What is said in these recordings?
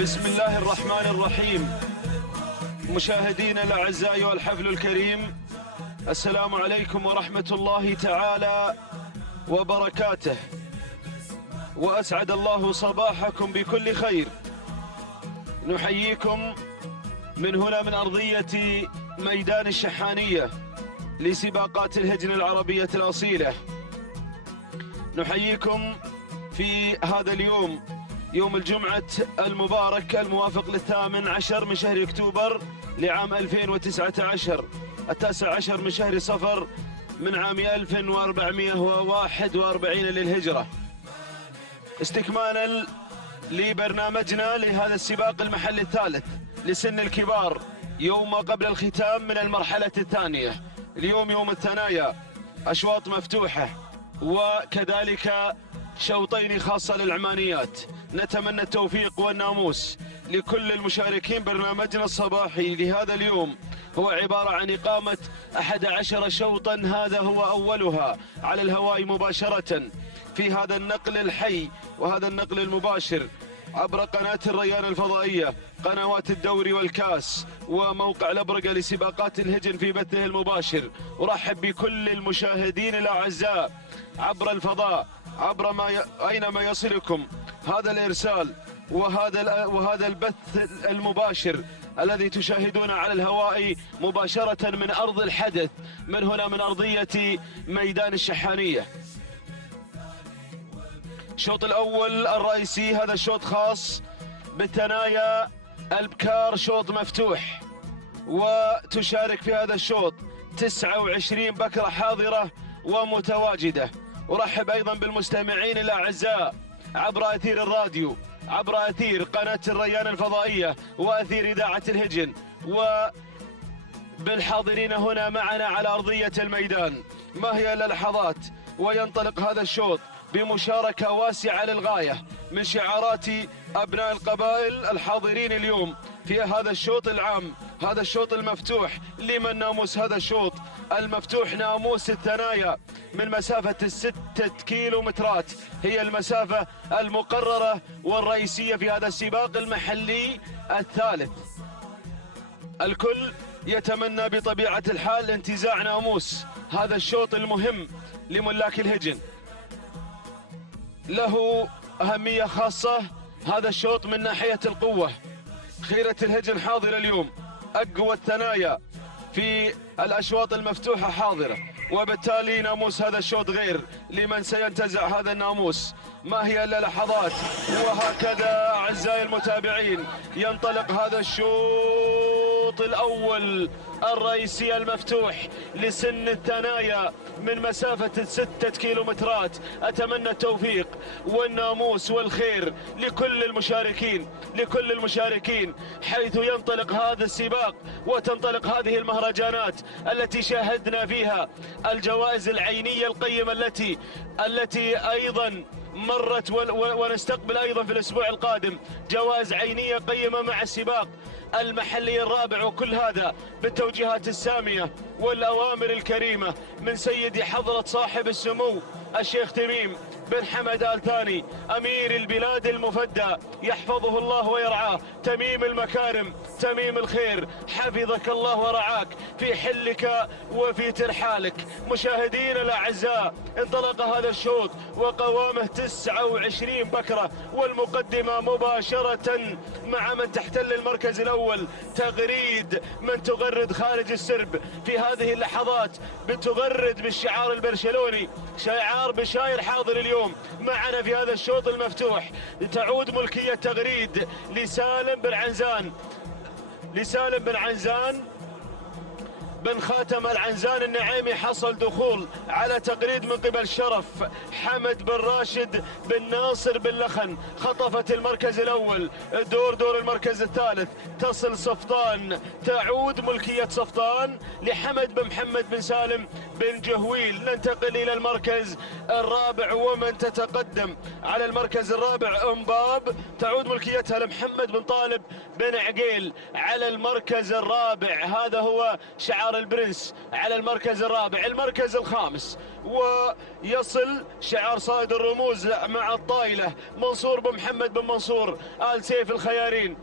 بسم الله الرحمن الرحيم. مشاهدينا الأعزاء والحفل الكريم، السلام عليكم ورحمة الله تعالى وبركاته، وأسعد الله صباحكم بكل خير. نحييكم من هنا من أرضية ميدان الشحانية لسباقات الهجن العربية الأصيلة. نحييكم في هذا اليوم، يوم الجمعة المبارك الموافق 18 من شهر أكتوبر لعام 2019، 19 من شهر صفر من عام 1441 للهجرة، استكمالا لبرنامجنا لهذا السباق المحلي الثالث لسن الكبار، يوم قبل الختام من المرحلة الثانية. اليوم يوم الثنايا، أشواط مفتوحة وكذلك شوطين خاصة للعمانيات. نتمنى التوفيق والناموس لكل المشاركين. برنامجنا الصباحي لهذا اليوم هو عبارة عن إقامة 11 شوطا، هذا هو أولها على الهواء مباشرة في هذا النقل الحي وهذا النقل المباشر عبر قناة الريان الفضائية، قنوات الدوري والكاس وموقع الأبرقة لسباقات الهجن في بثه المباشر. أرحب بكل المشاهدين الأعزاء عبر الفضاء، عبر أينما يصلكم هذا الإرسال وهذا البث المباشر الذي تشاهدون على الهواء مباشرة من أرض الحدث، من هنا من أرضية ميدان الشحانية. الشوط الأول الرئيسي، هذا الشوط خاص بالثنايا البكار، شوط مفتوح، وتشارك في هذا الشوط 29 بكرة حاضرة ومتواجدة. أرحب أيضا بالمستمعين الأعزاء عبر أثير الراديو، عبر أثير قناة الريان الفضائية وأثير إذاعة الهجن، وبالحاضرين هنا معنا على أرضية الميدان. ما هي اللحظات وينطلق هذا الشوط بمشاركة واسعة للغاية من شعارات أبناء القبائل الحاضرين اليوم في هذا الشوط العام، هذا الشوط المفتوح. لمن ناموس هذا الشوط المفتوح؟ ناموس الثنايا من مسافة 6 كيلومترات، هي المسافة المقررة والرئيسية في هذا السباق المحلي الثالث. الكل يتمنى بطبيعة الحال انتزاع ناموس هذا الشوط المهم لملاك الهجن، له أهمية خاصة هذا الشوط من ناحية القوة. خيرة الهجن حاضرة اليوم، أقوى الثنايا في الأشواط المفتوحة حاضرة، وبالتالي ناموس هذا الشوط غير لمن سينتزع هذا الناموس. ما هي إلا لحظات، وهكذا أعزائي المتابعين ينطلق هذا الشوط الأول الرئيسي المفتوح لسن الثنايا من مسافة 6 كيلومترات. أتمنى التوفيق والناموس والخير لكل المشاركين، لكل المشاركين، حيث ينطلق هذا السباق وتنطلق هذه المهرجانات التي شاهدنا فيها الجوائز العينية القيمة التي أيضا مرت، ونستقبل أيضا في الأسبوع القادم جوائز عينية قيمة مع السباق المحلي الرابع. وكل هذا بالتوجيهات السامية والأوامر الكريمة من سيدي حضرة صاحب السمو الشيخ تميم بن حمد آل ثاني أمير البلاد المفدى، يحفظه الله ويرعاه. تميم المكارم، تميم الخير، حفظك الله ورعاك في حلك وفي ترحالك. مشاهدينا الأعزاء، انطلق هذا الشوط وقوامه 29 بكرة، والمقدمة مباشرة مع من تحتل المركز الأول تغريد، من تغرد خارج السرب في هذه اللحظات، بتغرد بالشعار البرشلوني، شعار بشاير حاضر اليوم معنا في هذا الشوط المفتوح. تعود ملكية تغريد لسالم بن عنزان، لسالم بن عنزان بن خاتم العنزان النعيمي. حصل دخول على تقليد من قبل شرف حمد بن راشد بن ناصر بن لخن، خطفت المركز الأول. دور المركز الثالث تصل صفطان، تعود ملكية صفطان لحمد بن محمد بن سالم بن جهويل. ننتقل إلى المركز الرابع، ومن تتقدم على المركز الرابع أمباب، تعود ملكيتها لمحمد بن طالب بن عقيل على المركز الرابع. هذا هو شعار البرنس على المركز الرابع. المركز الخامس ويصل شعار صائد الرموز مع الطايلة منصور بن محمد بن منصور آل سيف الخيارين.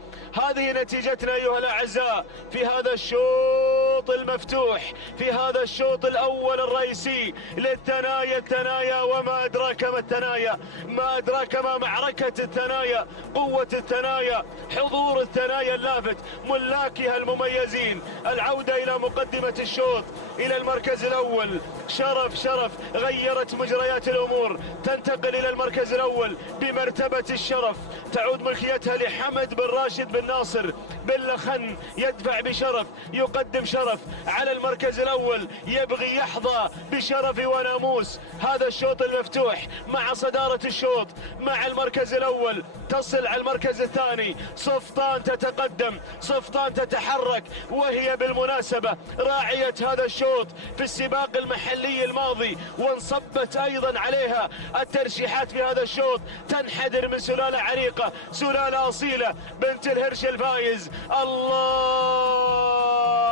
هذه نتيجتنا أيها الأعزاء في هذا الشوط المفتوح، في هذا الشوط الأول الرئيسي للثنايا. الثنايا وما أدراك ما الثنايا، ما أدراك ما معركة الثنايا، قوة الثنايا، حضور الثنايا اللافت، ملاكها المميزين. العودة إلى مقدمة الشوط إلى المركز الأول. شرف غيرت مجريات الأمور، تنتقل إلى المركز الأول بمرتبة الشرف. تعود ملكيتها لحمد بن راشد بن ناصر بن لخن، يدفع بشرف، يقدم شرف على المركز الأول، يبغي يحظى بشرف وناموس هذا الشوط المفتوح مع صدارة الشوط مع المركز الأول. تصل على المركز الثاني صفطان، تتقدم صفطان، تتحرك، وهي بالمناسبة راعية هذا الشوط في السباق المحلي الماضي، وانصبت أيضا عليها الترشيحات في هذا الشوط. تنحدر من سلالة عريقة، سلالة أصيلة، بنت الهرش الفايز. الله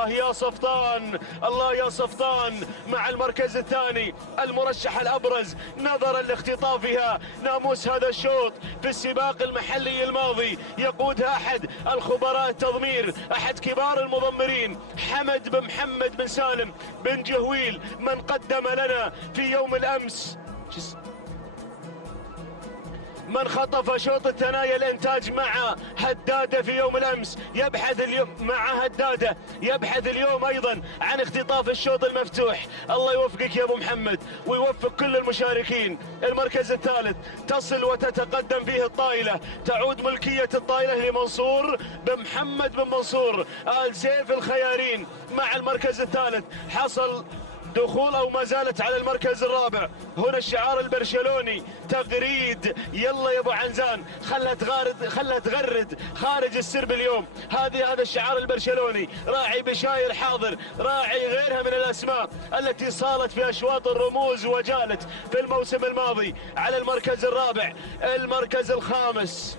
يا صفطان، الله يا صفطان مع المركز الثاني، المرشح الأبرز نظرا لاختطافها ناموس هذا الشوط في السباق المحلي الماضي. يقودها أحد الخبراء التضمير، أحد كبار المضمرين، حمد بن محمد بن سالم بن جهويل، من قدم لنا في يوم الأمس، من خطف شوط الثنايا الانتاج مع هدادة في يوم الامس، يبحث اليوم مع هدادة، يبحث اليوم ايضا عن اختطاف الشوط المفتوح. الله يوفقك يا ابو محمد ويوفق كل المشاركين. المركز الثالث تصل وتتقدم فيه الطايلة، تعود ملكية الطايلة لمنصور بن محمد بن منصور آل سيف الخيارين مع المركز الثالث. حصل دخول او ما زالت على المركز الرابع. هنا الشعار البرشلوني تغريد، يلا يا ابو عنزان، خلها تغرد خارج السرب اليوم. هذا الشعار البرشلوني، راعي بشاير حاضر، راعي غيرها من الاسماء التي صالت في اشواط الرموز وجالت في الموسم الماضي. على المركز الرابع. المركز الخامس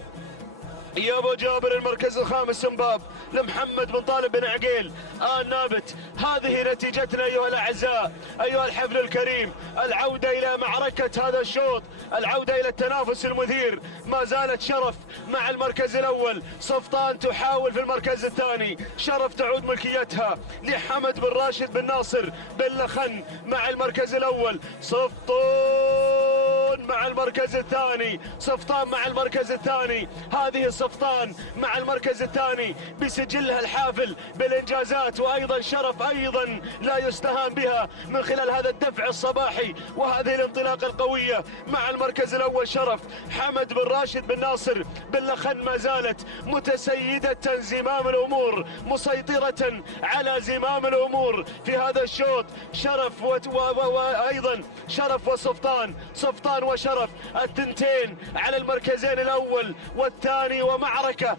يا ابو جابر، المركز الخامس امباب لمحمد بن طالب بن عقيل آل نابت. هذه نتيجتنا ايها الاعزاء، ايها الحفل الكريم. العوده الى معركه هذا الشوط، العوده الى التنافس المثير. ما زالت شرف مع المركز الاول، صفطان تحاول في المركز الثاني. شرف تعود ملكيتها لحمد بن راشد بن ناصر بن لخن مع المركز الاول. صفطان مع المركز الثاني، صفطان مع المركز الثاني. هذه صفطان مع المركز الثاني بسجلها الحافل بالانجازات، وايضا شرف ايضا لا يستهان بها من خلال هذا الدفع الصباحي وهذه الانطلاقه القويه. مع المركز الاول شرف حمد بن راشد بن ناصر بن لخن، ما زالت متسيده زمام الامور، مسيطره على زمام الامور في هذا الشوط. شرف وايضا شرف وصفطان، صفطان وشرف، الثنتين على المركزين الاول والثاني، ومعركة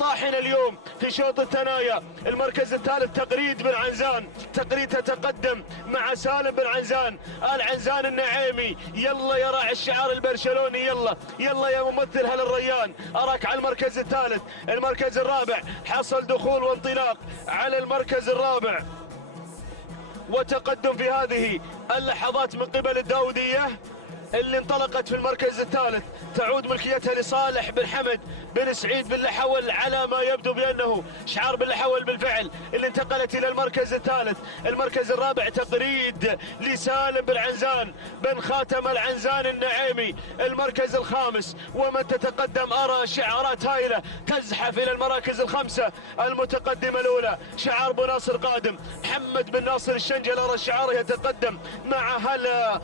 طاحنة اليوم في شوط الثنايا. المركز الثالث تقريد بن عنزان، تقريد تتقدم مع سالم بن عنزان آل عنزان النعيمي. يلا يا راعي الشعار البرشلوني، يلا يا ممثل هل الريان، أراك على المركز الثالث. المركز الرابع حصل دخول وانطلاق على المركز الرابع وتقدم في هذه اللحظات من قبل الداودية اللي انطلقت في المركز الثالث. تعود ملكيتها لصالح بن حمد بن سعيد بن لحول، على ما يبدو بأنه شعار بن لحول بالفعل، اللي انتقلت إلى المركز الثالث. المركز الرابع تقريد لسالم بن عنزان بن خاتم العنزان النعيمي. المركز الخامس، ومن تتقدم أرى شعارات هائلة تزحف إلى المراكز الخمسة المتقدمة الأولى. شعار بو ناصر قادم، محمد بن ناصر الشنجل أرى الشعار يتقدم مع هلا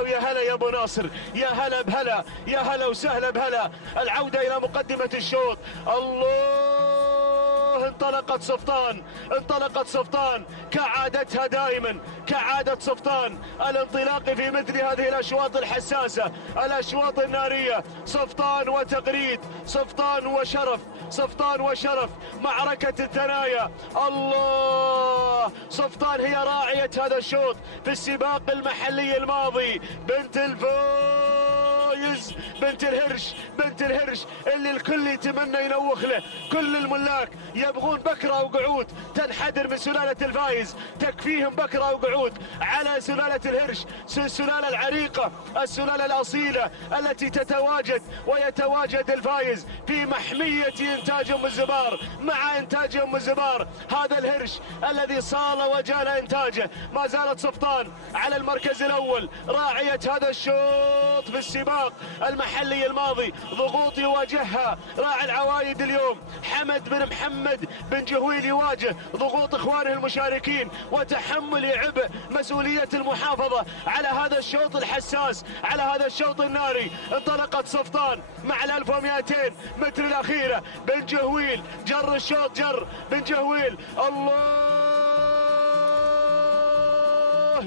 ويا هلا يا ابو ناصر، يا هلا بهلا، يا هلا وسهلا بهلا. العودة إلى مقدمة الشوط. الله انطلقت صفطان، انطلقت صفطان كعادتها دائما، كعادة صفطان الانطلاق في مثل هذه الأشواط الحساسة، الأشواط النارية. صفطان وتغريد، صفطان وشرف، صفطان وشرف، معركة الثنايا. الله، صفطان هي راعية هذا الشوط في السباق المحلي الماضي. بنت الفويز، بنت الهرش، بنت الهرش اللي الكل يتمنى ينوخ له، كل الملاك يبغون بكرة وقعود تنحدر من سلالة الفايز، تكفيهم بكرة وقعود على سلالة الهرش، السلالة العريقة، السلالة الأصيلة التي تتواجد ويتواجد الفايز في محمية إنتاج أم الزبار مع إنتاج أم الزبار. هذا الهرش الذي صال وجال إنتاجه. ما زالت صفطان على المركز الأول راعية هذا الشوط في السباق المحلي الماضي. ضغوط يواجهها راعي العوايد اليوم حمد بن محمد بن جهويل، يواجه ضغوط إخوانه المشاركين وتحمل يعبء مسؤولية المحافظة على هذا الشوط الحساس، على هذا الشوط الناري. انطلقت صفطان مع 1200 متر الأخيرة. بن جهويل جر الشوط، جر بن جهويل. الله،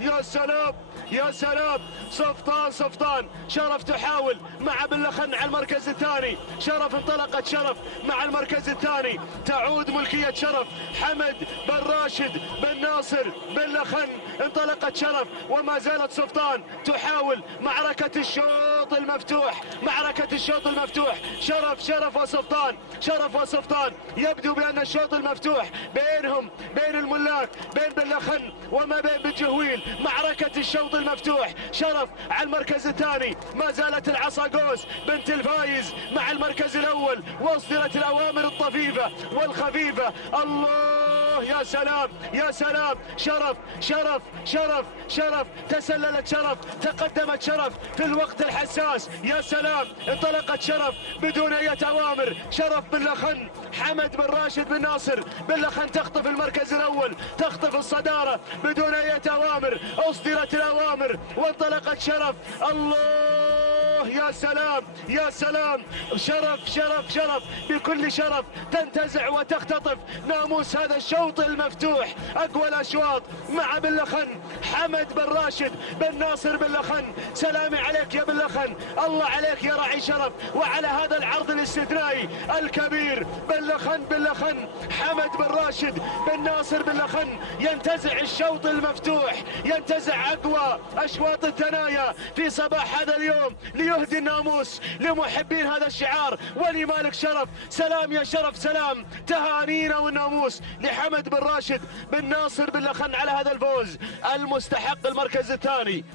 يا سلام يا سلام. صفطان، صفطان شرف تحاول مع بن لخن على المركز الثاني. شرف، انطلقت شرف مع المركز الثاني. تعود ملكية شرف. حمد بن راشد بن ناصر بن لخن. انطلقت شرف وما زالت صفطان تحاول معركة الشوط المفتوح، معركة الشوط المفتوح. شرف، شرف وصفطان، شرف وصفطان. يبدو بأن الشوط المفتوح بينهم، بين الملاك، بين بن لخن وما بين بن جهويل. معركة الشوط المفتوح. شرف على المركز الثاني. ما زالت العصا قوس بنت الفايز مع المركز الأول، واصدرت الأوامر الطفيفة والخفيفة. الله، يا سلام يا سلام. شرف، شرف، شرف، شرف. تسللت شرف، تقدمت شرف في الوقت الحساس. يا سلام، انطلقت شرف بدون أي أوامر. شرف بن لخن، حمد بن راشد بن ناصر بن لخن تخطف المركز الأول، تخطف الصدارة بدون أي أوامر. أصدرت الأوامر وانطلقت شرف. الله، يا سلام يا سلام. شرف، شرف، شرف بكل شرف تنتزع وتختطف ناموس هذا الشوط المفتوح. أقوى الأشواط مع بن لخن، حمد بن راشد بن ناصر بن لخن. سلامي عليك يا بن لخن، الله عليك يا راعي شرف، وعلى هذا العرض الاستثنائي الكبير. بن لخن، بن لخن، حمد بن راشد بن ناصر بن لخن ينتزع الشوط المفتوح، ينتزع أقوى أشواط الثنايا في صباح هذا اليوم ليهدي الناموس لمحبين هذا الشعار ولمالك شرف. سلام يا شرف، سلام. تهانينا والناموس لحمد بن راشد بن ناصر بن لخن على هذا الفوز المستحق. المركز الثاني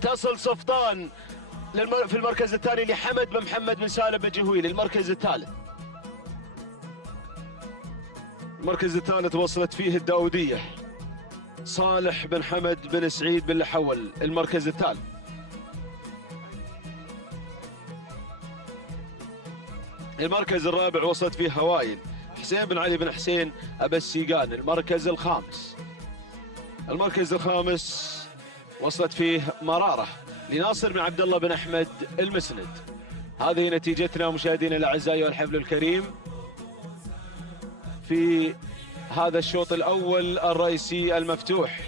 تصل صفطان في المركز الثاني لحمد بن محمد بن سالم بن جهويل. المركز الثالث، المركز الثالث وصلت فيه الداودية صالح بن حمد بن سعيد بن لحول. المركز الثالث. المركز الرابع وصلت فيه هوائل حسين بن علي بن حسين أبا السيقان. المركز الخامس، المركز الخامس وصلت فيه مرارة لناصر بن عبد الله بن أحمد المسند. هذه نتيجتنا مشاهدينا الأعزاء والحفل الكريم في هذا الشوط الأول الرئيسي المفتوح.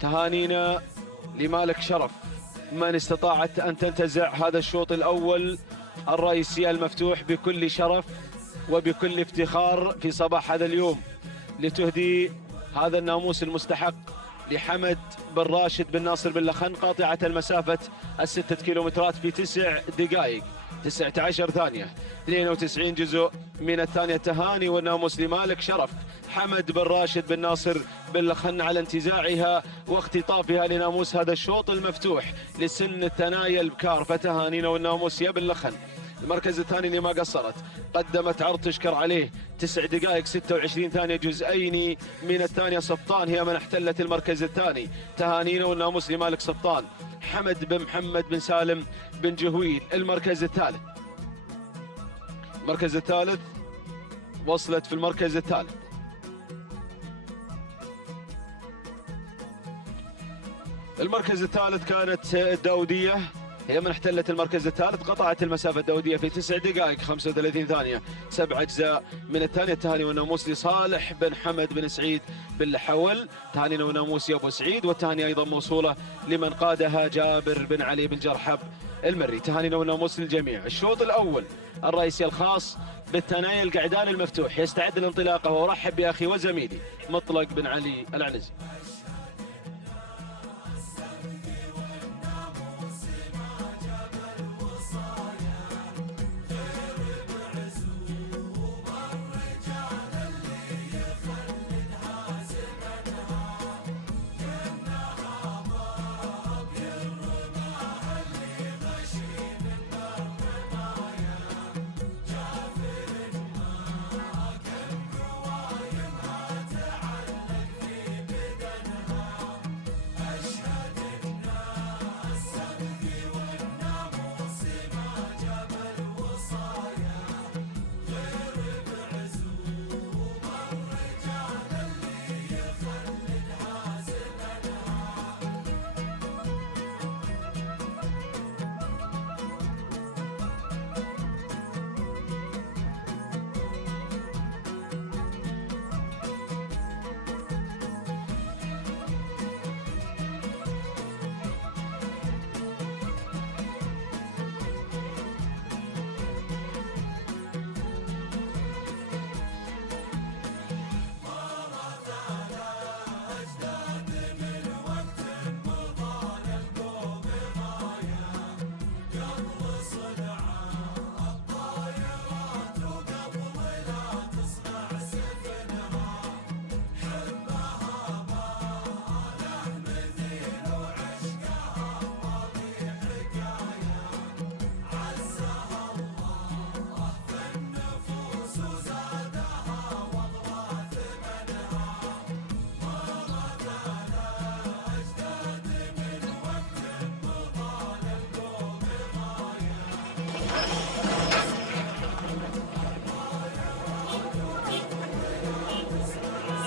تهانينا لمالك شرف من استطاعت أن تنتزع هذا الشوط الأول الرئيسي المفتوح بكل شرف وبكل افتخار في صباح هذا اليوم، لتهدي هذا الناموس المستحق لحمد بن راشد بن ناصر بن لخن قاطعة المسافة 6 كيلومترات في 9 دقائق 19 ثانية 92 جزء من الثانية. تهاني والناموس لمالك شرف حمد بن راشد بن ناصر بن لخن على انتزاعها واختطافها لناموس هذا الشوط المفتوح لسن الثنايا البكار. فتهانينا والناموس يا بن لخن. المركز الثاني اللي ما قصرت، قدمت عرض تشكر عليه 9 دقائق 26 ثانية جزئين من الثانية. صفطان هي من احتلت المركز الثاني. تهانينا والناموس لمالك صفطان حمد بن محمد بن سالم بن جهويل. المركز الثالث، المركز الثالث وصلت في المركز الثالث المركز الثالث كانت الداودية هي من احتلت المركز الثالث، قطعت المسافة الدودية في 9 دقائق 35 ثانية 7 أجزاء من الثانية. التهاني والناموس لصالح بن حمد بن سعيد بن الحول، تهانينا وناموس يا أبو سعيد، والتهاني أيضا موصولة لمن قادها جابر بن علي بن جرحب المري. تهانينا وناموس للجميع. الشوط الأول الرئيسي الخاص بالثنايا القعدان المفتوح يستعد للانطلاقة، وأرحب بأخي وزميلي مطلق بن علي العنزي.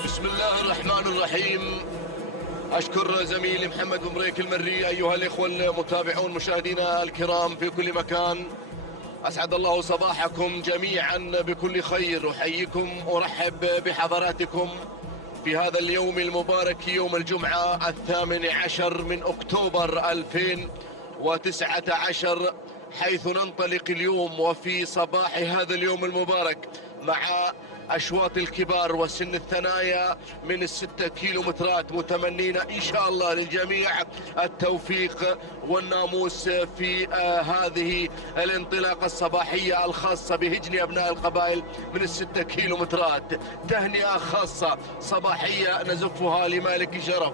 بسم الله الرحمن الرحيم. أشكر زميلي محمد بن بريك المري. أيها الإخوة المتابعون مشاهدينا الكرام في كل مكان، أسعد الله صباحكم جميعا بكل خير. أحييكم وأرحب بحضراتكم في هذا اليوم المبارك، يوم الجمعة 18 من أكتوبر 2019، حيث ننطلق اليوم وفي صباح هذا اليوم المبارك مع أشواط الكبار وسن الثنايا من ال6 كيلومترات، متمنين إن شاء الله للجميع التوفيق والناموس في هذه الانطلاقة الصباحية الخاصة بهجن أبناء القبائل من ال6 كيلومترات. تهنئة خاصة صباحية نزفها لمالك شرف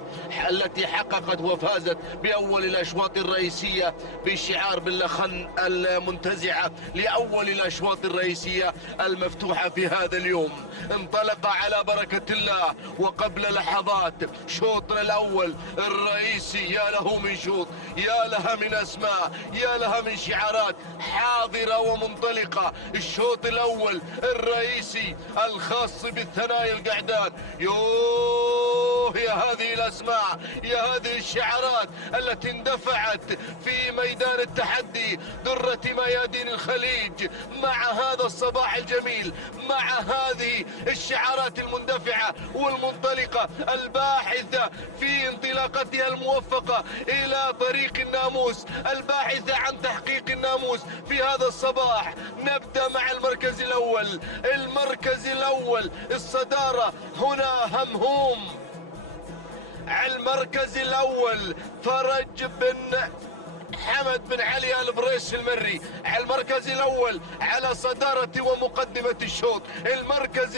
التي حققت وفازت بأول الأشواط الرئيسية بشعار باللخن المنتزعة لأول الأشواط الرئيسية المفتوحة في هذا اليوم. انطلق على بركة الله، وقبل لحظات شوطنا الأول الرئيسي. يا له من شوط، يا لها من أسماء، يا لها من شعارات حاضرة ومنطلقة. الشوط الأول الرئيسي الخاص بالثنايا القعدان. يوه يا هذه الأسماء، يا هذه الشعارات التي اندفعت في ميدان التحدي درة ميادين الخليج مع هذا الصباح الجميل، مع هذه الشعارات المندفعة والمنطلقة الباحثة في انطلاقتها الموفقة إلى طريق الناموس، الباحثة عن تحقيق الناموس في هذا الصباح. نبدأ مع المركز الأول. المركز الأول الصدارة هنا همهوم. على المركز الأول فرج بن حمد بن علي البريس المري، على المركز الأول على صدارة ومقدمة الشوط. المركز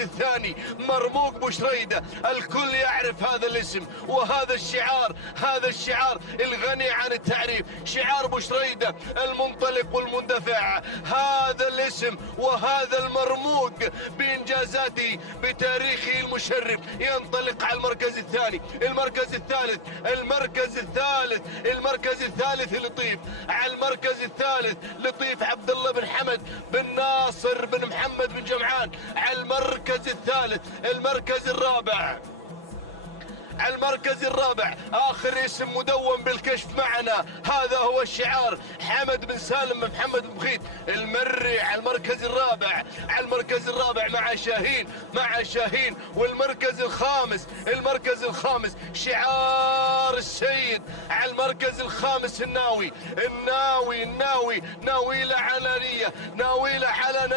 الثاني مرموق بوشريدة. الكل يعرف هذا الاسم وهذا الشعار، هذا الشعار الغني عن التعريف، شعار بوشريدة المنطلق والمندفع. هذا الاسم وهذا المرموق بإنجازاته بتاريخه المشرف ينطلق على المركز الثاني. المركز الثالث لطيف. على المركز الثالث لطيف عبد الله بن حمد بن ناصر بن محمد بن جمعان. على المركز الثالث. المركز الرابع على المركز الرابع آخر اسم مدون بالكشف معنا، هذا هو الشعار، حمد بن سالم بن محمد بن بخيت المري على المركز الرابع. على المركز الرابع مع شاهين والمركز المركز الخامس شعار السيد. على المركز الخامس الناوي ناويله على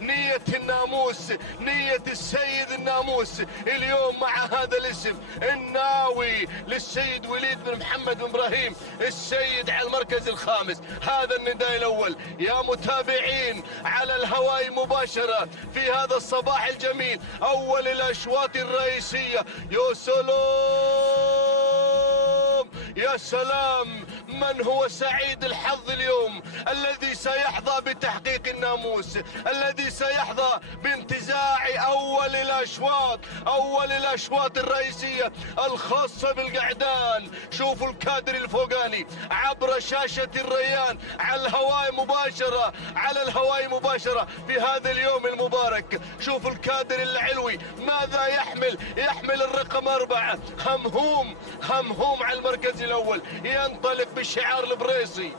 نية الناموس، نية السيد الناموس اليوم مع هذا الاسم الناوي للسيد وليد بن محمد بن ابراهيم السيد على المركز الخامس. هذا النداء الاول يا متابعين على الهواء مباشرة في هذا الصباح الجميل، اول الاشواط الرئيسية. يا سلام من هو سعيد الحظ اليوم، الذي سيحظى بتحقيق الناموس، الذي سيحظى بانتزاع أول الأشواط الرئيسية الخاصة بالقعدان. شوفوا الكادر الفوقاني عبر شاشة الريان على الهواء مباشرة في هذا اليوم المبارك. شوفوا الكادر العلوي ماذا يحمل الرقم 4 همهوم على المركز الأول، ينطلق بالشعار البريسي.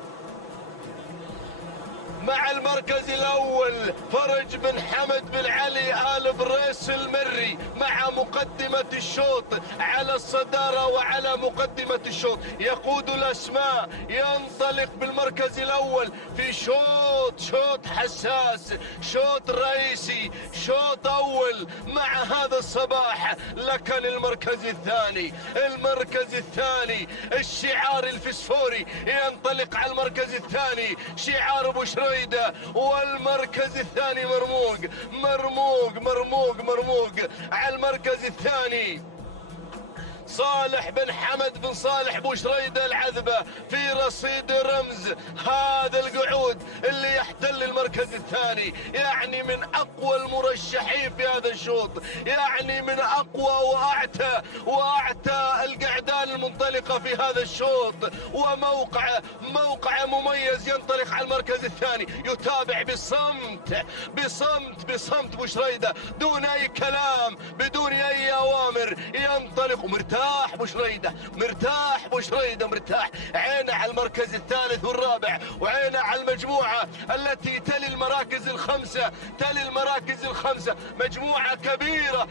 مع المركز الأول فرج بن حمد بن علي آل بريس المري مع مقدمة الشوط على الصدارة وعلى مقدمة الشوط، يقود الأسماء، ينطلق بالمركز الأول في شوط حساس، شوط رئيسي، شوط أول مع هذا الصباح. لكن المركز الثاني الشعار الفسفوري ينطلق على المركز الثاني شعار أبو شريدة، والمركز الثاني مرموق على المركز الثاني صالح بن حمد بن صالح بوشريدة العذبة في رصيد رمز. هذا القعود اللي يحتل المركز الثاني يعني من أقوى المرشحين في هذا الشوط، يعني من أقوى وأعتى القعدان المنطلقة في هذا الشوط، وموقع مميز ينطلق على المركز الثاني، يتابع بصمت بوشريدة دون أي كلام بدون أي أوامر، ينطلق مرتاح بوشريدة مرتاح. عينه على المركز الثالث والرابع، وعينه على المجموعة التي تلي المراكز الخمسة، مجموعة كبيرة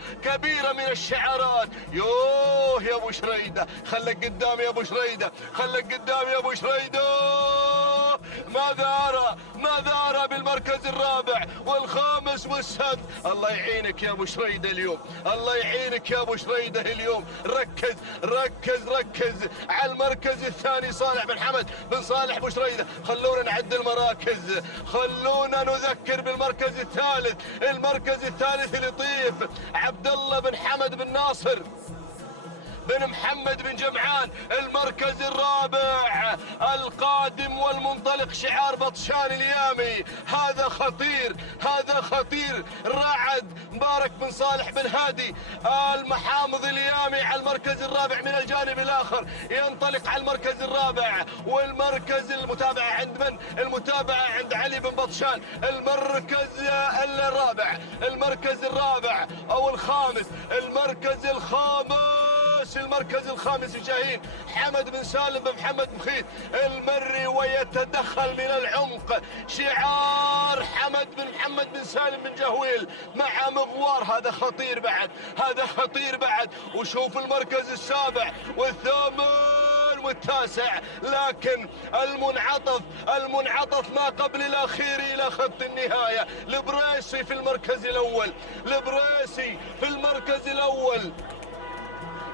من الشعارات. يوه يا بوشريدة، خلك قدام يا بوشريدة. ماذا أرى بالمركز الرابع والخامس والسادس. الله يعينك يا بوشريدة اليوم، ركز على المركز الثاني صالح بن حمد بن صالح بوشريدة. خلونا نعد المراكز، خلونا نذكر بالمركز الثالث لطيف عبد الله بن حمد بن ناصر بن محمد بن جمعان. المركز الرابع القادم والمنطلق شعار بطشان اليامي، هذا خطير رعد مبارك بن صالح بن هادي المحامض اليامي على المركز الرابع من الجانب الآخر، ينطلق على المركز الرابع. والمركز المتابعة عند من؟ المتابعة عند علي بن بطشان. المركز الرابع أو الخامس، المركز الخامس شاهين حمد بن سالم بن محمد بن بخيت المري، ويتدخل من العمق شعار حمد بن محمد بن سالم بن جهويل مع مغوار. هذا خطير بعد. وشوف المركز السابع والثامن والتاسع، لكن المنعطف ما قبل الأخير إلى خط النهاية. البريسي في المركز الأول.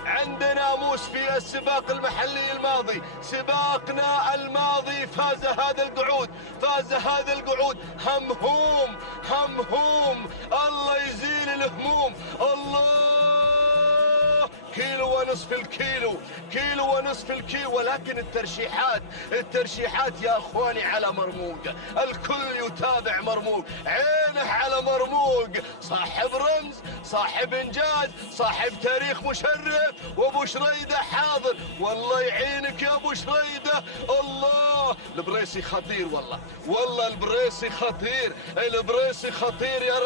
عندنا ناموس في السباق المحلي الماضي، سباقنا الماضي فاز هذا القعود همهوم. الله يزيل الهموم. الله، كيلو ونصف الكيلو، ولكن الترشيحات يا اخواني على مرموق، الكل يتابع مرموق، عينه على مرموق، صاحب رمز، صاحب انجاز، صاحب تاريخ مشرف، وابو شريدة حاضر. والله يعينك يا ابو شريدة. الله البريسي خطير والله البريسي خطير، البريسي خطير يا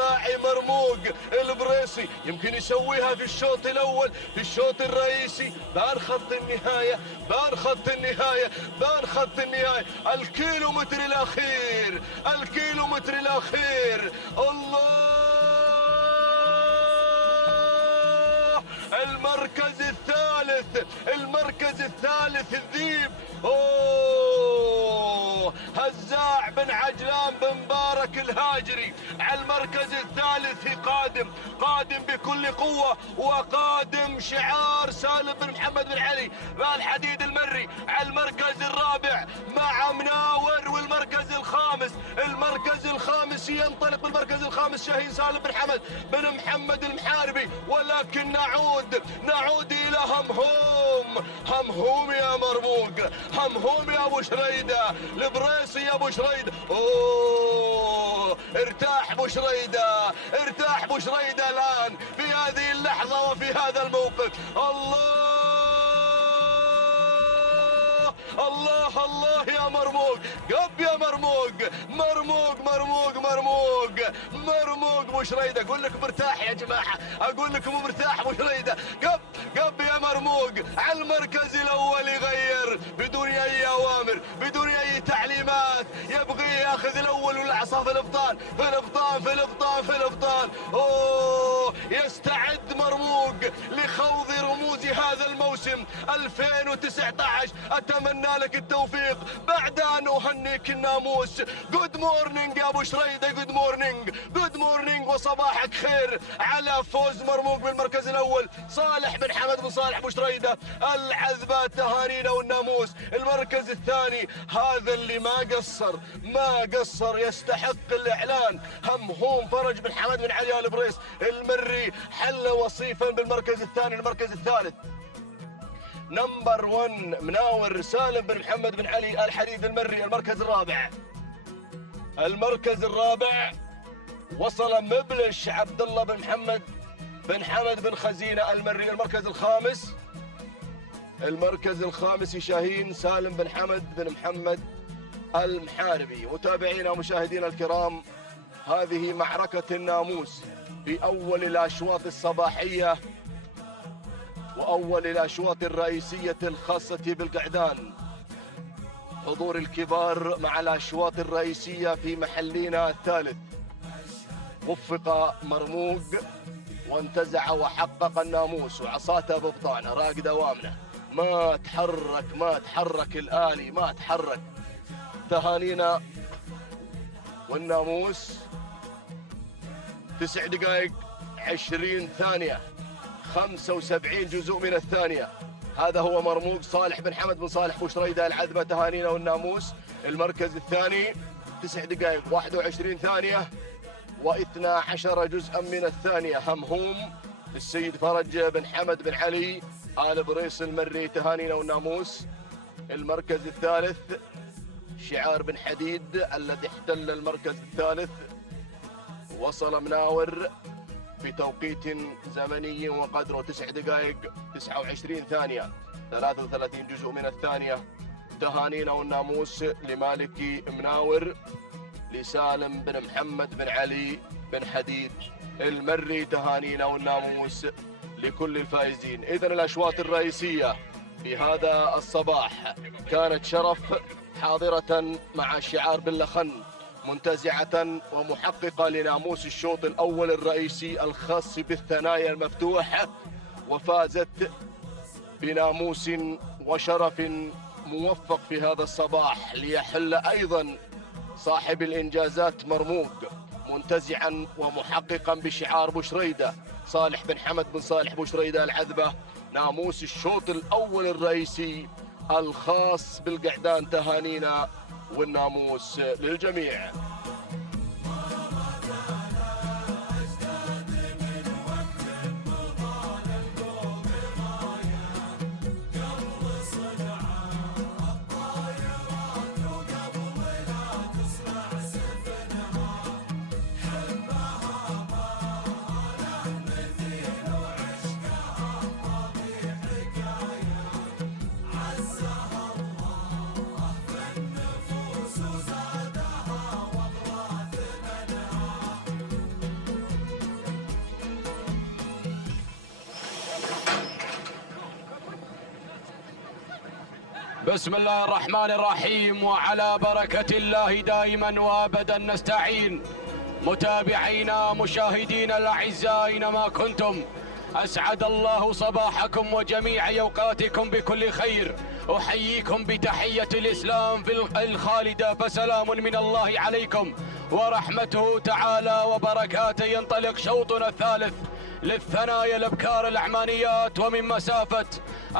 راعي مرموق. البريسي يمكن يسويها في الشوط الاول، في الشوط الرئيسي. بان خط النهايه، بان خط النهايه، بان خط النهايه. الكيلومتر الاخير، الكيلومتر الاخير. الله، المركز الثالث، المركز الثالث الذيب. اوه، هزاع بن عجلان بن مبارك الهاجري على المركز الثالث قادم بكل قوة، وقادم شعار سالم بن محمد بن علي بالحديد المري على المركز الرابع مع مناور. والمركز الخامس، المركز الخامس ينطلق بالمركز الخامس شاهين سالم بن حمد بن محمد المحاربي. ولكن نعود إلى همهوم يا مرموق، همهوم يا ابو شريدة، البريسي يا ابو شريدة. اوه، ارتاح ابو شريدة، ارتاح ابو شريدة الان في هذه اللحظة وفي هذا الموقف. الله يا مرموق، قب يا مرموق، مرموق ابو شريدة. اقول لك مرتاح يا جماعة، اقول لكم مرتاح ابو شريدة. قب يا مرموق على المركز الاول، يغير بدون اي اوامر، بدون اي تعليمات، يبغي ياخذ الاول والعصا في الابطال، في الابطال. اوه، يستعد مرموق لخوض رموز هذا الموسم 2019. اتمنى لك التوفيق بعد ان اهنيك الناموس. جود مورنينج يا ابو شريدة، جود مورنينج وصباحك خير على فوز مرموق بالمركز الاول صالح بن حمد بن صالح ابو شريدة العذبة. تهانينا والناموس. المركز الثاني هذا اللي ما قصر يستحق الاعلان، همهوم فرج بن حمد بن علي البريس المري، حل وصيفا بالمركز الثاني. المركز الثالث نمبر 1 مناور سالم بن محمد بن علي الحديد المري. المركز الرابع وصل مبلش عبد الله بن محمد بن حمد بن خزينة المري. المركز الخامس شاهين سالم بن حمد بن محمد المحاربي. متابعينا ومشاهدينا الكرام، هذه معركة الناموس في أول الأشواط الصباحية وأول الأشواط الرئيسية الخاصة بالقعدان. حضور الكبار مع الأشواط الرئيسية في محلنا الثالث. وفق مرموق وانتزع وحقق الناموس، وعصاته ببطانه راقدة وامنة، ما تحرك الآلي، ما تحرك. تهانينا والناموس 9 دقائق 20 ثانية 75 جزء من الثانية. هذا هو مرموق صالح بن حمد بن صالح ابو شريدة العذبة. تهانينا والناموس. المركز الثاني 9 دقائق 21 ثانية و12 جزءا من الثانية. همهوم السيد فرج بن حمد بن علي آل بريس المري. تهانينا والناموس. المركز الثالث شعار بن حديد الذي احتل المركز الثالث. وصل مناور بتوقيت زمني وقدره 9 دقائق 29 ثانية 33 جزء من الثانية. تهانينا والناموس لمالكي مناور، لسالم بن محمد بن علي بن حديد المري. تهانينا والناموس لكل الفائزين. إذن الأشواط الرئيسية في هذا الصباح كانت شرف حاضرة مع شعار باللخن، منتزعة ومحققة لناموس الشوط الأول الرئيسي الخاص بالثنايا المفتوح، وفازت بناموس وشرف موفق في هذا الصباح ليحل أيضا صاحب الإنجازات مرموق، منتزعا ومحققا بشعار بوشريدة صالح بن حمد بن صالح بوشريدة العذبة ناموس الشوط الأول الرئيسي الخاص بالقعدان. تهانينا والناموس للجميع. بسم الله الرحمن الرحيم، وعلى بركة الله دائما وابدا نستعين. متابعينا مشاهدينا الأعزاء أينما كنتم، أسعد الله صباحكم وجميع أوقاتكم بكل خير. أحييكم بتحية الإسلام الخالدة، فسلام من الله عليكم ورحمته تعالى وبركاته. ينطلق شوطنا الثالث للثنايا الأبكار الأعمانيات، ومن مسافة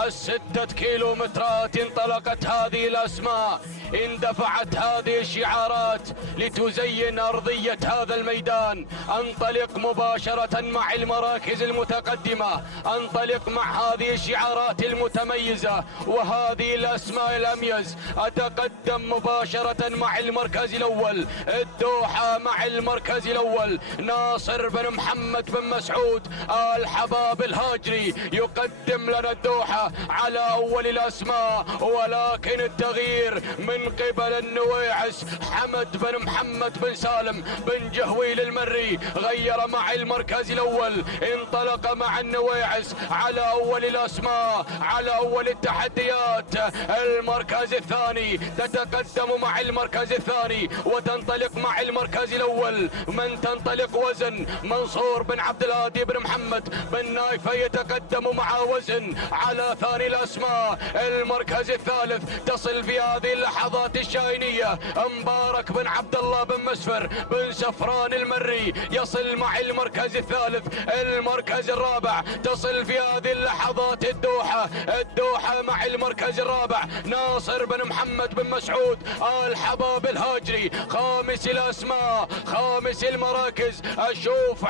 6 كيلومترات انطلقت هذه الأسماء، اندفعت هذه الشعارات لتزين أرضية هذا الميدان. انطلق مباشرة مع المراكز المتقدمة، انطلق مع هذه الشعارات المتميزة وهذه الأسماء الأميز. أتقدم مباشرة مع المركز الأول الدوحة، مع المركز الأول ناصر بن محمد بن مسعود آل حباب الهاجري يقدم لنا الدوحة على أول الأسماء، ولكن التغيير من قبل النويعس حمد بن محمد بن سالم بن جهويل المري، غير مع المركز الأول، انطلق مع النويعس على أول الأسماء، على أول التحديات. المركز الثاني تتقدم مع المركز الثاني وتنطلق مع المركز الأول. من تنطلق وزن منصور بن عبد الهادي بن محمد بن نايفة يتقدم مع وزن على ثاني الأسماء. المركز الثالث تصل في هذه اللحظات الشاهينية مبارك بن عبد الله بن مسفر بن سفران المري، يصل مع المركز الثالث. المركز الرابع تصل في هذه اللحظات الدوحة مع المركز الرابع ناصر بن محمد بن مسعود آل حباب الهاجري. خامس الأسماء، خامس المراكز، أشوف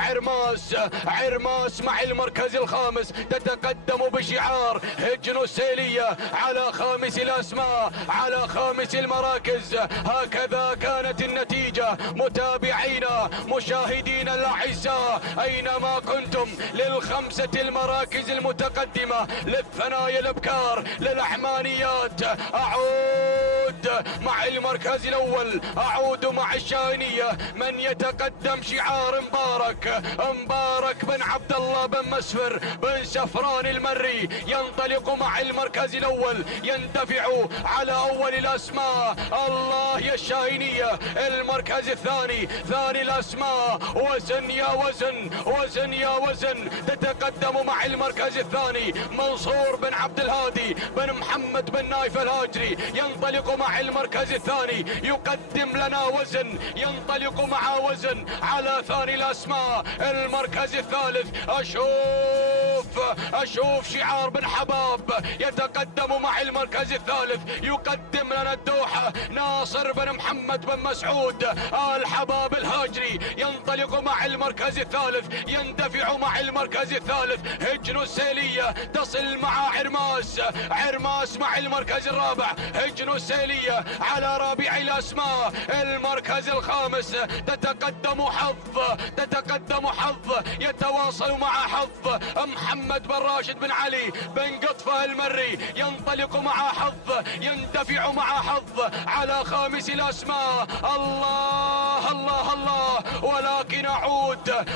عرماس مع المركز الخامس تتقدم بشعار هجن السيلية على خامس الأسماء، على خامس المراكز. هكذا كانت النتيجة متابعينا مشاهدينا الأعزاء أينما كنتم، للخمسة المراكز المتقدمة للثنايا الأبكار للأعمانيات. أعود مع المركز الأول، أعود مع الشاهينية. من يتقدم شعار مبارك بن عبد الله بن مسفر بن سفران المري، ينطلق مع المركز الأول، يندفع على أول الأسماء. الله يا الشاهينية. المركز الثاني، ثاني الأسماء، وزن يا وزن، وزن يا وزن، تتقدم مع المركز الثاني منصور بن عبد الهادي بن محمد بن نايف الهاجري، ينطلق مع المركز الثاني، يقدم لنا وزن، ينطلق مع وزن على ثاني الأسماء. المركز الثالث أشوف شعار بن حباب يتقدم مع المركز الثالث، يقدم لنا الدوحة ناصر بن محمد بن مسعود آل حباب الهاجري، ينطلق مع المركز الثالث، يندفع مع المركز الثالث. هجن السيلية تصل مع عرماس مع المركز الرابع. هجن السيلية على رابع الأسماء. المركز الخامس تتقدم حظ يتواصل مع حظ محمد بن راشد بن علي بن قطفة المري، ينطلق مع حظ، يندفع مع حظ على خامس الأسماء. الله الله الله. ولكن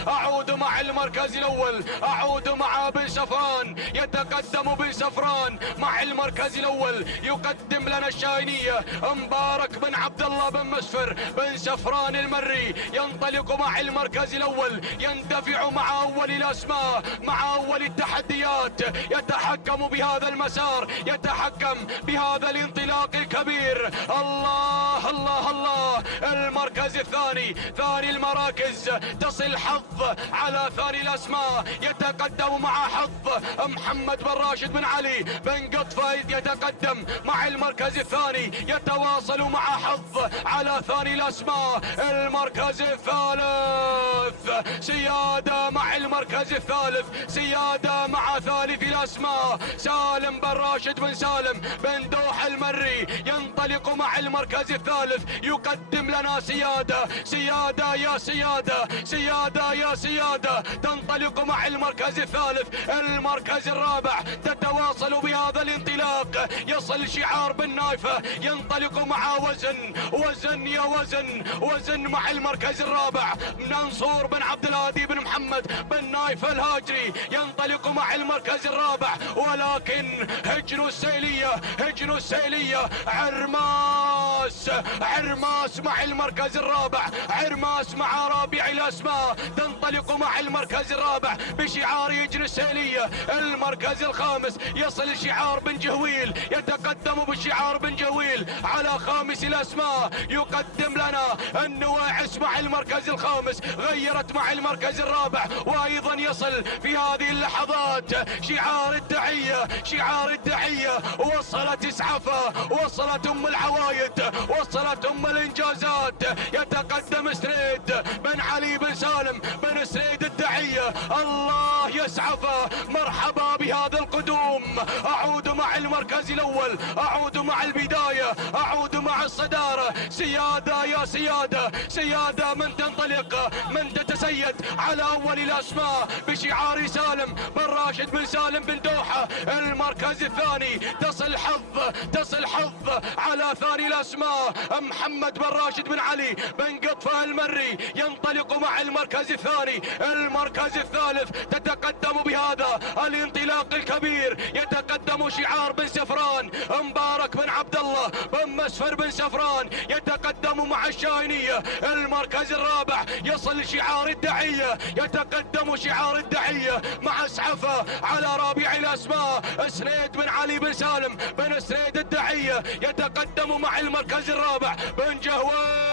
أعود مع المركز الأول، أعود مع بن سفران، يتقدم بن سفران مع المركز الأول، يقدم لنا الشاهينية مبارك بن عبد الله بن مسفر بن سفران المري، ينطلق مع المركز الأول، يندفع مع أول الأسماء، مع أول التحديات، يتحكم بهذا المسار، يتحكم بهذا الانطلاق الكبير. الله الله الله. المركز الثاني، ثاني المراكز، تصل حظ على ثاني الأسماء، يتقدم مع حظ محمد بن راشد بن علي بن قطفة، يتقدم مع المركز الثاني، يتواصل مع حظ على ثاني الأسماء. المركز الثالث سيادة مع المركز الثالث، سيادة مع ثالث الأسماء، سالم بن راشد بن سالم بن دوحة المري، ينطلق ينطلق مع المركز الثالث، يقدم لنا سيادة، سيادة يا سيادة، سيادة يا سيادة. تنطلق مع المركز الثالث. المركز الرابع تتواصل بهذا الانطلاق، يصل شعار بن نايفة، ينطلق مع وزن، وزن يا وزن، وزن مع المركز الرابع. منصور بن عبد الهادي بن محمد بن نايفة الهاجري ينطلق مع المركز الرابع، ولكن هجن السيلية، هجن السيلية، عرماس، عرماس مع المركز الرابع، عرماس مع رابع الأسماء تنطلق مع المركز الرابع بشعار هجن السيلية. المركز الخامس يصل شعار بن جهويل، يتقدم بشعار بن جهويل على خامس الأسماء، يقدم لنا النواعس مع المركز الخامس، غيرت مع المركز الرابع. وأيضا يصل في هذه اللحظات شعار التحية، شعار التحية. وصلت إسعافة، وصلت أم العوايد، وصلت أم الإنجازات. يتقدم سريد بن علي بن سالم بن سريد التحية. الله يسعفه، مرحبا بهذا القدوم. أعود مع المركز الأول، أعود مع البداية، أعود مع الصدارة. سيادة يا سيادة، سيادة من تنطلق، من تتسيد على أول الأسماء بشعار سالم بن راشد بن سالم بن دوحة. المركز الثاني تصل حظ، تصل حظ على ثاني الأسماء محمد بن راشد بن علي بن قطفة المري، ينطلق مع المركز الثاني. المركز الثالث تتقدم بهذا الانطلاق الكبير، يتقدم شعار بن سفران مبارك بن عبد الله بن مسفر بن سفران، يتقدم مع الشاهينية. المركز الرابع يصل شعار الدعية، يتقدم شعار الدعية مع اسعفة على رابع الأسماء سريد بن علي بن سالم بن سريد الدعية، يتقدم مع المركز الرابع بن جهويل.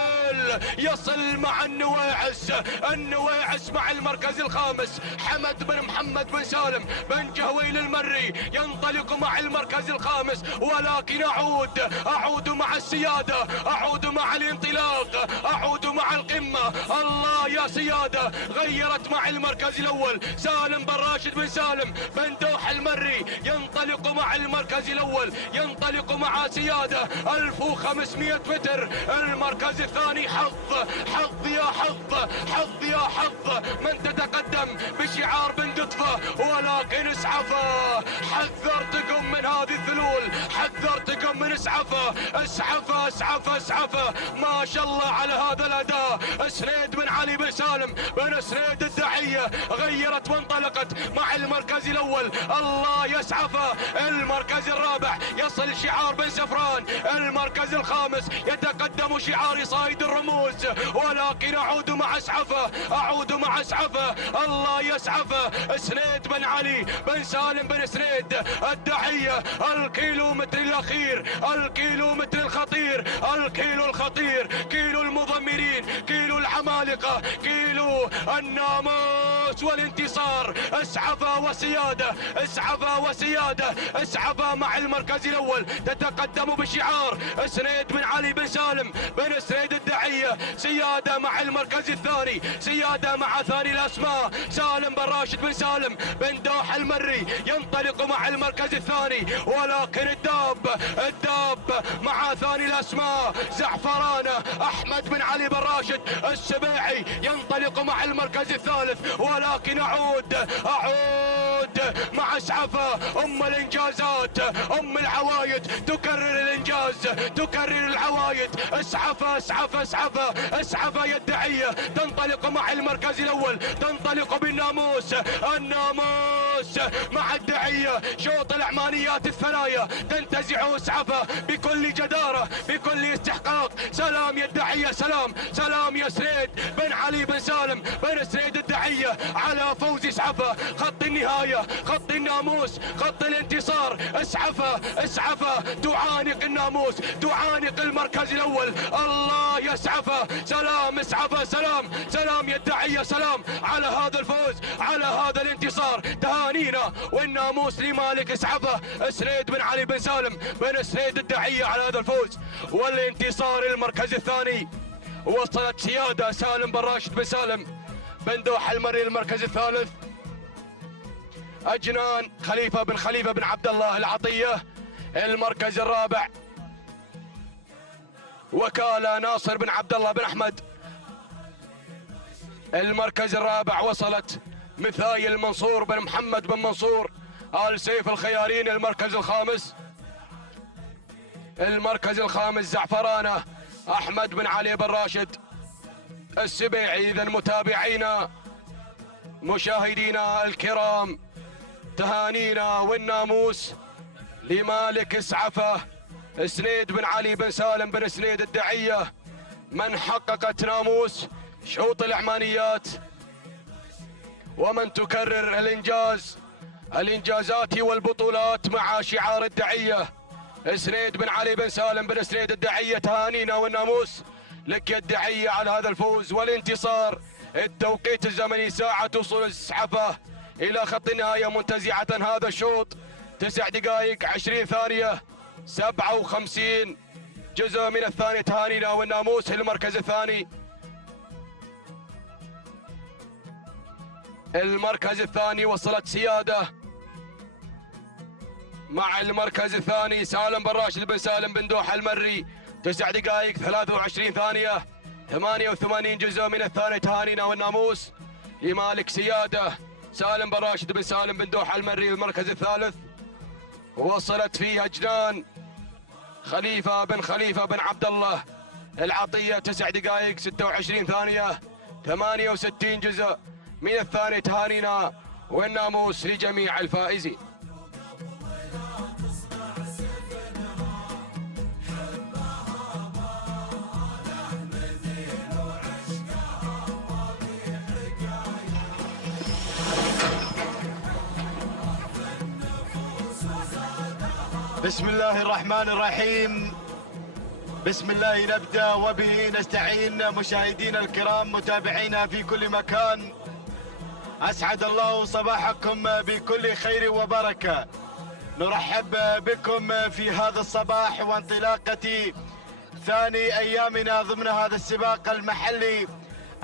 يصل مع النواعس، النواعس مع المركز الخامس حمد بن محمد بن سالم بن جهويل المري، ينطلق مع المركز الخامس. ولكن أعود مع السيادة، أعود مع الانطلاق، أعود مع القمة. الله يا سيادة، غيرت مع المركز الأول سالم بن راشد بن سالم بن دوحة المري، ينطلق مع المركز الأول، ينطلق مع سيادة 1500 متر. المركز الثاني حظ، حظ يا حظ، حظ يا حظ، من تتقدم بشعار بن قطفة. ولكن اسعفة، حذرتكم من هذه الذلول، حذرتكم من اسعفة، اسعفة اسعفة اسعفة. ما شاء الله على هذا الأداء. سريد بن علي بن سالم بن سريد الدعية غيرت وانطلقت مع المركز الأول. الله يسعفه. المركز الرابع يصل شعار بن سفران. المركز الخامس يتقدم شعار صايد الرموز. ولكن أعود مع اسعفه، أعود مع اسعفه. الله يسعفه. سريد بن علي بن سالم بن سريد الدعية. الكيلومتر الأخير، الكيلومتر الخطير، الكيلو الخطير، كيلو المضمرين، كيلو العمالقة، كيلو الناموس والانتصار. اسعفة وسيادة، اسعفة وسيادة، اسعفة مع المركز الأول تتقدم بشعار سريد بن علي بن سالم بن سريد الدعية. سيادة مع المركز الثاني، سيادة مع ثاني الأسماء سالم بن راشد بن سالم بن دوحة المري، ينطلق مع المركز الثاني. ولكن الداب مع ثاني الأسماء زعفرانة أحمد بن علي بن راشد السبيعي، ينطلق مع المركز الثالث. ولكن أعود مع اسعفة أم الإنجازات، أم العوايد تكرر الإنجاز، تكرر العوايد. اسعفة اسعفة اسعفة اسعفة يا الدعية، تنطلق مع المركز الأول، تنطلق بالناموس. الناموس مع الدعية، شوط الأعمانيات الثنايا تنتزع اسعفة بكل جدارة، بكل استحقاق. سلام يا الدعية، سلام سلام يا سريد بن علي بن سالم بن سريد الدعية على فوز اسعفة. خط النهاية، خط الناموس، خط الانتصار. اسعفة اسعفة تعانق الناموس، تعانق المركز الأول. الله يسعفه. سلام اسعفة، سلام سلام يا الدعية، سلام على هذا الفوز، على هذا الانتصار. تهانينا والناموس لمالك اسعفة سريد بن علي بن سالم بن سريد الدعية على هذا الفوز والانتصار. المركز الثاني وصلت سيادة سالم بن راشد بن سالم بن دوحة المري. المركز الثالث أجنان خليفة بن عبد الله العطية. المركز الرابع وكالة ناصر بن عبد الله بن أحمد. المركز الرابع وصلت مثايل منصور بن محمد بن منصور آل سيف الخيارين. المركز الخامس زعفرانة أحمد بن علي بن راشد السبيعي. إذا متابعينا مشاهدينا الكرام، تهانينا والناموس لمالك اسعفه سنيد بن علي بن سالم بن سنيد الدعية، من حققت ناموس شوط العمانيات ومن تكرر الإنجازات والبطولات مع شعار الدعية. سنيد بن علي بن سالم بن سنيد الدعية، تهانينا والناموس لك يا الدعية على هذا الفوز والانتصار. التوقيت الزمني ساعة وصول السحفة إلى خط النهاية منتزعة هذا الشوط 9 دقائق 20 ثانية 57 جزء من الثانية. تهانينا والناموس. المركز الثاني وصلت سيادة مع المركز الثاني سالم بن راشد بن سالم بن دوحة المري 9 دقائق 23 ثانية 88 جزء من الثانية. تهانينا والناموس لمالك سيادة سالم بن راشد بن سالم بن دوحة المري. المركز الثالث وصلت فيها جنان خليفة بن عبد الله العطية 9 دقائق 26 ثانية 68 جزء من الثانية. تهانينا والناموس لجميع الفائزين. بسم الله الرحمن الرحيم. بسم الله نبدأ وبه نستعين. مشاهدينا الكرام، متابعينا في كل مكان، أسعد الله صباحكم بكل خير وبركة. نرحب بكم في هذا الصباح وانطلاقة ثاني أيامنا ضمن هذا السباق المحلي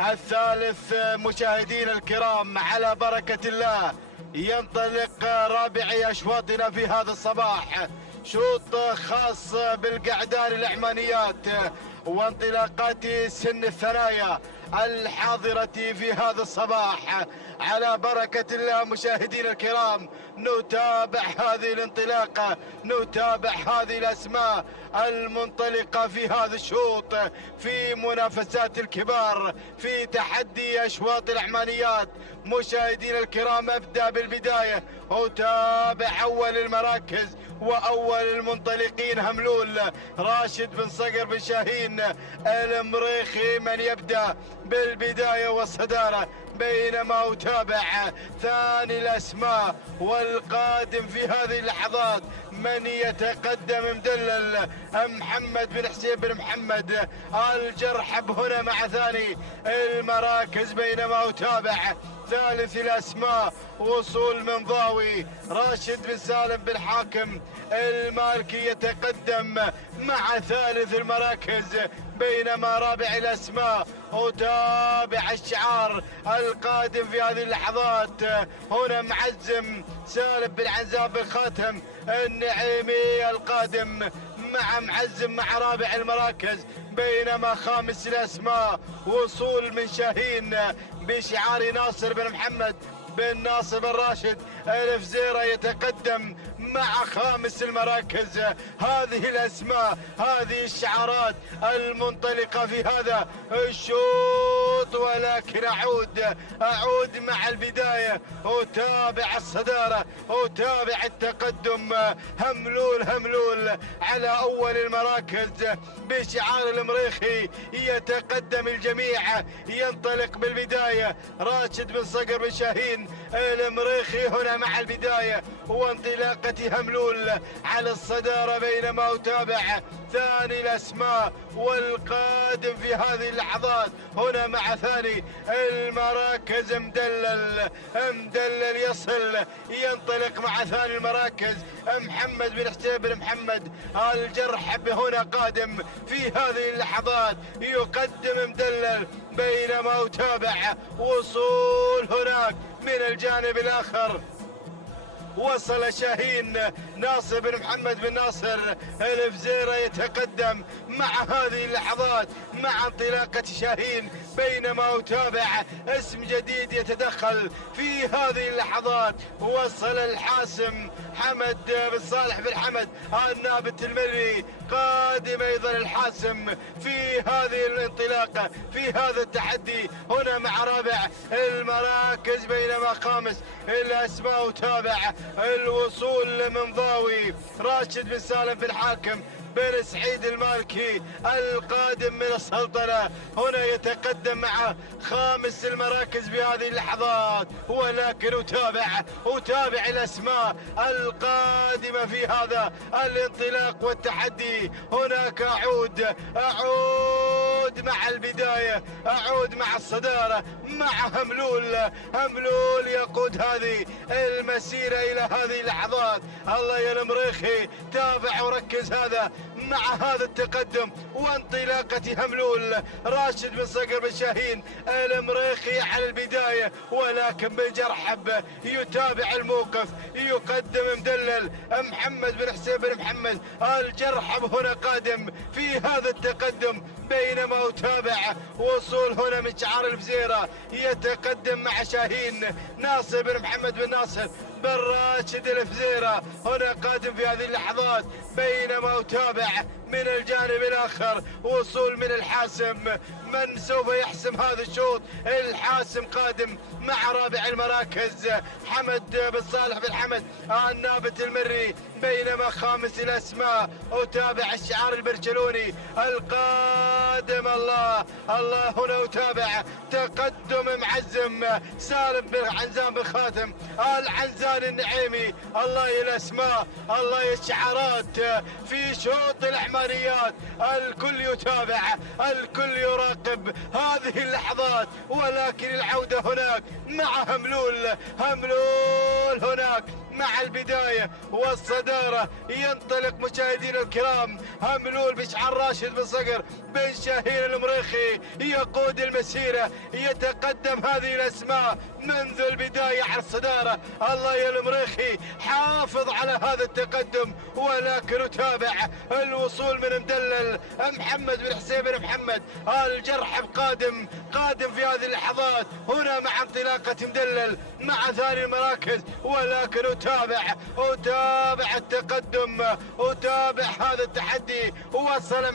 الثالث. مشاهدينا الكرام، على بركة الله ينطلق رابع أشواطنا في هذا الصباح، شوط خاص بالقعدان العمانيات وانطلاقات سن الثنايا الحاضرة في هذا الصباح. على بركة الله مشاهدينا الكرام، نتابع هذه الانطلاقة، نتابع هذه الأسماء المنطلقة في هذا الشوط، في منافسات الكبار، في تحدي أشواط العمانيات. مشاهدينا الكرام، أبدأ بالبداية، أتابع أول المراكز وأول المنطلقين هملول راشد بن صقر بن شاهين المريخي من يبدأ بالبداية والصدارة، بينما أتابع ثاني الأسماء والقادم في هذه اللحظات من يتقدم مدلل محمد بن حسين بن محمد الجرحب هنا مع ثاني المراكز، بينما أتابع ثالث الأسماء وصول من ضاوي راشد بن سالم بن حاكم المالكي يتقدم مع ثالث المراكز، بينما رابع الأسماء أتابع الشعار القادم في هذه اللحظات هنا معزم سالم بن عنزاب بن خاتم النعيمي القادم مع معزم مع رابع المراكز، بينما خامس الأسماء وصول من شاهين بشعار ناصر بن محمد بن ناصر بن راشد الفزيرة يتقدم مع خامس المراكز. هذه الأسماء، هذه الشعارات المنطلقة في هذا الشوط، ولكن أعود مع البداية، أتابع الصدارة، أتابع التقدم. هملول على أول المراكز بشعار المريخي يتقدم الجميع. ينطلق بالبداية راشد بن صقر بن شاهين المريخي هنا مع البداية وانطلاقة هملول على الصدارة، بينما أتابع ثاني الأسماء والقادم في هذه اللحظات هنا مع ثاني المراكز مدلل يصل، ينطلق مع ثاني المراكز محمد بن حسين بن محمد الجرحب هنا قادم في هذه اللحظات يقدم مدلل، بينما أتابع وصول هناك من الجانب الآخر وصل شاهين ناصر بن محمد بن ناصر الفزيرة يتقدم مع هذه اللحظات مع انطلاقة شاهين، بينما أتابع اسم جديد يتدخل في هذه اللحظات. وصل الحاسم حمد بن صالح بن حمد النابت المري، قادم أيضا الحاسم في هذه الانطلاقة في هذا التحدي هنا مع رابع المراكز، بينما خامس الأسماء وتابع الوصول من ضاوي راشد بن سالم بن حاكم بن سعيد المالكي القادم من السلطنة، هنا يتقدم مع خامس المراكز بهذه اللحظات. ولكن أتابع الأسماء القادمة في هذا الانطلاق والتحدي. هناك أعود مع البداية، أعود مع الصدارة مع هملول يقود هذه المسيرة إلى هذه اللحظات. الله يا المريخي، تابع وركز هذا مع هذا التقدم وانطلاقة هملول راشد بن صقر بن شاهين المريخي على البداية، ولكن بن جرحب يتابع الموقف، يقدم مدلل محمد بن حسين بن محمد الجرحب هنا قادم في هذا التقدم، بينما أتابع وصول هنا من شعار الفزيرة يتقدم مع شاهين ناصر بن محمد بن ناصر بن راشد الفزيرة هنا قادم في هذه اللحظات، بينما أتابع من الجانب الآخر وصول من الحاسم. من سوف يحسم هذا الشوط؟ الحاسم قادم مع رابع المراكز حمد بن صالح بن حمد النابت المري، بينما خامس الأسماء أتابع الشعار البرشلوني القادم. الله هنا أتابع تقدم معزم سالم بن عنزان بن خاتم العنزان النعيمي. الله يا الأسماء، الله يا الشعارات في شوط الأحمانيات، الكل يتابع، الكل يراقب هذه اللحظات. ولكن العودة هناك مع هملول هناك مع البداية والصدارة. ينطلق مشاهدينا الكرام هملول بشعار راشد بن صقر بن شاهين المريخي يقود المسيرة، يتقدم هذه الأسماء منذ البداية على الصدارة. الله يا المريخي، حافظ على هذا التقدم، ولكن أتابع الوصول من مدلل محمد بن حسين بن محمد الجرحب قادم في هذه اللحظات هنا مع انطلاقة مدلل مع ثاني المراكز. ولكن أتابع التقدم، أتابع هذا التحدي. وصل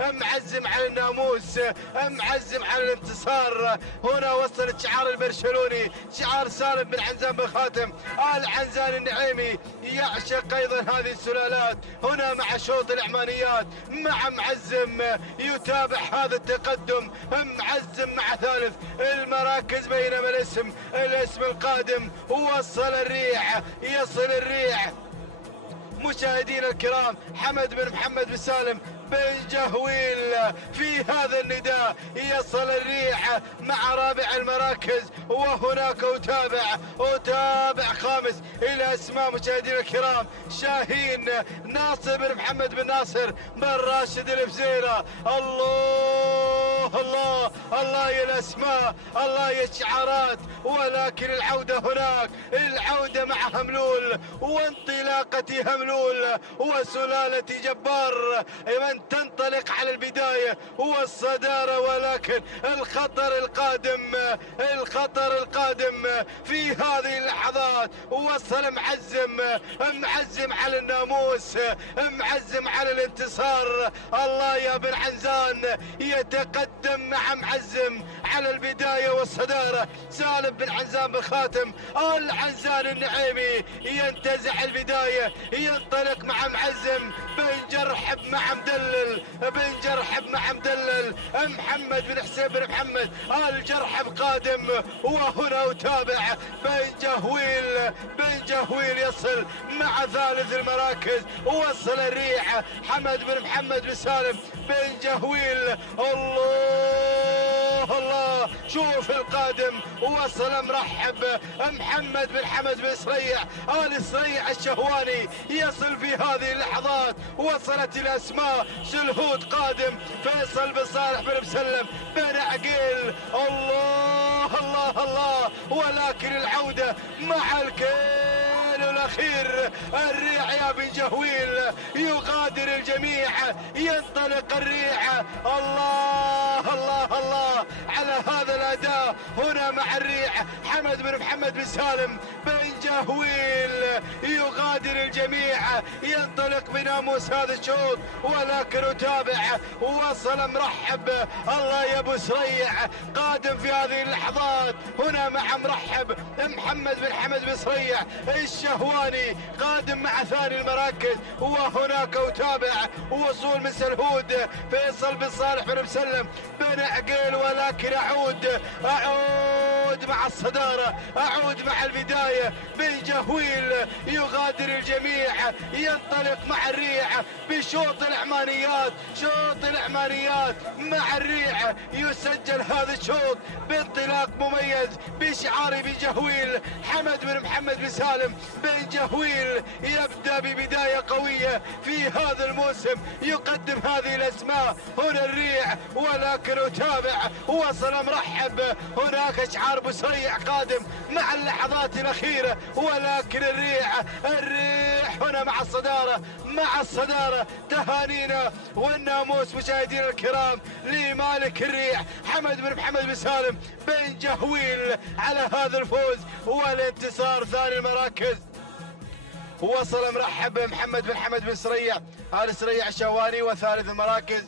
معزم على الناموس، معزم على الانتصار. هنا وصل الشعار البرشلوني شعار سالم بن عنزان بن خاتم العنزان النعيمي، يعشق أيضا هذه السلالات. هنا مع شوط الأعمانيات مع معزم يتابع هذا التقدم، معزم مع ثالث المراكز، بينما الاسم القادم يصل الريع مشاهدينا الكرام حمد بن محمد بن سالم بن جهويل في هذا النداء. يصل الريح مع رابع المراكز، وهناك أتابع خامس إلى أسماء مشاهدينا الكرام شاهين ناصر بن محمد بن ناصر بن راشد الفزيرة. الله يا الأسماء، الله يا الشعارات. ولكن العودة هناك، العودة مع هملول وانطلاقة هملول وسلالة جبار من تنطلق على البداية والصدارة. ولكن الخطر القادم في هذه اللحظات. وصل معزم على الناموس، معزم على الانتصار. الله يا بن عنزان يتقدم مع معزم على البداية والصدارة. سالم بن عنزان بن خاتم العنزان النعيمي ينتزع البداية، ينطلق مع معزم بن جرحب مع مدلل محمد بن حسين بن محمد الجرحب قادم. وهنا أتابع بن جهويل يصل مع ثالث المراكز. وصل الريح حمد بن محمد بن سالم بن جهويل. الله شوف القادم. وصل مرحب محمد بن حمد بن صريع صريع الشهواني يصل في هذه اللحظات. وصلت الأسماء شلهود قادم، فيصل بن صالح بن مسلم بن عقيل. الله ولكن العودة مع الكيل سؤاله الأخير. الريع يا بن جهويل يغادر الجميع، ينطلق الريع. الله الله الله على هذا الأداء هنا مع الريع. حمد بن محمد بن سالم بن جهويل يغادر الجميع، ينطلق بناموس هذا الشوط، ولكن أتابع وصل مرحب. الله يا ابو سريع قادم في هذه اللحظات هنا مع مرحب محمد بن حمد بن سريع الشهواني قادم مع ثاني المراكز. وهناك أتابع وصول من سلهود فيصل بن صالح بن مسلم بن عقيل، ولكن أعود مع الصدارة، أعود مع البداية. بن جهويل يغادر الجميع، ينطلق مع الريع بشوط العمانيات. شوط العمانيات مع الريع يسجل هذا الشوط بانطلاق مميز بشعار بن جهويل. حمد بن محمد بن سالم بن جهويل يبدأ ببداية قوية في هذا الموسم، يقدم هذه الأسماء هنا الريع، ولكن أتابع وصل مرحب. هناك اشعار بسريع قادم مع اللحظات الأخيرة، ولكن الريع هنا مع الصدارة تهانينا والناموس مشاهدينا الكرام لمالك الريع محمد بن محمد بن سالم بن جهويل على هذا الفوز والانتصار. ثاني المراكز وصل مرحب محمد بن حمد بن سريع آل سريع الشهواني. وثالث المراكز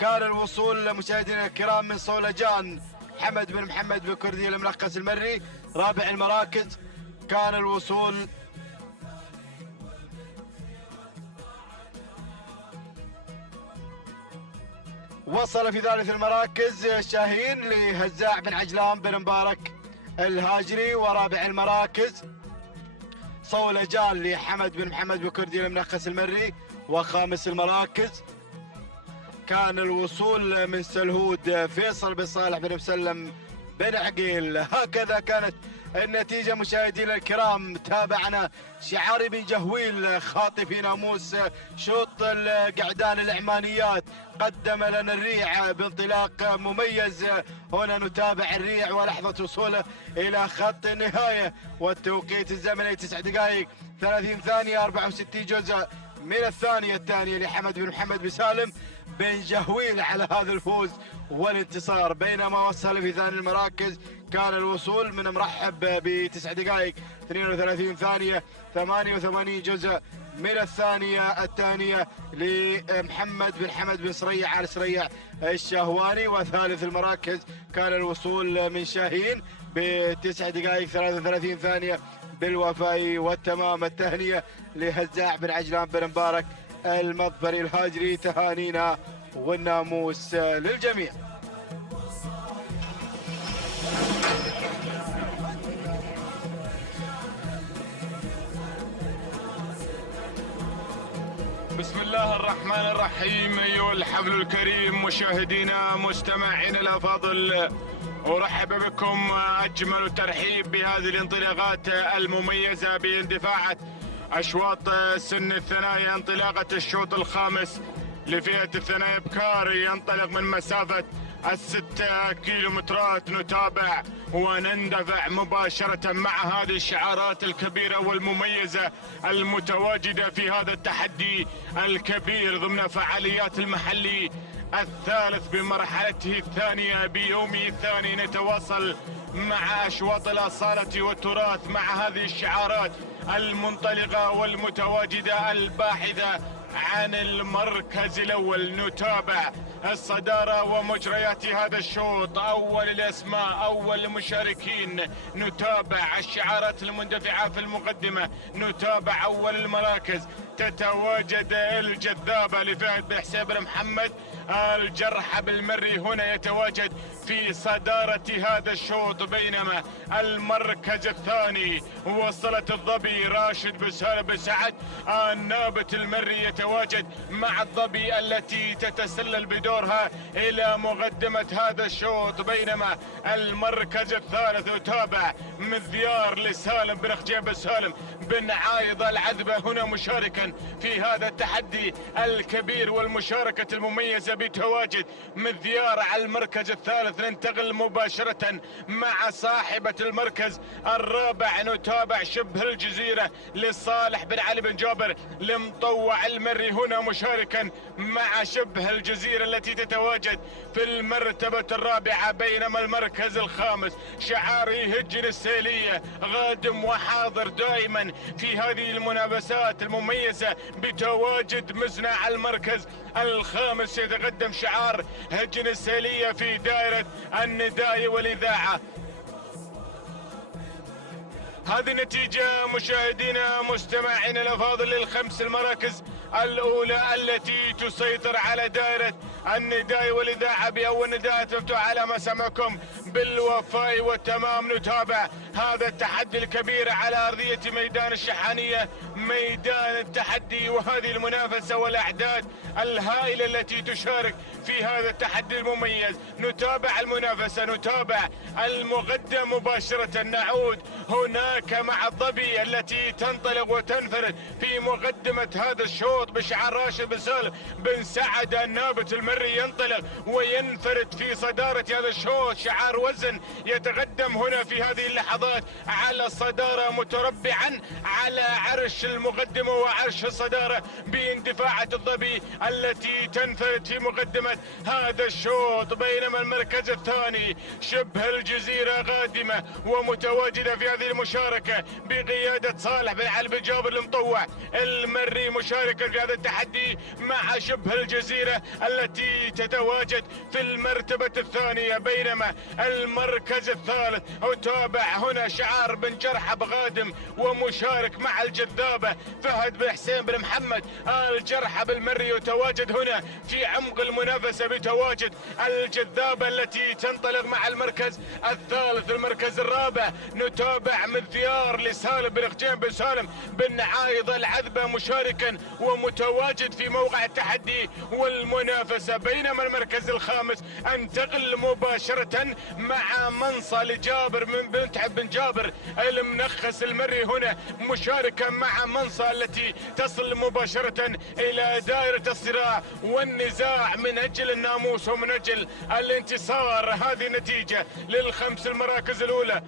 كان الوصول مشاهدينا الكرام من صولجان حمد بن محمد بن كردي الملقس المري. رابع المراكز كان الوصول وصل في ثالث المراكز شاهين لهزاع بن عجلان بن مبارك الهاجري. ورابع المراكز صولجان لحمد بن محمد بن كردي المنقس المري. وخامس المراكز كان الوصول من سلهود فيصل بن صالح بن مسلم بن عقيل. هكذا كانت النتيجة مشاهدينا الكرام. تابعنا شعار بن جهويل خاطي في ناموس شوط القعدان العمانيات، قدم لنا الريع بانطلاق مميز. هنا نتابع الريع ولحظة وصوله إلى خط النهاية، والتوقيت الزمني 9 دقائق 30 ثانية 64 جزء من الثانية الثانية لحمد بن محمد بن سالم بن جهويل على هذا الفوز والانتصار. بينما وصل في ثاني المراكز كان الوصول من مرحب ب9 دقائق 32 ثانية 88 جزء من الثانية الثانية لمحمد بن حمد بن سريع آل سريع الشهواني. وثالث المراكز كان الوصول من شاهين ب9 دقائق 33 ثانية بالوفاء والتمام. التهنئة لهزاع بن عجلان بن مبارك المظفري الهاجري. تهانينا والناموس للجميع. بسم الله الرحمن الرحيم. أيها الحفل الكريم مشاهدينا مستمعينا الأفاضل، أرحب بكم أجمل ترحيب بهذه الانطلاقات المميزة باندفاعة أشواط سن الثنايا. انطلاقة الشوط الخامس لفئة الثنايا بكار ينطلق من مسافة 6 كيلومترات. نتابع ونندفع مباشرة مع هذه الشعارات الكبيرة والمميزة المتواجدة في هذا التحدي الكبير ضمن فعاليات المحلي الثالث بمرحلته الثانية بيومه الثاني. نتواصل مع أشواط الأصالة والتراث مع هذه الشعارات المنطلقة والمتواجدة الباحثة عن المركز الأول. نتابع الصدارة ومجريات هذا الشوط، أول الأسماء، أول المشاركين. نتابع الشعارات المندفعة في المقدمة. نتابع أول المراكز. تتواجد الجذابة لفهد بن حسين بن محمد الجرح بالمري هنا يتواجد في صدارة هذا الشوط. بينما المركز الثاني وصلت الظبي راشد بن سالم بن سعد النابت المري يتواجد مع الظبي التي تتسلل بدورها إلى مقدمة هذا الشوط. بينما المركز الثالث يتابع مذيار لسالم بن خجيب بن سالم بن عايض العذبة هنا مشاركا في هذا التحدي الكبير والمشاركة المميزة بتواجد مذيار على المركز الثالث. ننتقل مباشرة مع صاحبة المركز الرابع، نتابع شبه الجزيرة لصالح بن علي بن جابر المطوع المري هنا مشاركا مع شبه الجزيرة التي تتواجد في المرتبة الرابعة، بينما المركز الخامس شعار يهجن السيلية غادم وحاضر دائما في هذه المنافسات المميزة بتواجد مزنة على المركز الخامس. يتقدم شعار هجن السيلية في دائرة النداء والإذاعة. هذه النتيجة مشاهدينا مستمعينا الأفاضل للخمس المراكز الأولى التي تسيطر على دائرة النداء والإذاعة بأول نداء مفتوح على مسامعكم بالوفاء والتمام. نتابع هذا التحدي الكبير على أرضية ميدان الشحانية، ميدان التحدي، وهذه المنافسة والأعداد الهائلة التي تشارك في هذا التحدي المميز. نتابع المنافسة، نتابع المقدم مباشرة. نعود هناك مع الظبي التي تنطلق وتنفرد في مقدمة هذا الشوط بشعار راشد بن سالم بن سعد النابت المري، ينطلق وينفرد في صدارة هذا الشوط. شعار وزن يتقدم هنا في هذه اللحظات على الصدارة متربعا على عرش المقدمة وعرش الصدارة باندفاعة الظبي التي تنفرد في مقدمة هذا الشوط، بينما المركز الثاني شبه الجزيرة قادمة ومتواجدة في هذه المشاركة بقيادة صالح بن علي بن جابر المطوع المري، مشاركا في هذا التحدي مع شبه الجزيرة التي تتواجد في المرتبة الثانية، بينما المركز الثالث أتابع هنا شعار بن جرحب قادم ومشارك مع الجذابة فهد بن حسين بن محمد الجرحب المري، يتواجد هنا في عمق المنافسة بتواجد الجذابة التي تنطلق مع المركز الثالث. المركز الرابع نتابع مذيار لسالم بن خجين بن سالم بن عايض العذبة مشاركا ومتواجد في موقع التحدي والمنافسة، بينما المركز الخامس انتقل مباشرة مع منصة لجابر من بن جابر المنخس المري هنا مشاركا مع منصة التي تصل مباشرة إلى دائرة الصراع والنزاع من أجل الناموس ومن أجل الانتصار. هذه نتيجة للخمس المراكز الأولى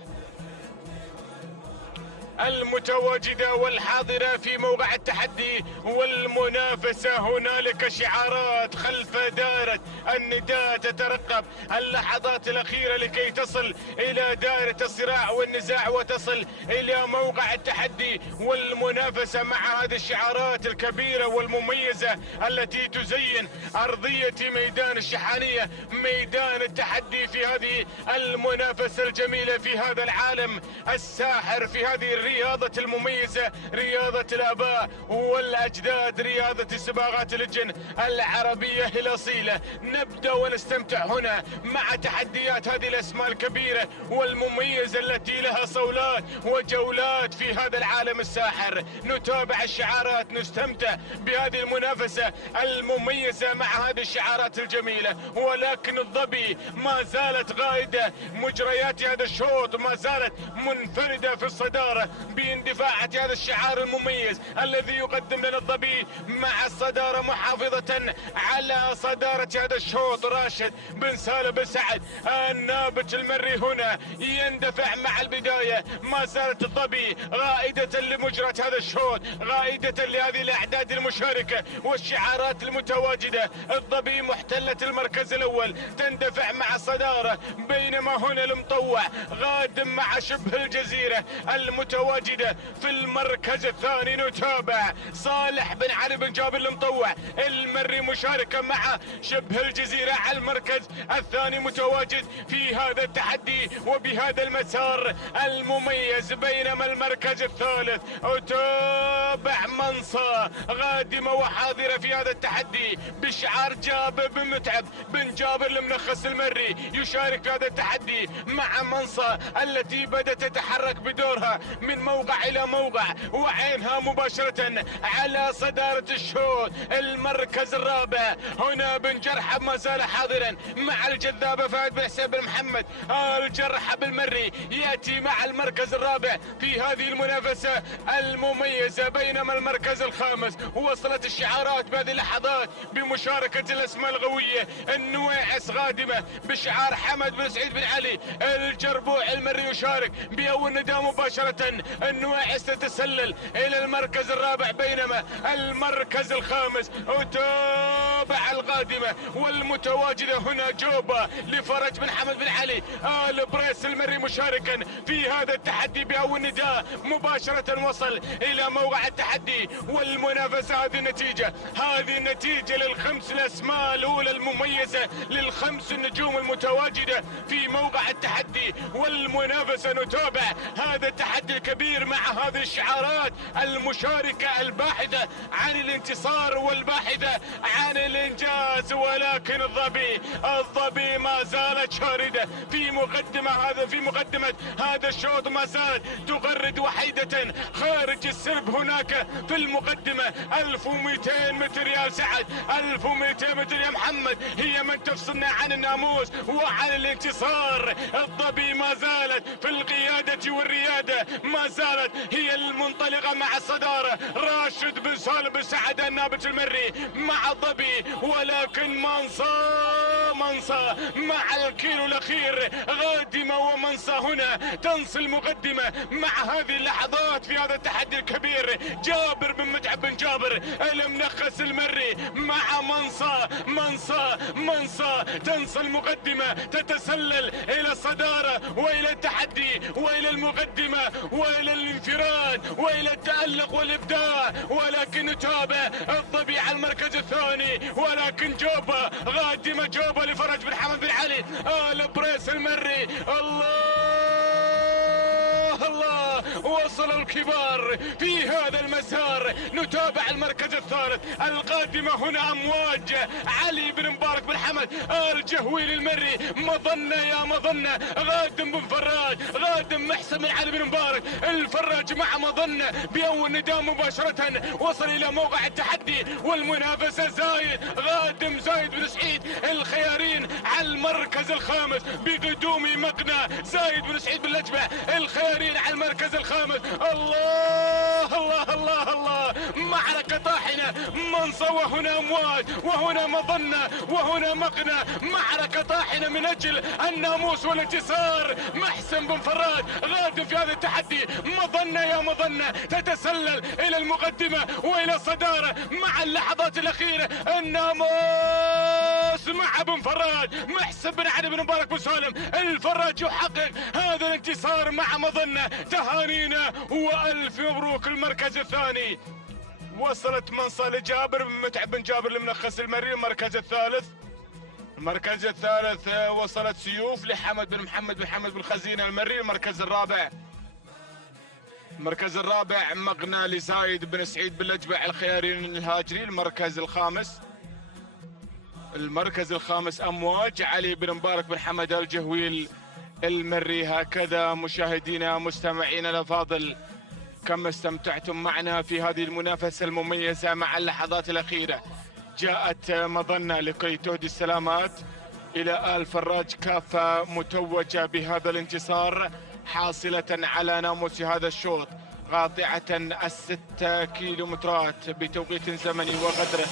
المتواجدة والحاضرة في موقع التحدي والمنافسة. هنالك شعارات خلف دائرة النداء تترقب اللحظات الأخيرة لكي تصل إلى دائرة الصراع والنزاع وتصل إلى موقع التحدي والمنافسة مع هذه الشعارات الكبيرة والمميزة التي تزين أرضية ميدان الشحانية، ميدان التحدي في هذه المنافسة الجميلة في هذا العالم الساحر، في هذه الرياضة المميزة، رياضة الآباء والأجداد، رياضة سباقات اللجن العربية الأصيلة. نبدأ ونستمتع هنا مع تحديات هذه الأسماء الكبيرة والمميزة التي لها صولات وجولات في هذا العالم الساحر. نتابع الشعارات، نستمتع بهذه المنافسة المميزة مع هذه الشعارات الجميلة، ولكن الظبي ما زالت قائدة مجريات هذا الشوط، ما زالت منفردة في الصدارة باندفاعة هذا الشعار المميز الذي يقدم لنا الظبي مع الصدارة، محافظة على صدارة هذا الشوط. راشد بن سالم بن سعد النابت المري هنا يندفع مع البداية، ما زالت الظبي غائدة لمجرى هذا الشوط، غائدة لهذه الأعداد المشاركة والشعارات المتواجدة. الظبي محتلة المركز الأول تندفع مع الصدارة، بينما هنا المطوع غادم مع شبه الجزيرة المتواجدة في المركز الثاني. نتابع صالح بن علي بن جابر المطوع المري مشاركا مع شبه الجزيرة على المركز الثاني، متواجد في هذا التحدي وبهذا المسار المميز، بينما المركز الثالث أتابع منصة غادمة وحاضرة في هذا التحدي بشعار جابر بن متعب بن جابر المنخس المري، يشارك هذا التحدي مع منصة التي بدأت تتحرك بدورها من من موقع إلى موقع، وعينها مباشرة على صدارة الشوط. المركز الرابع هنا بن جرحب ما زال حاضرا مع الجذابة فهد بن حسين بن محمد. الجرحب المري يأتي مع المركز الرابع في هذه المنافسة المميزة، بينما المركز الخامس وصلت الشعارات بهذه اللحظات بمشاركة الأسماء الغوية. النواعس غادمة بشعار حمد بن سعيد بن علي. الجربوع المري يشارك بأول نداء مباشرة. النواعس تتسلل إلى المركز الرابع، بينما المركز الخامس أتابع القادمة والمتواجدة هنا جوبا لفرج بن حمد بن علي. بريس المري مشاركا في هذا التحدي بأول نداء مباشرة وصل إلى موقع التحدي والمنافسة. هذه النتيجة للخمس الأسماء الأولى المميزة، للخمس النجوم المتواجدة في موقع التحدي والمنافسة. نتابع هذا التحدي الكبير مع هذه الشعارات المشاركة الباحثة عن الانتصار والباحثة عن الإنجاز، ولكن الظبي ما زالت شاردة في مقدمة هذا الشوط، ما زالت تغرد وحيدة خارج السرب. هناك في المقدمة 1200 متر يا سعد، 1200 متر يا محمد، هي من تفصلنا عن الناموس وعن الانتصار. الظبي ما زالت في القيادة والريادة، ما زالت هي المنطلقة مع الصدارة. راشد بن سالم بن سعد النابت المري مع الظبي، ولكن منصة مع الكيلو الأخير غادمة، ومنصة هنا تنصي المقدمة مع هذه اللحظات في هذا التحدي الكبير. جابر بن متعب بن جابر المنخس المري مع منصة تنصي المقدمة، تتسلل إلى الصدارة وإلى التحدي وإلى المقدمة وإلى الانفراد وإلى التألق والإبداع. ولكن نتابع الظبي على المركز الثاني، ولكن جوبا غادمة، جوبا لفرج بن حمد بن علي. بريس المري، الله وصل الكبار في هذا المسار. نتابع المركز الثالث القادمة هنا أمواج علي بن مبارك بن حمد الجهويل المري. مظنة غادم بن فراج، غادم محسن بن علي بن مبارك. الفراج مع مظنة بأول نداء مباشرة وصل إلى موقع التحدي والمنافسة. زايد بن سعيد الخيارين على المركز الخامس بقدوم مقنع. زايد بن سعيد بن لجبة الخيارين على المركز الخامس. الله معركة طاحنة. منصة وهنا أمواج وهنا مظنة وهنا مقنع. معركة طاحنة من أجل الناموس والانتصار. محسن بن فراج غادم في هذا التحدي. مظنة تتسلل إلى المقدمة وإلى الصدارة مع اللحظات الأخيرة. الناموس مع بن فراج، محسن بن علي بن مبارك بن سالم. الفراج يحقق هذا الانتصار مع مظنة. تهانينا وألف مبروك. المركز الثاني وصلت منصة لجابر بن متعب بن جابر المنخس المري. المركز الثالث وصلت سيوف لحمد بن محمد بن حمد بن خزينة المري. المركز الرابع مغنى لزايد بن سعيد بن لجبع الخيارين الهاجري. المركز الخامس أمواج علي بن مبارك بن حمد الجهويل المري. هكذا مشاهدينا مستمعينا الأفاضل، كم استمتعتم معنا في هذه المنافسة المميزة مع اللحظات الأخيرة. جاءت مظنة لكي تهدي السلامات إلى آل فراج كافة، متوجة بهذا الانتصار، حاصلة على ناموس هذا الشوط، قاطعة 6 كيلومترات بتوقيت زمني وقدره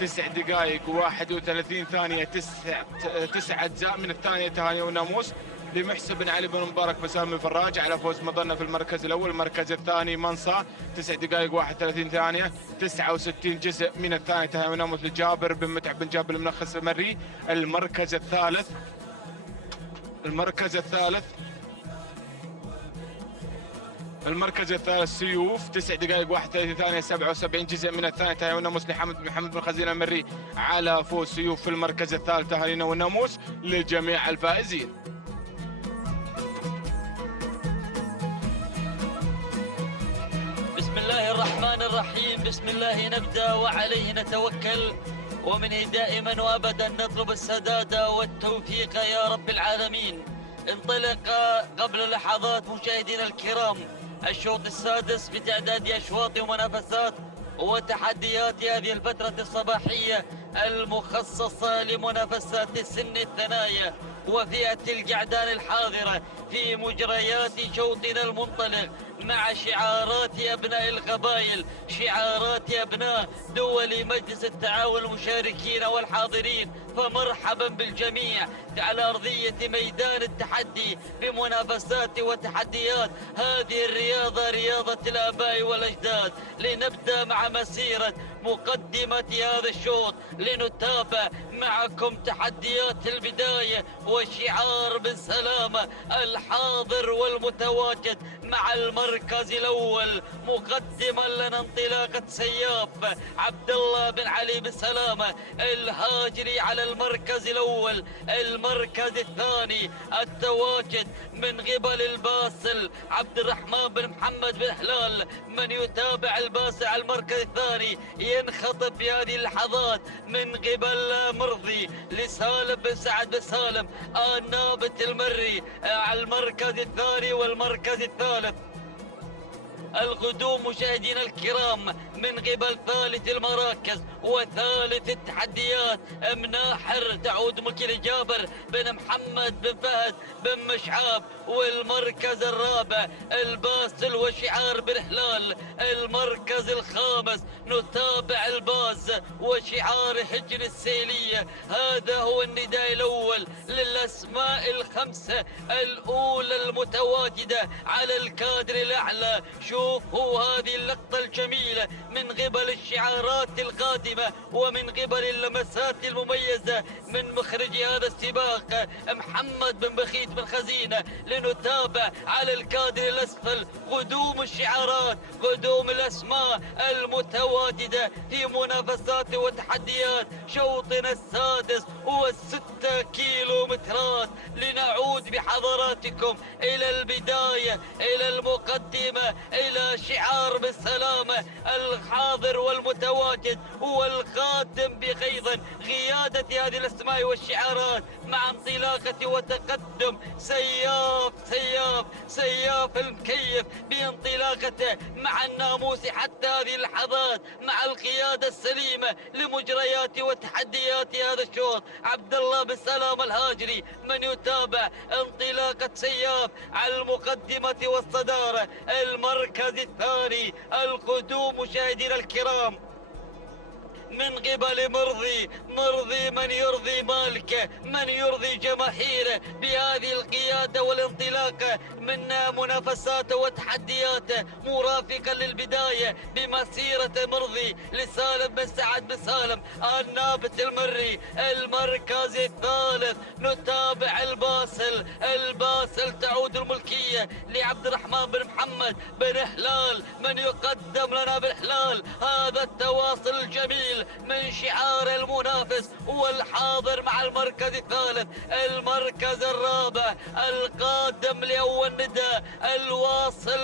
9 دقائق 31 ثانية. 9 أجزاء من الثانية تهاني وناموس لمحسن بن علي بن مبارك بسام الفراج على فوز مظنة في المركز الأول. المركز الثاني منصة 9 دقائق 31 ثانية 69 جزء من الثانية تهاني وناموس لجابر بن متعب بن جابر المنخس المري. المركز الثالث سيوف 9 دقائق 31 ثانية 77 جزء من الثانية تهاني وناموس لحمد بن محمد بن خزينة المري على فوز سيوف في المركز الثالث. تهانينا والناموس لجميع الفائزين. بسم الله الرحمن الرحيم. بسم الله نبدأ وعليه نتوكل، ومنه دائما وأبدا نطلب السداد والتوفيق يا رب العالمين. انطلق قبل لحظات مشاهدينا الكرام الشوط السادس بتعداد أشواط ومنافسات وتحديات هذه الفترة الصباحية المخصصة لمنافسات السن الثنايا وفئة القعدان الحاضرة في مجريات شوطنا المنطلق مع شعارات أبناء القبائل، شعارات أبناء دول مجلس التعاون المشاركين والحاضرين. فمرحبا بالجميع على أرضية ميدان التحدي بمنافسات وتحديات هذه الرياضة، رياضة الآباء والأجداد. لنبدأ مع مسيرة مقدمة هذا الشوط، لنتابع معكم تحديات البداية وشعار بالسلامة الحاضر والمتواجد مع المركز الأول. مقدما لنا انطلاقة سياف عبد الله بن علي بالسلامة الهاجري على المركز الأول. المركز الثاني التواجد من قبل الباسل عبد الرحمن بن محمد بن هلال. من يتابع الباسل على المركز الثاني ينخطب في هذه اللحظات من قبل مرضي لسالم بن سعد بن سالم النابت المري على المركز الثاني والمركز الثالث. القدوم مشاهدينا الكرام من قبل ثالث المراكز وثالث التحديات مناحر تعود ملكي جابر بن محمد بن فهد بن مشعاب. والمركز الرابع الباسل وشعار بن هلال. المركز الخامس نتابع الباز وشعار حجر السيلية. هذا هو النداء الأول للأسماء الخمسة الأولى المتواجدة على الكادر الأعلى. شوفوا هذه اللقطة الجميلة من قبل الشعارات القادمة ومن قبل اللمسات المميزة من مخرج هذا السباق محمد بن بخيت بن خزينة. لنتابع على الكادر الأسفل قدوم الشعارات، قدوم الأسماء المتواجدة في منافسات وتحديات شوطنا السادس والستة كيلومترات. لنعود بحضراتكم إلى البداية، إلى المقدمة، إلى شعار بالسلامة الحاضر والمتواجد والقادم بأيضا قيادة هذه الأسماء والشعارات مع انطلاقة وتقدم سياف المكيف بانطلاقته مع الناموس حتى هذه اللحظات مع القيادة السليمة لمجريات وتحديات هذا الشوط. عبد الله بن سلام الهاجري من يتابع انطلاقة سياف على المقدمة والصدارة. المركز الثاني القدوم مشاهدينا الكرام من قبل مرضي من يرضي مالكه، من يرضي جماهيره بهذه القيادة والانطلاقة من منافساته وتحدياته. مرافقا للبداية بمسيرة مرضي لسالم بن سعد بن سالم النابت المري. المركز الثالث نتابع الباسل تعود الملكية لعبد الرحمن بن محمد بن هلال. من يقدم لنا بن هلال هذا التواصل الجميل من شعار المنافس والحاضر مع المركز الثالث. المركز الرابع القادم لأول نداء الواصل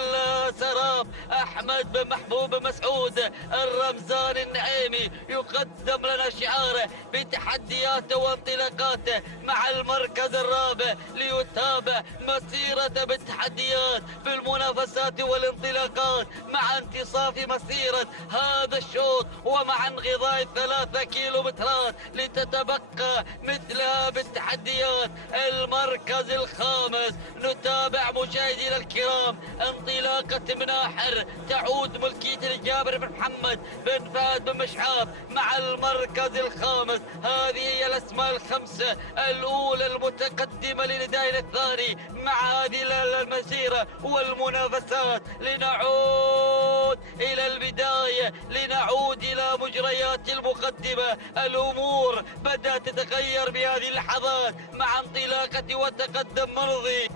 سراب أحمد بن محبوب بن مسعود الرمزان النعيمي يقدم لنا شعاره بتحدياته وانطلاقاته مع المركز الرابع. ليتابع مسيرته بالتحديات بالمنافسات والانطلاقات مع انتصاف مسيرة هذا الشوط ومع انقضاء 3 كيلومترات لتتبقى مثلها بالتحديات. المركز الخامس نتابع مشاهدينا الكرام انطلاقة مناحر تعود ملكية جابر بن محمد بن فهد بن مشعاب مع المركز الخامس. هذه هي الأسماء الخمسة الأولى المتقدمة لندائنا الثاني مع هذه المسيرة والمنافسات. لنعود إلى البداية، لنعود إلى مجريات المقدمة. الأمور بدأت تتغير بهذه اللحظات مع انطلاقة وتقدم مرضي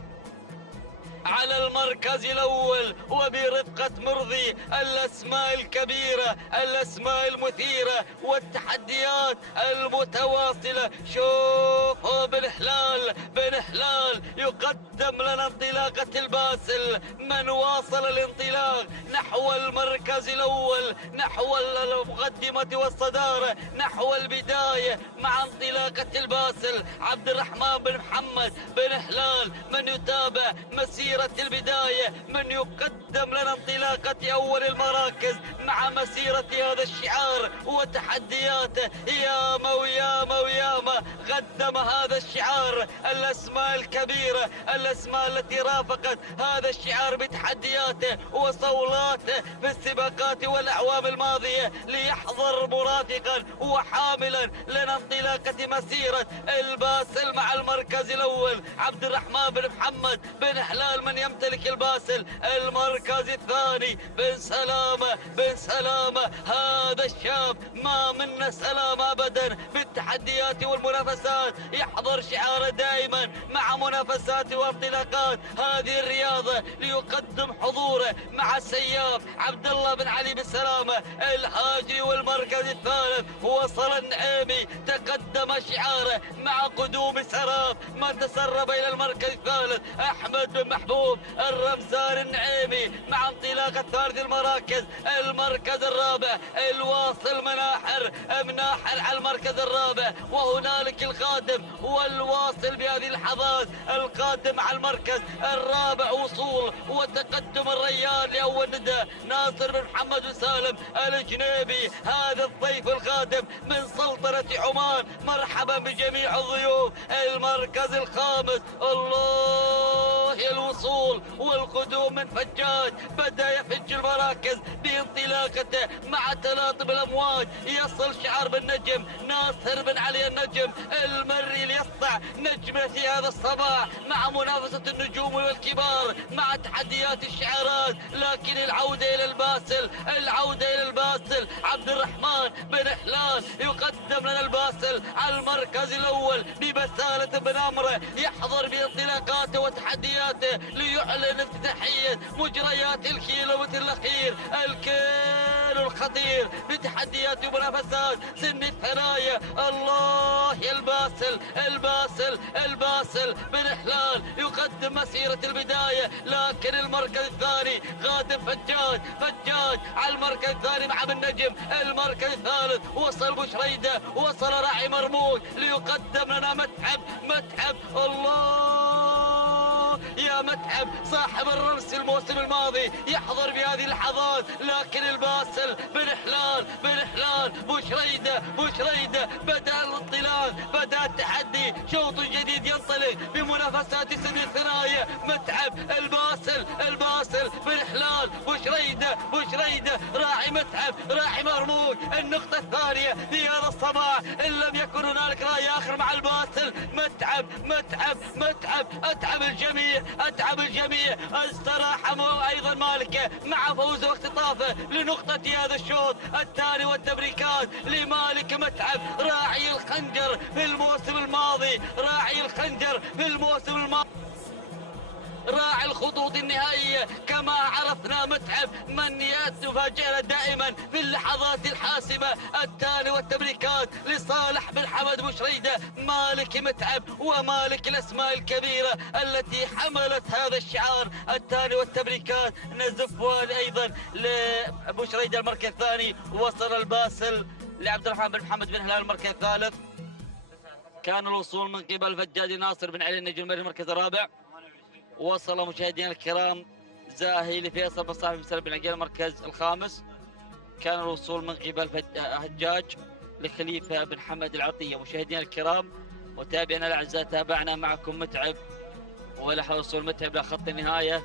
على المركز الأول وبرفقة مرضي. الأسماء الكبيرة، الأسماء المثيرة والتحديات المتواصلة. شوفوا بن هلال يقدم لنا انطلاقة الباسل. من واصل الانطلاق نحو المركز الأول، نحو المقدمة والصدارة، نحو البداية مع انطلاقة الباسل عبد الرحمن بن محمد بن هلال. من يتابع مسيرة مسيرة البداية من يقدم لنا انطلاقة أول المراكز مع مسيرة هذا الشعار وتحدياته. ياما وياما وياما قدم هذا الشعار الأسماء الكبيرة، الأسماء التي رافقت هذا الشعار بتحدياته وصولاته في السباقات والأعوام الماضية، ليحضر مرافقا وحاملا لنا انطلاقة مسيرة الباسل مع المركز الأول عبد الرحمن بن محمد بن حلال من يمتلك الباسل. المركز الثاني بن سلامة بن سلامة، هذا الشاب ما منه سلام أبدا بالتحديات والمنافسات، يحضر شعاره دائما مع منافسات وانطلاقات هذه الرياضة ليقدم حضوره مع السياف عبد الله بن علي بن سلامة الهاجري. والمركز الثالث وصل النعيمي، تقدم شعاره مع قدوم سراب من تسرب إلى المركز الثالث أحمد بن محبوب الرمزان النعيمي مع انطلاقة ثالث المراكز. المركز الرابع الواصل مناحر على المركز الرابع، وهنالك القادم والواصل بهذه اللحظات القادم على المركز الرابع وصول وتقدم الريان لأول ندى ناصر بن محمد بن سالم الجنيبي، هذا الضيف القادم من سلطنة عمان. مرحبا بجميع الضيوف. المركز الخامس الله الوصول والقدوم من فجاج، بدأ يفج المراكز بانطلاقته مع تلاطم الأمواج، يصل شعار بالنجم ناصر بن علي النجم المري ليسطع نجمه في هذا الصباح مع منافسة النجوم والكبار مع تحديات الشعارات. لكن العودة إلى الباسل، العودة إلى الباسل عبد الرحمن بن حلال يقدم لنا الباسل على المركز الأول ببسالة بن أمره، يحضر بانطلاقاته وتحدياته ليعلن افتتاحية مجريات الكيلومتر الأخير، الكيلو الخطير بتحديات ومنافسات سن الثنايا. الله الباسل الباسل الباسل بن حلال يقدم مسيرة البداية، لكن المركز الثاني غادم فجاج على المركز الثاني مع بن نجم. المركز الثالث وصل بشريدة، وصل راعي مرموق ليقدم لنا متعب الله يا متعب صاحب الرمس الموسم الماضي يحضر بهذه اللحظات. لكن الباسل بن حلال بشريدة بدأ الانطلاق، بدأ التحدي، شوط جديد ينطلق بمنافسات سن الثنايا. متعب الباسل بن حلال بشريدة راعي متعب راعي مرموق. النقطة الثانية في هذا الصباح إن لم يكن هنالك راعي آخر مع الباسل. متعب أتعب الجميع استراح أيضا مالكه مع فوزه واختطافه لنقطة هذا الشوط الثاني والتبريكات لمالك متعب راعي الخنجر في الموسم الماضي، راعي الخطوط النهائية كما عرفنا. متعب من يفاجئنا دائما في اللحظات الحاسمة. الثاني والتبريكات لصالح بن حمد بشريدة، مالك متعب ومالك الأسماء الكبيرة التي حملت هذا الشعار. الثاني والتبريكات نزفها أيضا لبشريدة المركز الثاني. وصل الباسل لعبد الرحمن بن محمد بن هلال المركز الثالث. كان الوصول من قبل فجاج ناصر بن علي النجم المركز الرابع. وصل مشاهدينا الكرام زاهي لفيصل بن صاحب بن سلم بن عقيل المركز الخامس. كان الوصول من قبل هجاج لخليفة بن حمد العطية. مشاهدينا الكرام وتابعنا الأعزاء، تابعنا معكم متعب ولحظة وصول متعب لخط النهاية.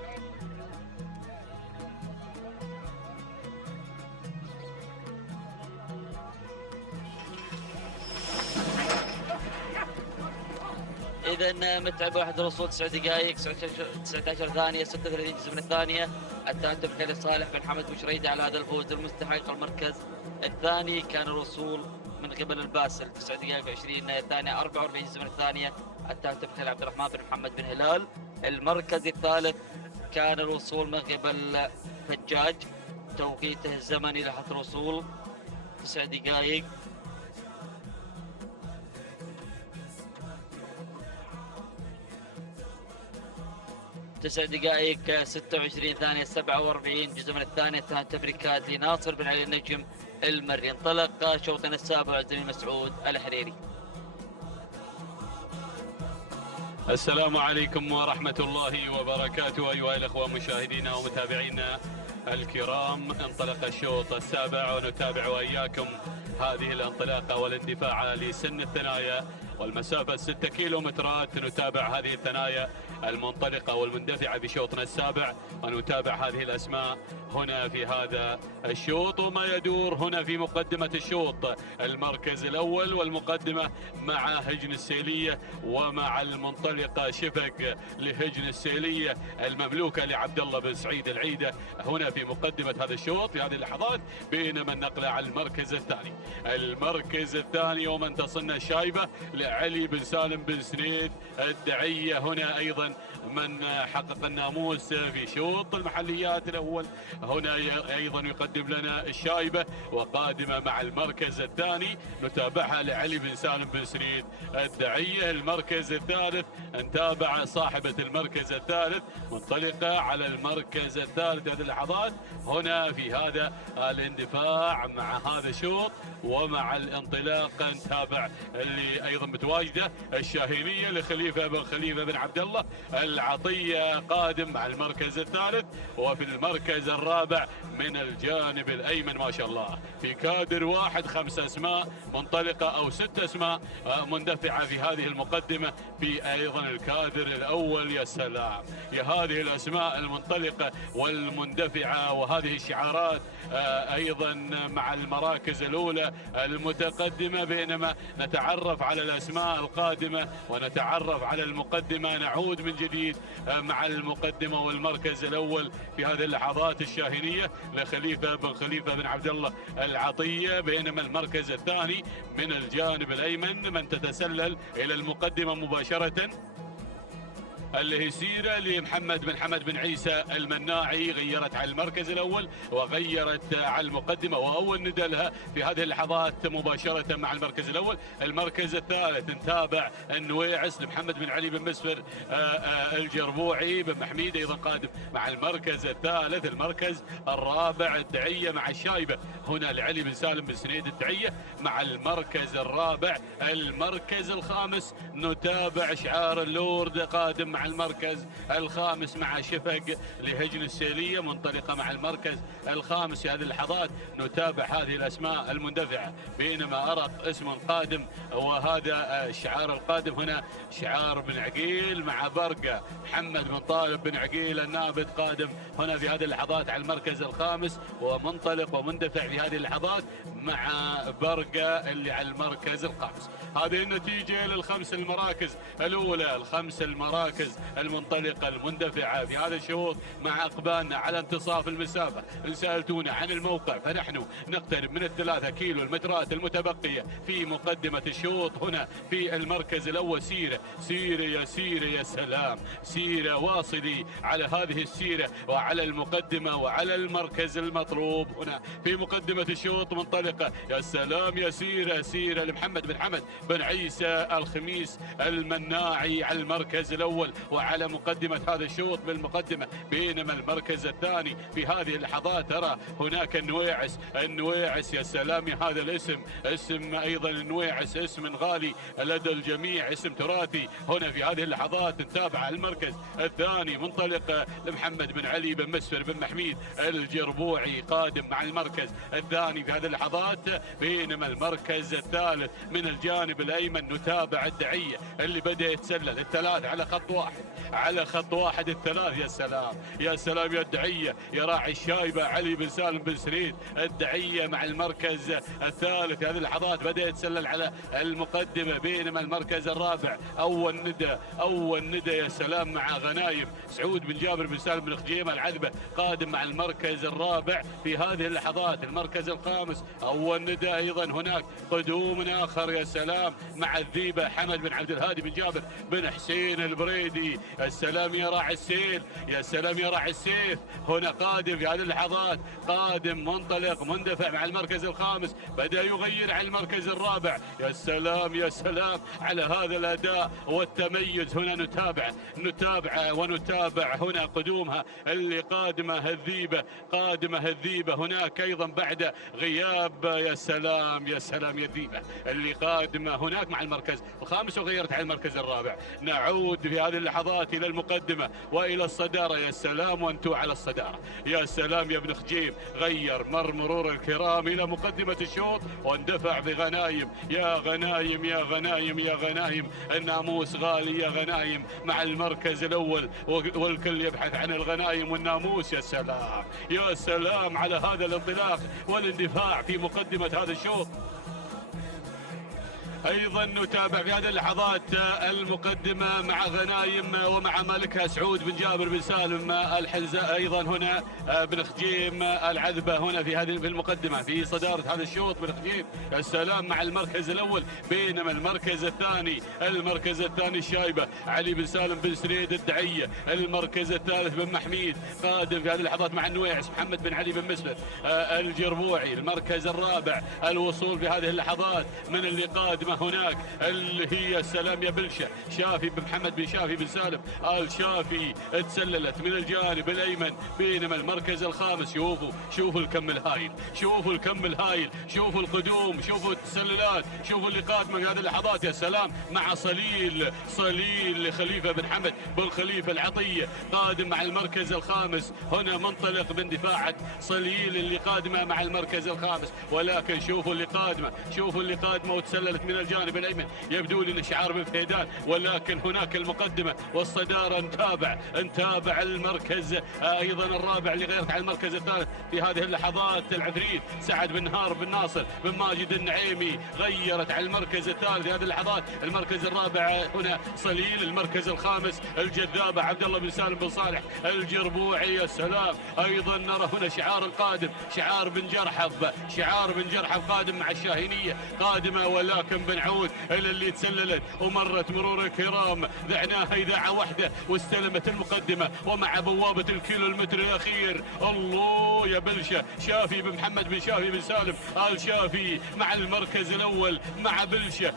إذا متعب واحد الوصول 9 دقائق 19 ثانية 36 جزء من الثانية. التهدف كان لصالح بن حمد بشريدة على هذا الفوز المستحق. المركز الثاني كان الوصول من قبل الباسل 9 دقائق 20 ثانية 44 جزء من الثانية. التهدف كان عبد الرحمن بن محمد بن هلال. المركز الثالث كان الوصول من قبل فجاج، توقيته الزمني لحظة الوصول 9 دقائق 26 ثانية 47 جزء من الثانية. ثلاث تبريكات لناصر بن علي النجم المري. انطلق شوطنا السابع الزميل مسعود الحريري. السلام عليكم ورحمة الله وبركاته أيها الأخوة مشاهدينا ومتابعينا الكرام. انطلق الشوط السابع ونتابع وإياكم هذه الانطلاقة والاندفاع لسن الثنايا والمسافة 6 كيلومترات. نتابع هذه الثنايا المنطلقة والمندفعة بشوطنا السابع ونتابع هذه الأسماء هنا في هذا الشوط وما يدور هنا في مقدمة الشوط. المركز الأول والمقدمة مع هجن السيلية ومع المنطلقة شفق لهجن السيلية المملوكة لعبد الله بن سعيد العيدة هنا في مقدمة هذا الشوط في هذه اللحظات. بينما النقلة على المركز الثاني. المركز الثاني ومن تصلنا الشايبة لعلي بن سالم بن سنيد الدعية هنا أيضا من حقق الناموس في شوط المحليات الأول هنا أيضا يقدم لنا الشايبة وقادمة مع المركز الثاني نتابعها لعلي بن سالم بن سنيد الدعية. المركز الثالث نتابع صاحبة المركز الثالث منطلقة على المركز الثالث هذه اللحظات هنا في هذا الاندفاع مع هذا الشوط ومع الانطلاق نتابع اللي أيضا متواجدة الشاهينية لخليفة بن عبد الله العطية قادم مع المركز الثالث. وفي المركز الرابع من الجانب الأيمن ما شاء الله في كادر واحد 5 أسماء منطلقة أو 6 أسماء مندفعة في هذه المقدمة. في أيضا الكادر الأول يا سلام يا هذه الأسماء المنطلقة والمندفعة وهذه الشعارات أيضا مع المراكز الأولى المتقدمة. بينما نتعرف على الأسماء القادمة ونتعرف على المقدمة نعود من جديد مع المقدمة والمركز الأول في هذه اللحظات الشاهينية لخليفة بن عبد الله العطية. بينما المركز الثاني من الجانب الأيمن من تتسلل إلى المقدمة مباشرة اللي هي سيرة لمحمد بن حمد بن عيسى المناعي غيرت على المركز الأول وغيرت على المقدمة وأول ندى لها في هذه اللحظات مباشرة مع المركز الأول. المركز الثالث نتابع النويعس لمحمد بن علي بن مسفر الجربوعي بن محميد أيضا قادم مع المركز الثالث. المركز الرابع الدعية مع الشايبة هنا لعلي بن سالم بن سنيد الدعية مع المركز الرابع. المركز الخامس نتابع شعار اللورد قادم مع المركز الخامس مع شفق لهجن السيلية منطلقة مع المركز الخامس. في هذه اللحظات نتابع هذه الأسماء المندفعة. بينما أرق اسم قادم وهذا الشعار القادم هنا شعار بن عقيل مع برقة محمد بن طالب بن عقيل النابت قادم هنا في هذه اللحظات على المركز الخامس ومنطلق ومندفع في هذه اللحظات مع برقة اللي على المركز الخامس. هذه النتيجة للخمس المراكز الأولى الخمس المراكز المنطلقة المندفعة في هذا الشوط مع أقبالنا على انتصاف المسافة. إن سألتونا عن الموقع فنحن نقترب من 3 كيلو المترات المتبقية في مقدمة الشوط. هنا في المركز الأول سيرة يا سلام سيرة واصلي على هذه السيرة وعلى المقدمة وعلى المركز المطلوب. هنا في مقدمة الشوط منطلقة يا سلام يا سيرة لمحمد بن حمد بن عيسى الخميس المناعي على المركز الأول وعلى مقدمة هذا الشوط بالمقدمة. بينما المركز الثاني في هذه اللحظات ترى هناك النويعس يا سلام يا هذا الاسم اسم أيضا النويعس اسم غالي لدى الجميع اسم تراثي. هنا في هذه اللحظات نتابع المركز الثاني منطلق لمحمد بن علي بن مسفر بن محميد الجربوعي قادم مع المركز الثاني في هذه اللحظات. بينما المركز الثالث من الجانب الأيمن نتابع الدعية اللي بدأ يتسلل الثلاث على خط واحد الثلاث. يا سلام يا الدعية يا راعي الشايبة علي بن سالم بن سنيد الدعية مع المركز الثالث. هذه اللحظات بدأ يتسلل على المقدمة. بينما المركز الرابع أول ندى يا سلام مع غنايم سعود بن جابر بن سالم بن خجيمة العذبة قادم مع المركز الرابع في هذه اللحظات. المركز الخامس أول ندى أيضا هناك قدوم آخر يا سلام مع الذيبة حمد بن عبد الهادي بن جابر بن حسين البريدي الشافي. السلام يا راعي السيل، يا سلام يا راعي السيف. هنا قادم في هذه اللحظات، قادم منطلق مندفع مع المركز الخامس، بدأ يغير على المركز الرابع. يا سلام يا سلام على هذا الأداء والتميز. هنا نتابع هنا قدومها اللي قادمة الذيبة هناك أيضا بعد غياب. يا سلام يا سلام يا ذيبة اللي قادمة هناك مع المركز الخامس وغيرت على المركز الرابع. نعود في هذه اللحظات إلى المقدمة وإلى الصدارة. يا سلام وانتو على الصدارة. يا سلام يا ابن خجيم، غير مرور الكرام إلى مقدمة الشوط واندفع بغنايم. يا غنايم يا غنايم يا غنايم، الناموس غالي يا غنايم مع المركز الأول، والكل يبحث عن الغنايم والناموس. يا سلام يا سلام على هذا الانطلاق والاندفاع في مقدمة هذا الشوط. ايضا نتابع في هذه اللحظات المقدمه مع غنايم ومع مالكها سعود بن جابر بن سالم الحنزة. ايضا هنا بن خجيم العذبه هنا في المقدمه في صداره هذا الشوط بن خجيم. السلام مع المركز الاول، بينما المركز الثاني الشايبه علي بن سالم بن سريد الدعيه. المركز الثالث بن محميد قادم في هذه اللحظات مع النويعس محمد بن علي بن مسلم الجربوعي. المركز الرابع الوصول في هذه اللحظات من اللي قادمه هناك اللي هي السلام يا بلشة شافي بن محمد بن شافي بن سالم الشافي تسللت من الجانب الايمن. بينما المركز الخامس شوفوا الكم الهائل، شوفوا القدوم، شوفوا التسللات، شوفوا اللي قادمه في هذه اللحظات. يا سلام مع صليل لخليفه بن حمد بن خليفه العطيه قادم مع المركز الخامس. هنا منطلق من دفاعة صليل اللي قادمه مع المركز الخامس، ولكن شوفوا اللي قادمه وتسللت من الجانب الايمن. يبدو لي شعار بن فهيدان، ولكن هناك المقدمه والصداره. نتابع المركز ايضا الرابع اللي غيرت على المركز الثالث في هذه اللحظات. العفريت سعد بن نهار بن ناصر بن ماجد النعيمي غيرت على المركز الثالث في هذه اللحظات. المركز الرابع هنا صليل. المركز الخامس الجذابه عبد الله بن سالم بن صالح الجربوعي. يا سلام ايضا نرى هنا شعار قادم، شعار بن جرحف قادم مع الشاهينيه قادمه، ولكن بنعود الى اللي تسللت ومرت مرور الكرام. ذعناها اذاعه واحده واستلمت المقدمه ومع بوابه الكيلومتر الاخير. الله يا بلشه، شافي بن محمد بن شافي بن سالم الشافي مع المركز الاول مع بلشه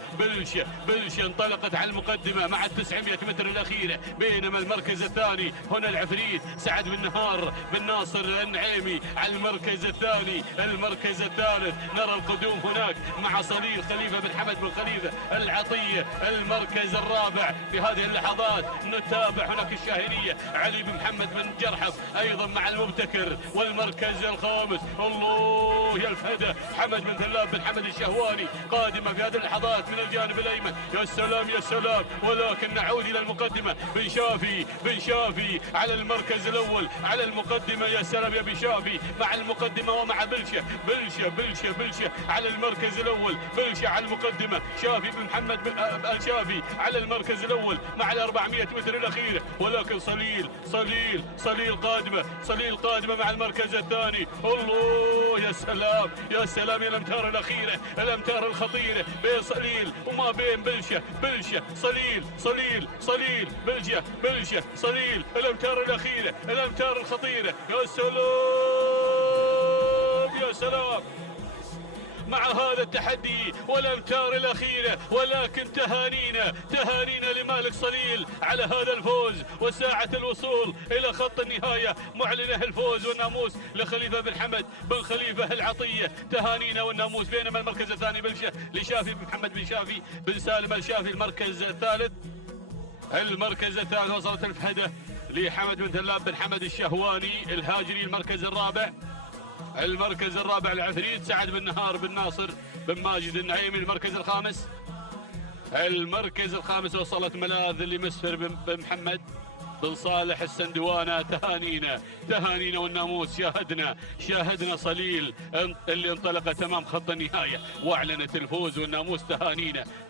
انطلقت على المقدمه مع 900 متر الاخيره. بينما المركز الثاني هنا العفريت سعد بن نهار بن ناصر النعيمي على المركز الثاني. المركز الثالث نرى القدوم هناك مع صليل خليفه بن حمد بن خليفه العطيه. المركز الرابع في هذه اللحظات نتابع هناك الشاهينيه علي بن محمد بن جرحف ايضا مع المبتكر. والمركز الخامس الله يا الفهده حمد بن ثلاب بن حمد الشهواني قادمه في هذه اللحظات من الجانب الايمن. يا سلام يا سلام، ولكن نعود الى المقدمه. بن شافي على المركز الاول على المقدمه. يا سلام يا بن شافي مع المقدمه ومع بلشه على المركز الاول. بلشه على المقدمه، شافي بن محمد بن الشافي على المركز الاول مع ال 400 متر الاخيره. ولكن صليل قادمه مع المركز الثاني. الله يا سلام يا الامتار الاخيره، الامتار الخطيره بين صليل وما بين بلشه صليل بلشه صليل. الامتار الاخيره، الامتار الخطيره. يا سلام مع هذا التحدي والامتار الاخيره. ولكن تهانينا لمالك صليل على هذا الفوز وساعه الوصول الى خط النهايه، معلنه الفوز والناموس لخليفه بن حمد بن خليفه العطيه. تهانينا والناموس. بينما المركز الثاني بلشه لشافي بن محمد بن شافي بن سالم الشافي. المركز الثالث وصلت الفهده لحمد بن ثلاب بن حمد الشهواني الهاجري. المركز الرابع العفريت سعد بن نهار بن ناصر بن ماجد النعيمي. المركز الخامس وصلت ملاذ لمسفر بن محمد بن صالح السندوانة. تهانينا والناموس. شاهدنا صليل اللي انطلق تمام خط النهاية واعلنت الفوز، والناموس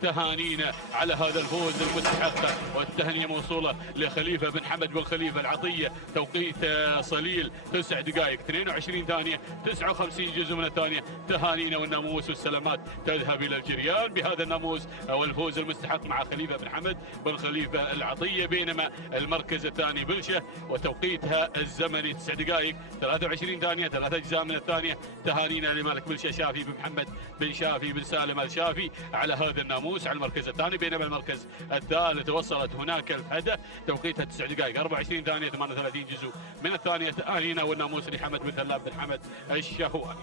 تهانينا على هذا الفوز المستحق. والتهنئة موصولة لخليفة بن حمد بن خليفة العطية. توقيت صليل 9 دقائق 22 ثانية 59 جزء من الثانية. تهانينا والناموس والسلامات تذهب إلى الجريان بهذا الناموس والفوز المستحق مع خليفة بن حمد بن خليفة العطية. بينما المركز الثاني بلشة وتوقيتها الزمني 9 دقائق 23 ثانية 3 أجزاء من الثانية. تهانينا لمالك بلشة شافي بن محمد بن شافي بن سالم الشافي على هذا الناموس على المركز الثاني. بينما المركز الثالث وصلت هناك الفهدة توقيتها 9 دقائق 24 ثانية 38 جزء من الثانية. تهانينا والناموس لحمد بن ثلاب بن حمد الشهواني.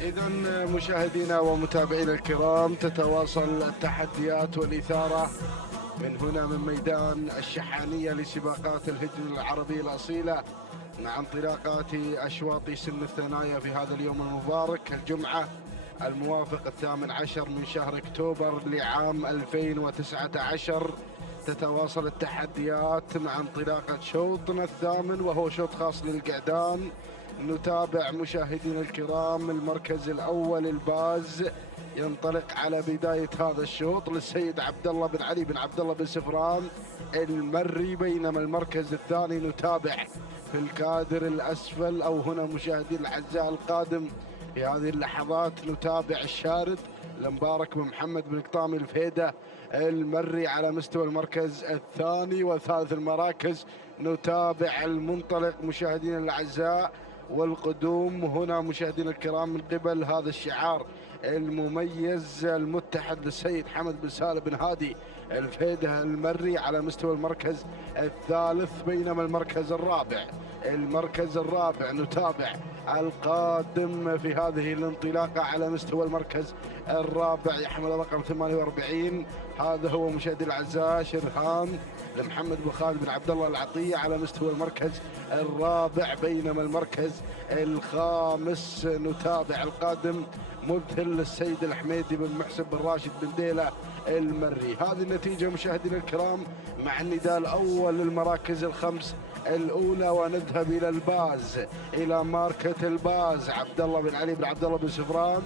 إذا مشاهدينا ومتابعينا الكرام، تتواصل التحديات والإثارة من هنا من ميدان الشحانية لسباقات الهجن العربي الأصيلة مع انطلاقات أشواط سن الثنايا في هذا اليوم المبارك الجمعة الموافق 18 من شهر أكتوبر لعام 2019. تتواصل التحديات مع انطلاقة شوطنا الثامن وهو شوط خاص للقعدان. نتابع مشاهدينا الكرام المركز الأول الباز ينطلق على بداية هذا الشوط للسيد عبد الله بن علي بن عبد الله بن سفران المري. بينما المركز الثاني نتابع في الكادر الأسفل أو هنا مشاهدينا الأعزاء القادم في هذه اللحظات نتابع الشارد المبارك بن محمد بن قطامي الفهيدة المري على مستوى المركز الثاني وثالث المراكز. نتابع المنطلق مشاهدينا الأعزاء والقدوم هنا مشاهدينا الكرام من قبل هذا الشعار المميز المتحد للسيد حمد بن سالم بن هادي الفهيدة المري على مستوى المركز الثالث. بينما المركز الرابع نتابع القادم في هذه الانطلاقة على مستوى المركز الرابع يحمل رقم 48. هذا هو مشاهدي الأعزاء شرهان لمحمد بن خالد بن عبد الله العطية على مستوى المركز الرابع. بينما المركز الخامس نتابع القادم مذهل السيد الحميدي بن محسن بن راشد بن ديلة المري. هذه النتيجة مشاهدينا الكرام مع النداء الأول للمراكز الخمس الأولى. ونذهب إلى الباز إلى ماركة الباز. عبد الله بن علي بن عبد الله بن سفران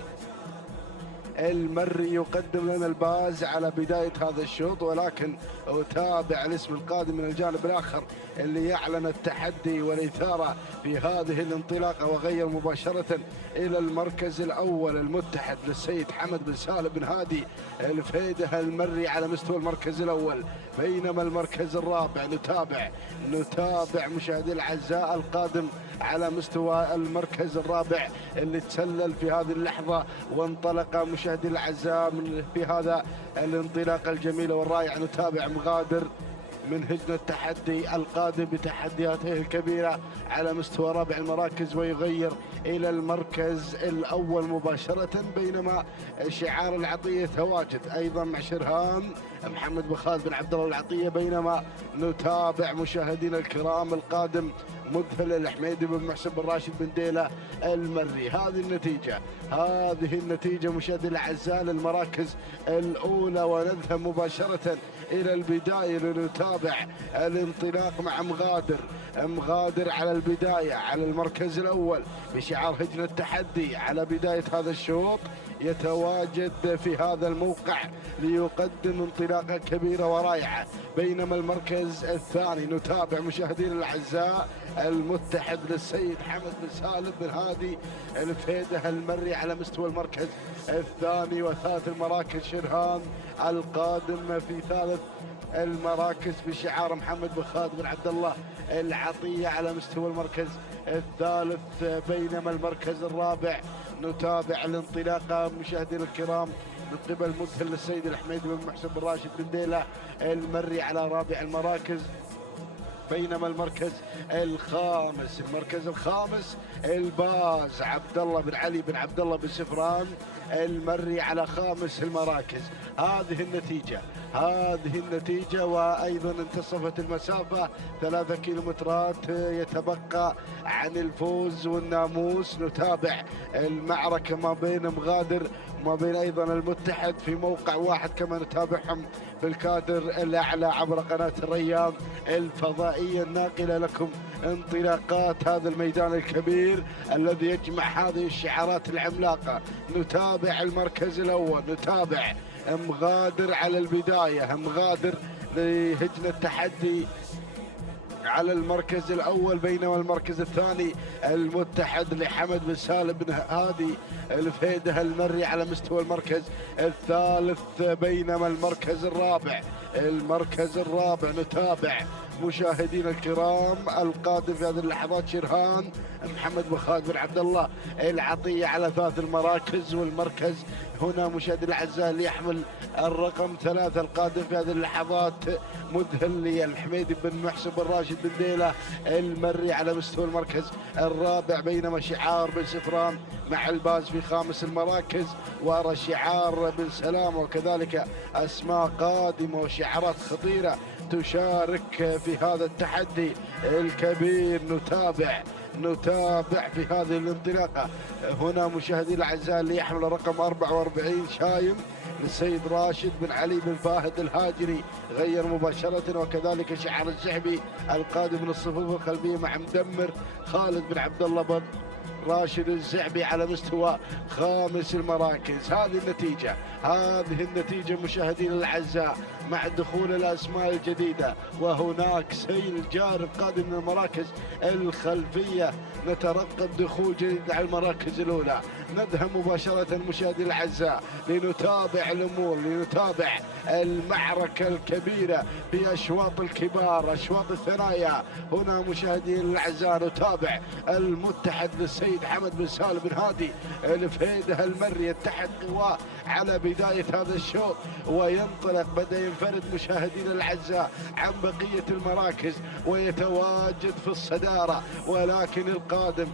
المري يقدم لنا الباز على بداية هذا الشوط، ولكن أتابع الاسم القادم من الجانب الآخر اللي يعلن التحدي والإثارة في هذه الانطلاقة وغير مباشرة إلى المركز الأول المتحد للسيد حمد بن سالم بن هادي الفهيدة المري على مستوى المركز الأول. بينما المركز الرابع نتابع مشاهدي الأعزاء القادم على مستوى المركز الرابع اللي تسلل في هذه اللحظة وانطلق مشاهدي الأعزاء في هذا الانطلاقة الجميلة والرائعة. نتابع مغادر من هجن التحدي القادم بتحدياته الكبيرة على مستوى رابع المراكز ويغير إلى المركز الأول مباشرة. بينما شعار العطية تواجد أيضا مع شرهان محمد بن خالد بن عبد الله العطية. بينما نتابع مشاهدينا الكرام القادم مذهل الحميدي بن محسن بن راشد بن ديلة المري. هذه النتيجة مشاهدينا الأعزاء للمراكز الأولى. ونذهب مباشرة إلى البداية لنتابع الانطلاق مع مغادر على البداية على المركز الأول بشعار هجن التحدي على بداية هذا الشوط. يتواجد في هذا الموقع ليقدم انطلاقة كبيرة ورائعة. بينما المركز الثاني نتابع مشاهدينا الأعزاء المتحد للسيد حمد بن سالم بن هادي الفهيدة المري على مستوى المركز الثاني وثالث المراكز. شرهان القادم في ثالث المراكز بشعار محمد بن خالد بن عبد الله العطية على مستوى المركز الثالث. بينما المركز الرابع نتابع الانطلاقة مشاهدينا الكرام من قبل مذهل للسيد الحميدي بن محسن بن راشد بن ديلة المري على رابع المراكز. بينما المركز الخامس الباز عبد الله بن علي بن عبد الله بن سفران المري على خامس المراكز. هذه هذه النتيجة. وأيضا انتصفت المسافة 3 كيلومترات يتبقى عن الفوز والناموس. نتابع المعركة ما بين مغادر وما بين أيضا المتحد في موقع واحد، كما نتابعهم في الكادر الأعلى عبر قناة الرياض الفضائية الناقلة لكم انطلاقات هذا الميدان الكبير الذي يجمع هذه الشعارات العملاقة. نتابع المركز الأول، نتابع مغادر على البداية، مغادر لهجن التحدي على المركز الأول، بينما المركز الثاني المتحد لحمد بن سالم بن هادي الفهيدة المري على مستوى المركز الثالث، بينما المركز الرابع نتابع مشاهدينا الكرام القادم في هذه اللحظات شرهان محمد بن خالد بن عبد الله العطية على 3 المراكز. والمركز هنا مشاهدينا الاعزاء اللي يحمل الرقم 3 القادم في هذه اللحظات مذهل الحميدي بن محسن بن راشد بن ديلة المري على مستوى المركز الرابع، بينما شعار بن سفران مع الباز في 5 المراكز، وارى شعار بن سلام وكذلك اسماء قادمه وشعارات خطيره تشارك في هذا التحدي الكبير. نتابع في هذه الانطلاقه هنا مشاهدينا الاعزاء اللي يحمل رقم 44 شايم للسيد راشد بن علي بن فاهد الهاجري غير مباشره، وكذلك شعار الزحبي القادم من الصفوف القلبيه مع مدمر خالد بن عبد الله بن راشد الزعبي على مستوى 5 المراكز. هذه النتيجة مشاهدينا الأعزاء مع دخول الأسماء الجديدة، وهناك سيل جارب قادم من المراكز الخلفية. نترقب دخول جديد على المراكز الأولى. نذهب مباشرة مشاهدينا الأعزاء لنتابع الأمور، لنتابع المعركة الكبيرة في أشواط الكبار، أشواط الثنايا. هنا مشاهدينا الأعزاء نتابع المتحد للسيد حمد بن سالم بن هادي الفهيدة المري يتحد قواه على بداية هذا الشوط وينطلق، بدأ ينفرد مشاهدينا الأعزاء عن بقية المراكز ويتواجد في الصدارة، ولكن القادم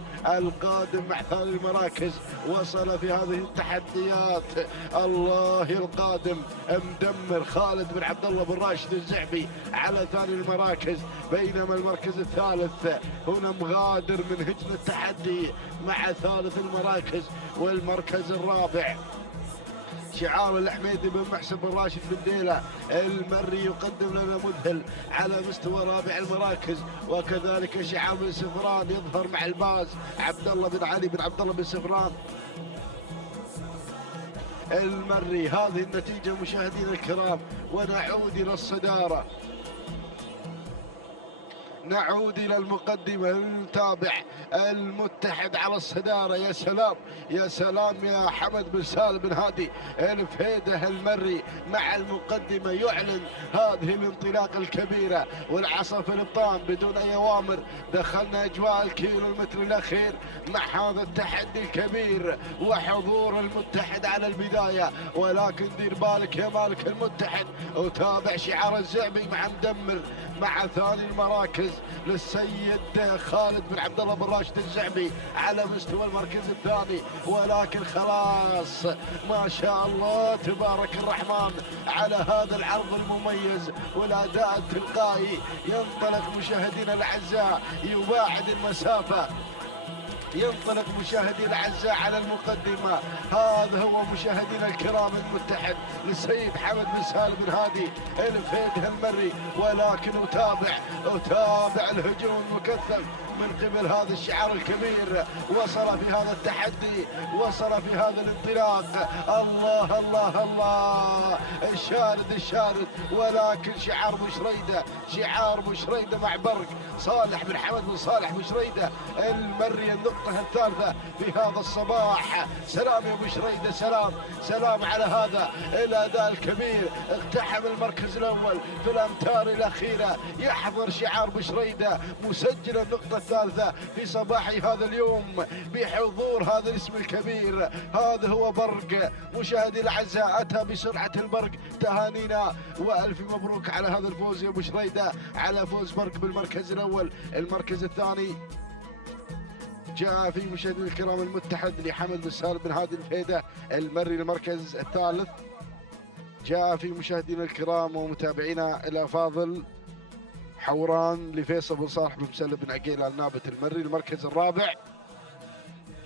مع ثاني المراكز وصل في هذه التحديات. الله القادم مدمر خالد بن عبد الله بن راشد الزعبي على ثاني المراكز، بينما المركز الثالث هنا مغادر من هجن التحدي مع ثالث المراكز. والمركز الرابع شعار الحميدي بن محسن بن راشد بن ديلة المري يقدم لنا مذهل على مستوى رابع المراكز، وكذلك شعار بن سفران يظهر مع الباز عبد الله بن علي بن عبد الله بن سفران المري. هذه النتيجة مشاهدينا الكرام، ونعود إلى الصدارة، نعود إلى المقدمة، نتابع المتحد على الصدارة. يا سلام يا سلام يا حمد بن سالم بن هادي الفهيدة المري مع المقدمة يعلن هذه الانطلاقة الكبيرة والعصا في الابطان بدون أي أوامر. دخلنا أجواء الكيلومتر الأخير مع هذا التحدي الكبير وحضور المتحد على البداية، ولكن دير بالك يا مالك المتحد وتابع شعار الزعبي مع مدمر مع ثاني المراكز للسيد خالد بن عبد الله بن راشد الزعبي على مستوى المركز الثاني، ولكن خلاص ما شاء الله تبارك الرحمن على هذا العرض المميز والاداء التلقائي. ينطلق مشاهدينا الاعزاء يباعد المسافه، ينطلق مشاهدينا الاعزاء على المقدمه. هذا هو مشاهدينا الكرام المتحد للسيد حمد بن سالم بن هادي الفهيدة المري، ولكن اتابع الهجوم المكثف من قبل هذا الشعار الكبير. وصل في هذا التحدي، وصل في هذا الانطلاق. الله الله الله الشارد، ولكن شعار بشريدة مع برق صالح بن حمد بن صالح بشريدة المري النقطة الثالثة في هذا الصباح. سلام يا بشريدة، سلام على هذا الأداء الكبير. اقتحم المركز الأول في الأمتار الأخيرة، يحضر شعار بشريدة مسجل النقطة الثالثة في صباح هذا اليوم بحضور هذا الاسم الكبير. هذا هو برق مشاهدي الأعزاء، أتى بسرعة البرق. تهانينا وألف مبروك على هذا الفوز يا بشريدة، على فوز برق بالمركز الأول. المركز الثاني جاء في مشاهدينا الكرام المتحد لحمد بن سالم بن هادي الفهيدة المري المركز الثالث. جاء في مشاهدينا الكرام ومتابعينا الأفاضل حوران لفيصل بن صالح بن مسلم بن عقيل النابت المري. المركز الرابع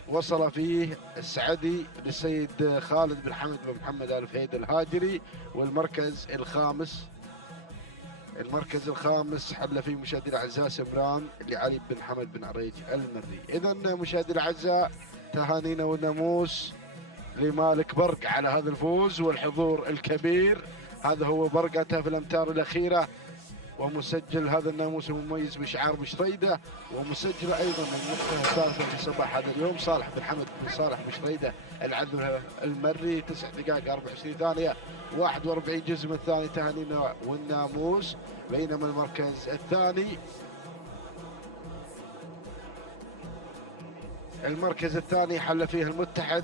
وصل فيه السعدي للسيد خالد بن حمد بن محمد آل فهيد الهاجري. والمركز الخامس حل فيه مشاهدينا الأعزاء سمران لعلي بن حمد بن عريج المري. إذا مشاهدينا الأعزاء تهانينا والناموس لمالك برق على هذا الفوز والحضور الكبير. هذا هو برقته في الأمتار الأخيرة، ومسجل هذا الناموس المميز بشعار بشريدة، ومسجل أيضا النقطة الثالثة في صباح هذا اليوم صالح بن حمد بن صالح بشريدة العذر المري. 9 دقائق 24 ثانية 41 جزء من الثاني. تهانينا والناموس. بينما المركز الثاني حل فيه المتحد،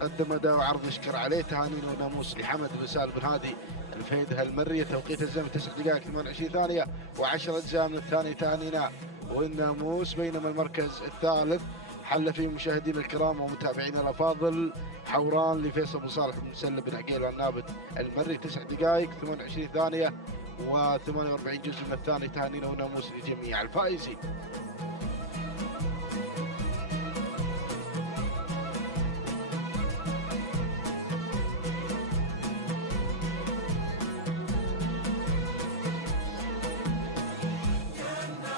قدم اداء وعرض نشكر عليه. تهانينا والناموس لحمد بن سالم بن هادي الفهيد المري. توقيت الزمن 9 دقائق 28 ثانية و10 أجزاء من الثاني. تهانينا والناموس. بينما المركز الثالث حل فيه مشاهدينا الكرام ومتابعينا الافاضل حوران لفيصل بن صالح بن مسلم بن عقيل النابت المري. 9 دقائق 28 ثانية و48 جزء من الثاني. تهانينا والناموس لجميع الفائزين.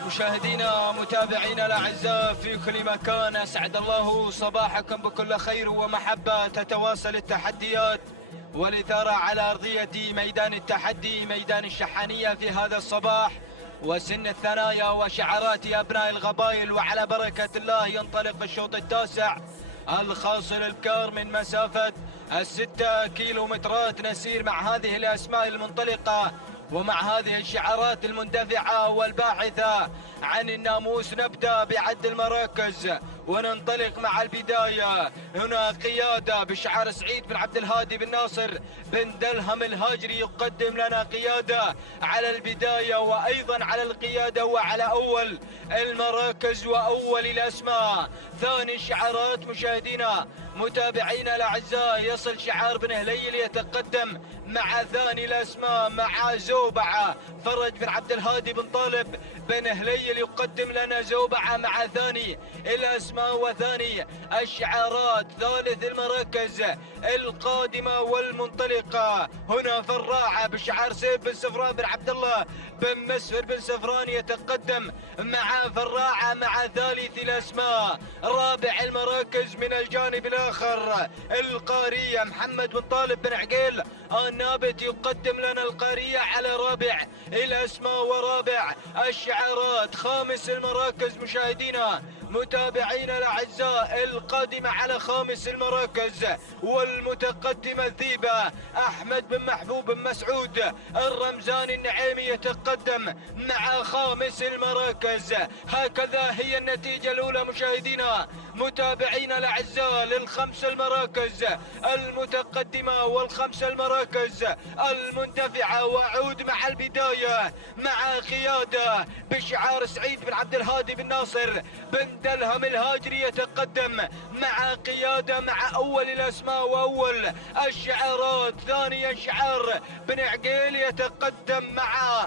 مشاهدينا متابعينا الاعزاء في كل مكان، اسعد الله صباحكم بكل خير ومحبه. تتواصل التحديات والاثاره على ارضيه ميدان التحدي، ميدان الشحانيه في هذا الصباح، وسن الثنايا وشعارات ابناء القبائل. وعلى بركه الله ينطلق الشوط التاسع الخاص للبكار من مسافه 6 كيلومترات. نسير مع هذه الاسماء المنطلقه ومع هذه الشعارات المندفعة والباحثة عن الناموس. نبدأ بعد المراكز وننطلق مع البداية. هنا قيادة بشعار سعيد بن عبد الهادي بن ناصر بن دلهم الهاجري يقدم لنا قيادة على البداية وأيضا على القيادة وعلى أول المراكز وأول الأسماء. ثاني الشعارات مشاهدينا متابعينا الأعزاء يصل شعار بن هليل يتقدم مع ثاني الأسماء مع زوبعة. فرج بن عبد الهادي بن طالب بن هليل يقدم لنا زوبعة مع ثاني الأسماء وثاني الشعارات. ثالث المراكز القادمة والمنطلقة هنا فراعة بشعار سيف بن سفران بن عبد الله بن مسفر بن سفران يتقدم مع فراعة مع ثالث الأسماء. رابع المراكز من الجانب الآخر القارية محمد بن طالب بن عقيل النابت يقدم لنا القارية على رابع الأسماء ورابع الشعارات. خامس المراكز مشاهدينا متابعينا الأعزاء القادمة على خامس المراكز والمتقدمة الذيبة أحمد بن محبوب بن مسعود الرمزاني النعيمي يتقدم مع خامس المراكز. هكذا هي النتيجة الأولى مشاهدينا متابعينا الأعزاء للخمس المراكز المتقدمة والخمس المراكز المندفعة. وأعود مع البداية مع قيادة بشعار سعيد بن عبد الهادي بن ناصر بن دلهم الهاجري يتقدم مع قيادة مع أول الأسماء وأول الشعارات. ثانيا شعار بن عقيل يتقدم مع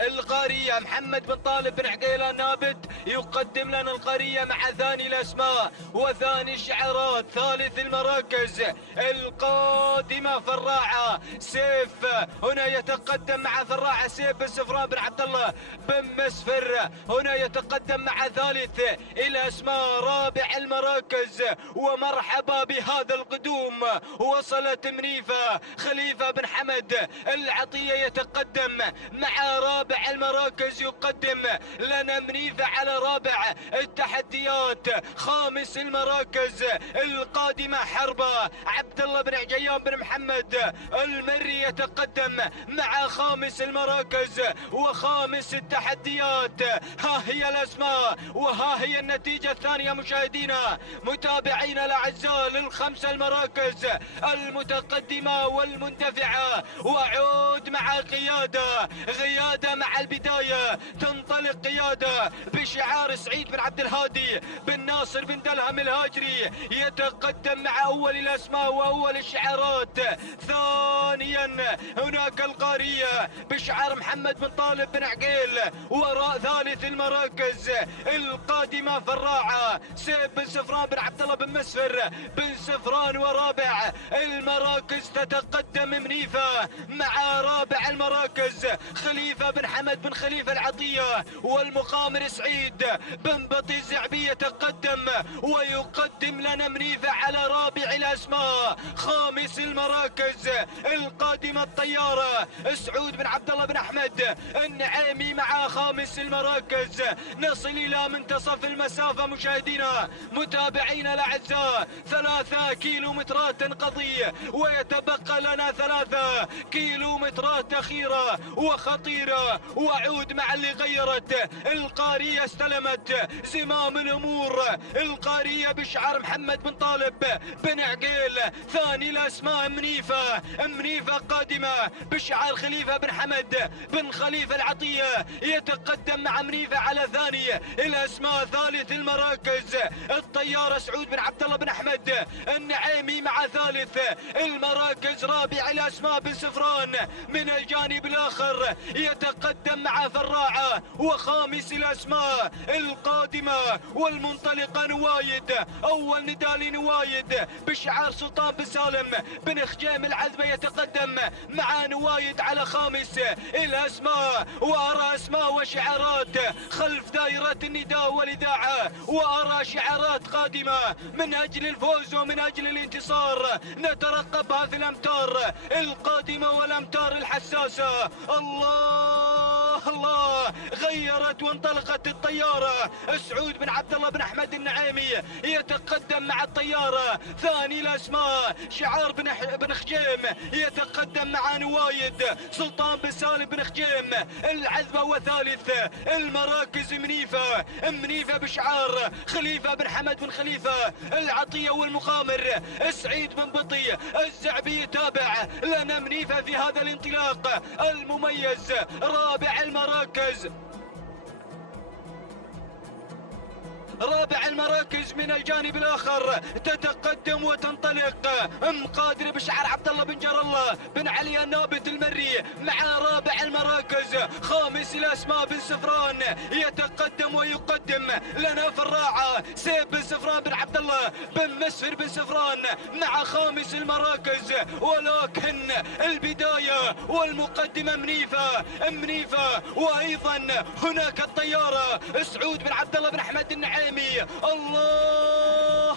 القارية محمد بن طالب بن عقيل النابت يقدم لنا القارية مع ثاني الأسماء وثاني الشعارات. ثالث المراكز القادمة فراعة سيف هنا يتقدم مع فراعة سيف بن سفران بن عبد الله بن مسفر هنا يتقدم مع ثالث الأسماء. رابع المراكز ومرحبا بهذا القدوم وصلت منيفة خليفة بن حمد العطية يتقدم مع رابع المراكز يقدم لنا منيفة على رابع التحديات. خامس المراكز القادمة حربة عبد الله بن عجيان بن محمد المري يتقدم مع خامس المراكز وخامس التحديات. ها هي الأسماء وها هي النتيجة الثانية مشاهدينا متابعينا الأعزاء للخمس المراكز المتقدمة والمندفعة. وأعود مع قيادة مع البداية تنطلق تنطلق قيادة بشعار سعيد بن عبد الهادي بن ناصر بن دلهم الهاجري، يتقدم مع أول الأسماء وأول الشعارات. ثانيا هناك القارية بشعار محمد بن طالب بن عقيل، وراء ثالث المراكز القادمة فراعة سيف بن سفران بن عبد الله بن مسفر بن سفران، ورابع المراكز تتقدم منيفة مع رابع المراكز خليفة بن حمد بن خليفة العطية، والمقامر سعيد بن بطي الزعبي يتقدم ويقدم لنا منيفة على رابع الأسماء. خامس المراكز القادمة الطيارة سعود بن عبد الله بن أحمد النعيمي مع خامس المراكز. نصل إلى منتصف المسافة مشاهدينا متابعينا الأعزاء، 3 كيلومترات تنقضي ويتبقى لنا 3 كيلومترات أخيرة وخطيرة. وعود مع اللي غيرت القارية، استلمت زمام الأمور القارية بشعار محمد بن طالب بن عقيل. ثاني الأسماء منيفة قادمة بشعار خليفة بن حمد بن خليفة العطية، يتقدم مع منيفة على ثاني الأسماء. ثالث المراكز الطيارة سعود بن عبد الله بن أحمد النعيمي مع ثالث المراكز. رابع الأسماء بن سفران من الجانب الآخر يتقدم مع فراعة. وخامس الأسماء القادمة والمنطلقة نوايد، أول نداء لنوايد بشعار سلطان بن سالم بن خجيم العذبة، يتقدم مع نوايد على خامس الأسماء. وأرى أسماء وشعارات خلف دائرة النداء والإذاعة، وأرى شعارات قادمة من أجل الفوز ومن أجل الانتصار نترقبها في الأمتار القادمة والأمتار الحساسة. الله غيرت وانطلقت الطيارة. سعود بن عبد الله بن أحمد النعيمي يتقدم مع الطيارة. ثاني الأسماء شعار بن خجيم يتقدم مع نوايد سلطان بن سالم بن خجيم العذبة. وثالث المراكز منيفة بشعار خليفة بن حمد بن خليفة العطية، والمقامر سعيد بن بطي الزعبي. يتابع لنا منيفة في هذا الانطلاق المميز. رابع المراكز من الجانب الآخر تتقدم وتنطلق مقادر بشعار عبد الله بن جار الله بن علي النابت المري مع رابع المراكز. خامس الأسماء بن سفران يتقدم ويقدم لنا فراعة سيف بن سفران بن عبد الله بن مسفر بن سفران مع خامس المراكز. ولكن البداية والمقدمة منيفة. وأيضا هناك الطيارة سعود بن عبد الله بن أحمد النعيمي. الله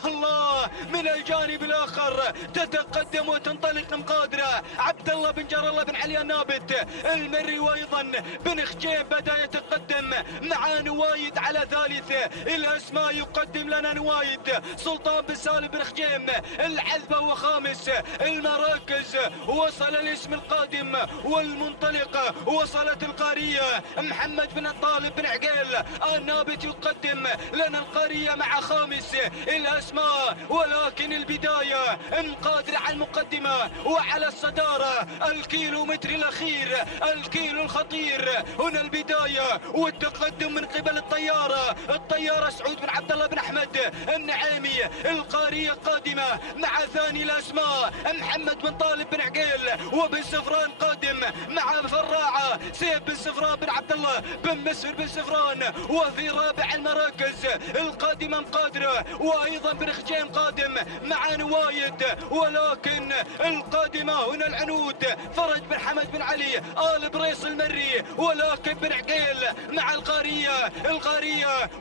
من الجانب الآخر تتقدم وتنطلق مقادرة عبد الله بن جار الله بن علي النابت المري. وأيضا بن خجيم بدأ يتقدم مع نوايد على ثالث الأسماء. يقدم لنا نوايد سلطان بن سالم بن خجيم العذبة. وخامس المراكز وصل الاسم القادم والمنطلقة، وصلت القارية محمد بن طالب بن عقيل النابت يقدم لنا القارية مع خامس الأسماء. ولكن البداية مقادرة على المقدمة وعلى الصدارة. الكيلومتر الأخير، الكيلو الخطير، هنا البداية والتقدم من قبل الطيارة سعود بن عبد الله بن أحمد النعيمي. القارية قادمة مع ثاني الأسماء محمد بن طالب بن عقيل، وبن سفران قادم مع فراعة سيف بن سفران بن عبد الله بن مسفر بن سفران. وفي رابع المراكز القادمة مقادرة، وأيضا بن خجيم قادم مع نوايد. ولكن القادمة هنا العنود فرج بن حمد بن علي آل بريص المري. ولكن بن عقيل مع القارية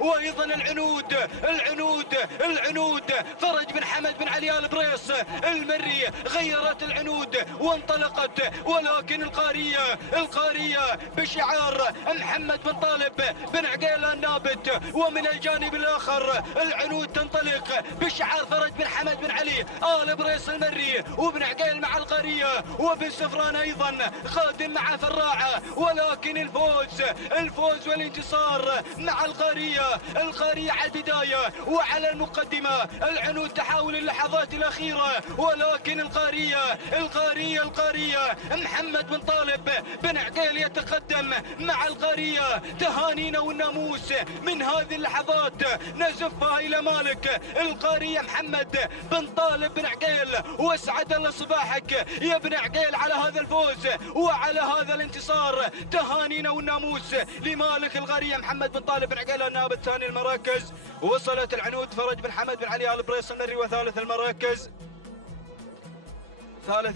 وأيضا العنود فرج بن حمد بن علي آل بريص المري. غيرت العنود وانطلقت، ولكن القارية بشعار محمد بن طالب بن عقيل النابت. ومن الجانب الآخر العنود تنطلق بشعار فرج بن حمد بن علي آل بريص المري وبن عقيل مع القارية، وبن سفران أيضا خادم مع فراعة. ولكن ولكن الفوز والانتصار مع القارية على البداية وعلى المقدمة. العنود تحاول اللحظات الأخيرة، ولكن القارية محمد بن طالب بن عقيل يتقدم مع القارية. تهانينا والناموس من هذه اللحظات نزفها إلى مالك القارية محمد بن طالب بن عقيل. واسعد الله صباحك يا بن عقيل على هذا الفوز وعلى هذا الانتصار. تهانينا والناموس لمالك القارية محمد بن طالب بن عقيل النائب الثاني المراكز. وصلت العنود فرج بن حمد بن علي آل بريس المري. وثالث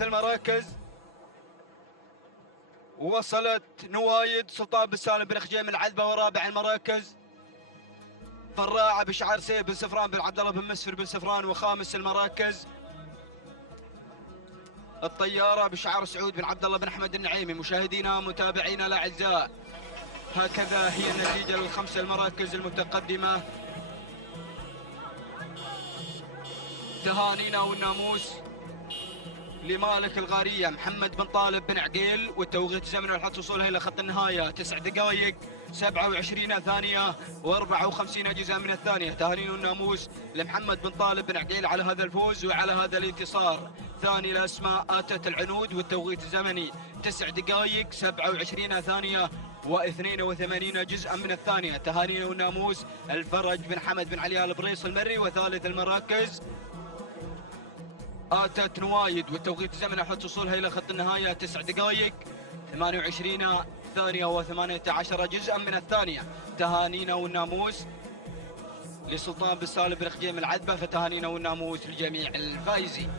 المراكز وصلت نوايد سلطان بن سالم بن خجيم العذبة. ورابع المراكز فراعة بشعار سيف بن سفران بن عبد الله بن مسفر بن سفران. وخامس المراكز الطيارة بشعار سعود بن عبد الله بن أحمد النعيمي. مشاهدينا ومتابعينا الأعزاء، هكذا هي النتيجة للخمس المراكز المتقدمة. تهانينا والناموس لمالك الغارية محمد بن طالب بن عقيل. والتوقيت الزمني لحد وصولها إلى خط النهاية 9 دقائق 27 ثانية و54 أجزاء من الثانية. تهانينا والناموس لمحمد بن طالب بن عقيل على هذا الفوز وعلى هذا الانتصار. ثاني الأسماء آتت العنود والتوقيت الزمني 9 دقائق 27 ثانية و82 جزءا من الثانية. تهانينا والناموس الفرج بن حمد بن علي آل بريس المري. وثالث المراكز آتت نوايد والتوقيت الزمني حتى وصولها إلى خط النهاية 9 دقائق 28 ثانية و18 جزءا من الثانية. تهانينا والناموس لسلطان بن سالم بن خجيم العذبة. فتهانينا والناموس لجميع الفائزين.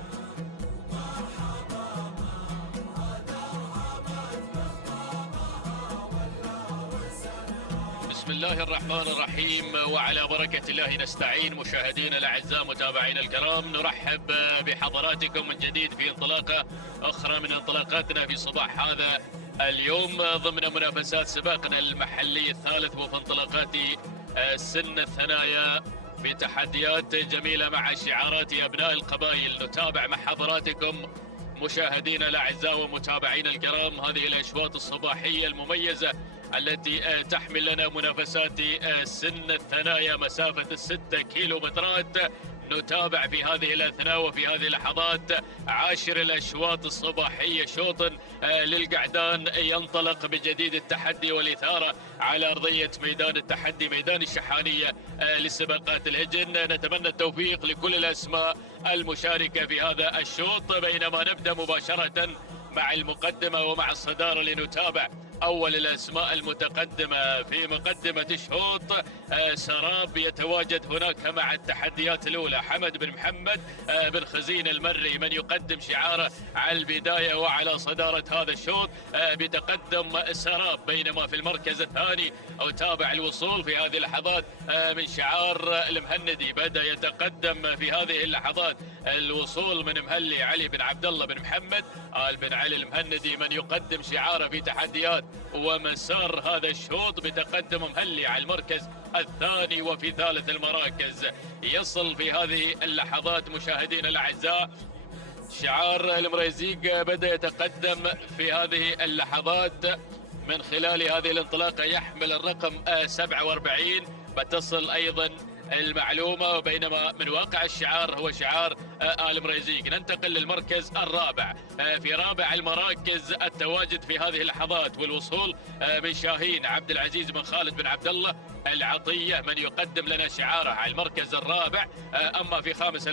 بسم الله الرحمن الرحيم، وعلى بركة الله نستعين. مشاهدينا الأعزاء متابعينا الكرام، نرحب بحضراتكم من جديد في انطلاقة أخرى من انطلاقاتنا في صباح هذا اليوم ضمن منافسات سباقنا المحلي الثالث وفي انطلاقات سن الثنايا بتحديات جميلة مع شعارات أبناء القبائل. نتابع مع حضراتكم مشاهدينا الأعزاء ومتابعينا الكرام هذه الأشواط الصباحية المميزة التي تحمل لنا منافسات سن الثنايا مسافة 6 كيلومترات. نتابع في هذه الأثناء وفي هذه اللحظات 10 الأشواط الصباحية. شوط للقعدان ينطلق بجديد التحدي والإثارة على أرضية ميدان التحدي ميدان الشحانية لسباقات الهجن. نتمنى التوفيق لكل الأسماء المشاركة في هذا الشوط، بينما نبدأ مباشرة مع المقدمة ومع الصدارة لنتابع أول الأسماء المتقدمة في مقدمة الشوط. سراب يتواجد هناك مع التحديات الأولى. حمد بن محمد بن خزين المري من يقدم شعاره على البداية وعلى صدارة هذا الشوط بتقدم سراب، بينما في المركز الثاني أو تابع الوصول في هذه اللحظات من شعار المهندي. بدأ يتقدم في هذه اللحظات الوصول من مهلي علي بن عبد الله بن محمد آل بن علي المهندي من يقدم شعاره في تحديات ومسار هذا الشوط بتقدم مهلي على المركز الثاني. وفي ثالث المراكز يصل في هذه اللحظات مشاهدينا الأعزاء شعار المريزيق. بدأ يتقدم في هذه اللحظات من خلال هذه الانطلاقة يحمل الرقم 47. بتصل أيضا المعلومة، بينما من واقع الشعار هو شعار آل مريزيق. ننتقل للمركز الرابع. في رابع المراكز التواجد في هذه اللحظات والوصول من شاهين عبد العزيز بن خالد بن عبد الله العطية من يقدم لنا شعاره على المركز الرابع. أما في خامس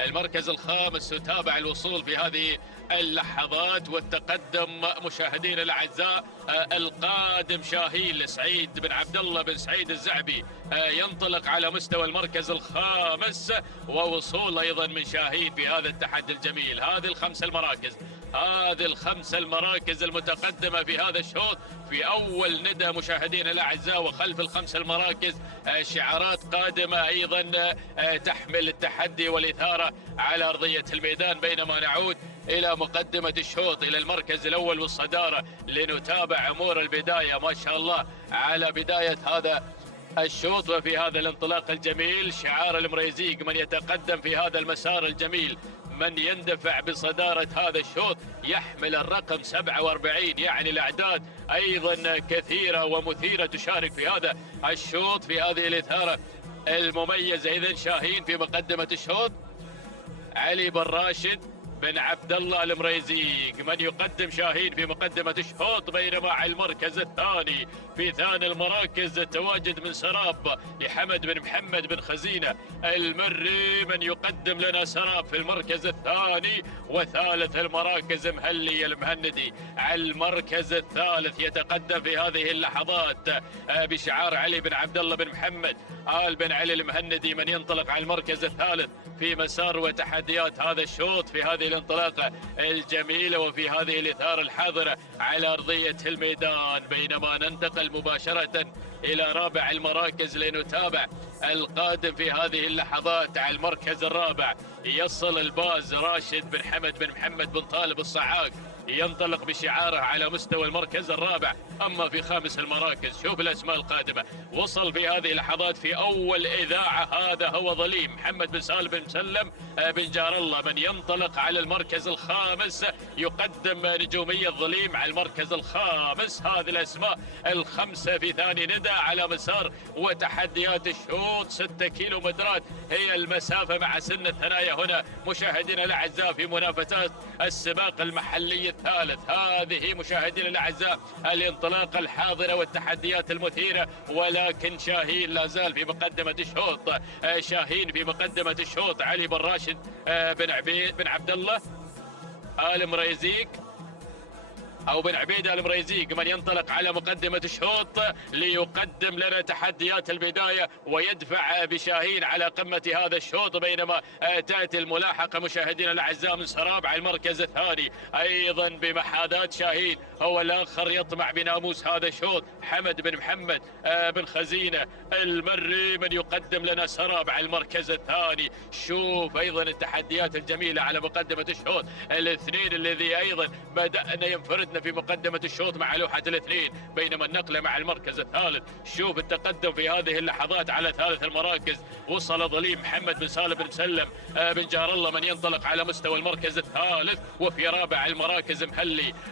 المركز الخامس تتابع الوصول في هذه اللحظات والتقدم مشاهدينا الأعزاء القادم شاهين لسعيد بن عبد الله بن سعيد الزعبي ينطلق على مستوى المركز الخامس، ووصول أيضا من شاهين في هذا التحدي الجميل. هذه الخمس المراكز المتقدمة في هذا الشوط في أول ندى مشاهدينا الأعزاء. وخلف الخمس المراكز شعارات قادمة أيضا تحمل التحدي والإثارة على أرضية الميدان. بينما نعود إلى مقدمة الشوط إلى المركز الأول والصدارة لنتابع أمور البداية. ما شاء الله على بداية هذا الشوط وفي هذا الانطلاق الجميل شعار المريزيق من يتقدم في هذا المسار الجميل من يندفع بصدارة هذا الشوط يحمل الرقم 47. يعني الأعداد أيضا كثيرة ومثيرة تشارك في هذا الشوط في هذه الإثارة المميزة. إذن شاهين في مقدمة الشوط، علي بن راشد بن عبد الله المريزيق من يقدم شاهين في مقدمة الشوط، بينما على المركز الثاني في ثاني المراكز التواجد من سراب لحمد بن محمد بن خزينة المري من يقدم لنا سراب في المركز الثاني، وثالث المراكز مهلي المهندي على المركز الثالث يتقدم في هذه اللحظات بشعار علي بن عبد الله بن محمد آل بن علي المهندي من ينطلق على المركز الثالث في مسار وتحديات هذا الشوط في هذه الانطلاقة الجميلة وفي هذه الإثارة الحاضرة على أرضية الميدان. بينما ننتقل مباشرة إلى رابع المراكز لنتابع القادم في هذه اللحظات. على المركز الرابع يصل الباز راشد بن حمد بن محمد بن طالب الصعاق، ينطلق بشعاره على مستوى المركز الرابع. أما في خامس المراكز شوف الأسماء القادمة، وصل في هذه اللحظات في أول إذاعة هذا هو ظليم محمد بن سالم بن مسلم بن جار الله من ينطلق على المركز الخامس، يقدم نجومية ظليم على المركز الخامس. هذه الأسماء الخمسة في ثاني ندى على مسار وتحديات الشوط. 6 كيلومترات هي المسافة مع سن الثنايا هنا مشاهدينا الأعزاء في منافسات السباق المحلي الثالث. هذه مشاهدينا الأعزاء الانطلاقة الحاضرة والتحديات المثيرة، ولكن شاهين لا زال في مقدمة الشوط. شاهين في مقدمة الشوط، علي بن راشد بن عبد الله آل مريزيق أو بن عبيد المريزيق من ينطلق على مقدمة الشوط ليقدم لنا تحديات البداية ويدفع بشاهين على قمة هذا الشوط. بينما تأتي الملاحقة مشاهدينا الأعزاء من سراب على المركز الثاني أيضا بمحاذاة شاهين، هو الآخر يطمع بناموس هذا الشوط حمد بن محمد بن خزينة المري من يقدم لنا سراب على المركز الثاني. شوف أيضا التحديات الجميلة على مقدمة الشوط، الاثنين الذي أيضا بدأنا ينفردنا في مقدمة الشوط مع لوحة الاثنين، بينما النقلة مع المركز الثالث. شوف التقدم في هذه اللحظات على ثالث المراكز، وصل ظليم محمد بن سالم بن مسلم بن جار الله من ينطلق على مستوى المركز الثالث. وفي رابع المراكز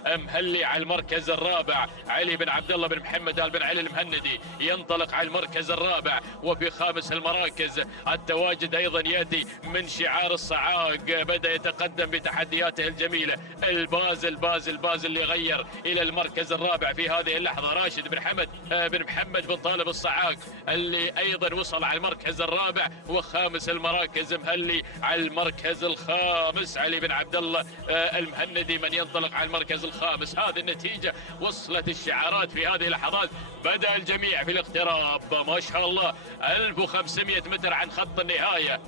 مهلي على المركز الرابع علي بن عبد الله بن محمد آل بن علي المهندي ينطلق على المركز الرابع. وفي خامس المراكز التواجد أيضا يأتي من شعار الصعاق، بدأ يتقدم بتحدياته الجميلة الباز اللي غير إلى المركز الرابع في هذه اللحظة راشد بن حمد بن محمد بن طالب الصعاق اللي أيضا وصل على المركز الرابع. وخامس المراكز مهلي على المركز الخامس علي بن عبد الله المهندي من ينطلق على المركز الخامس. هذه النتيجة، وصلت الشعارات في هذه اللحظات، بدأ الجميع في الاقتراب ما شاء الله 1500 متر عن خط النهاية.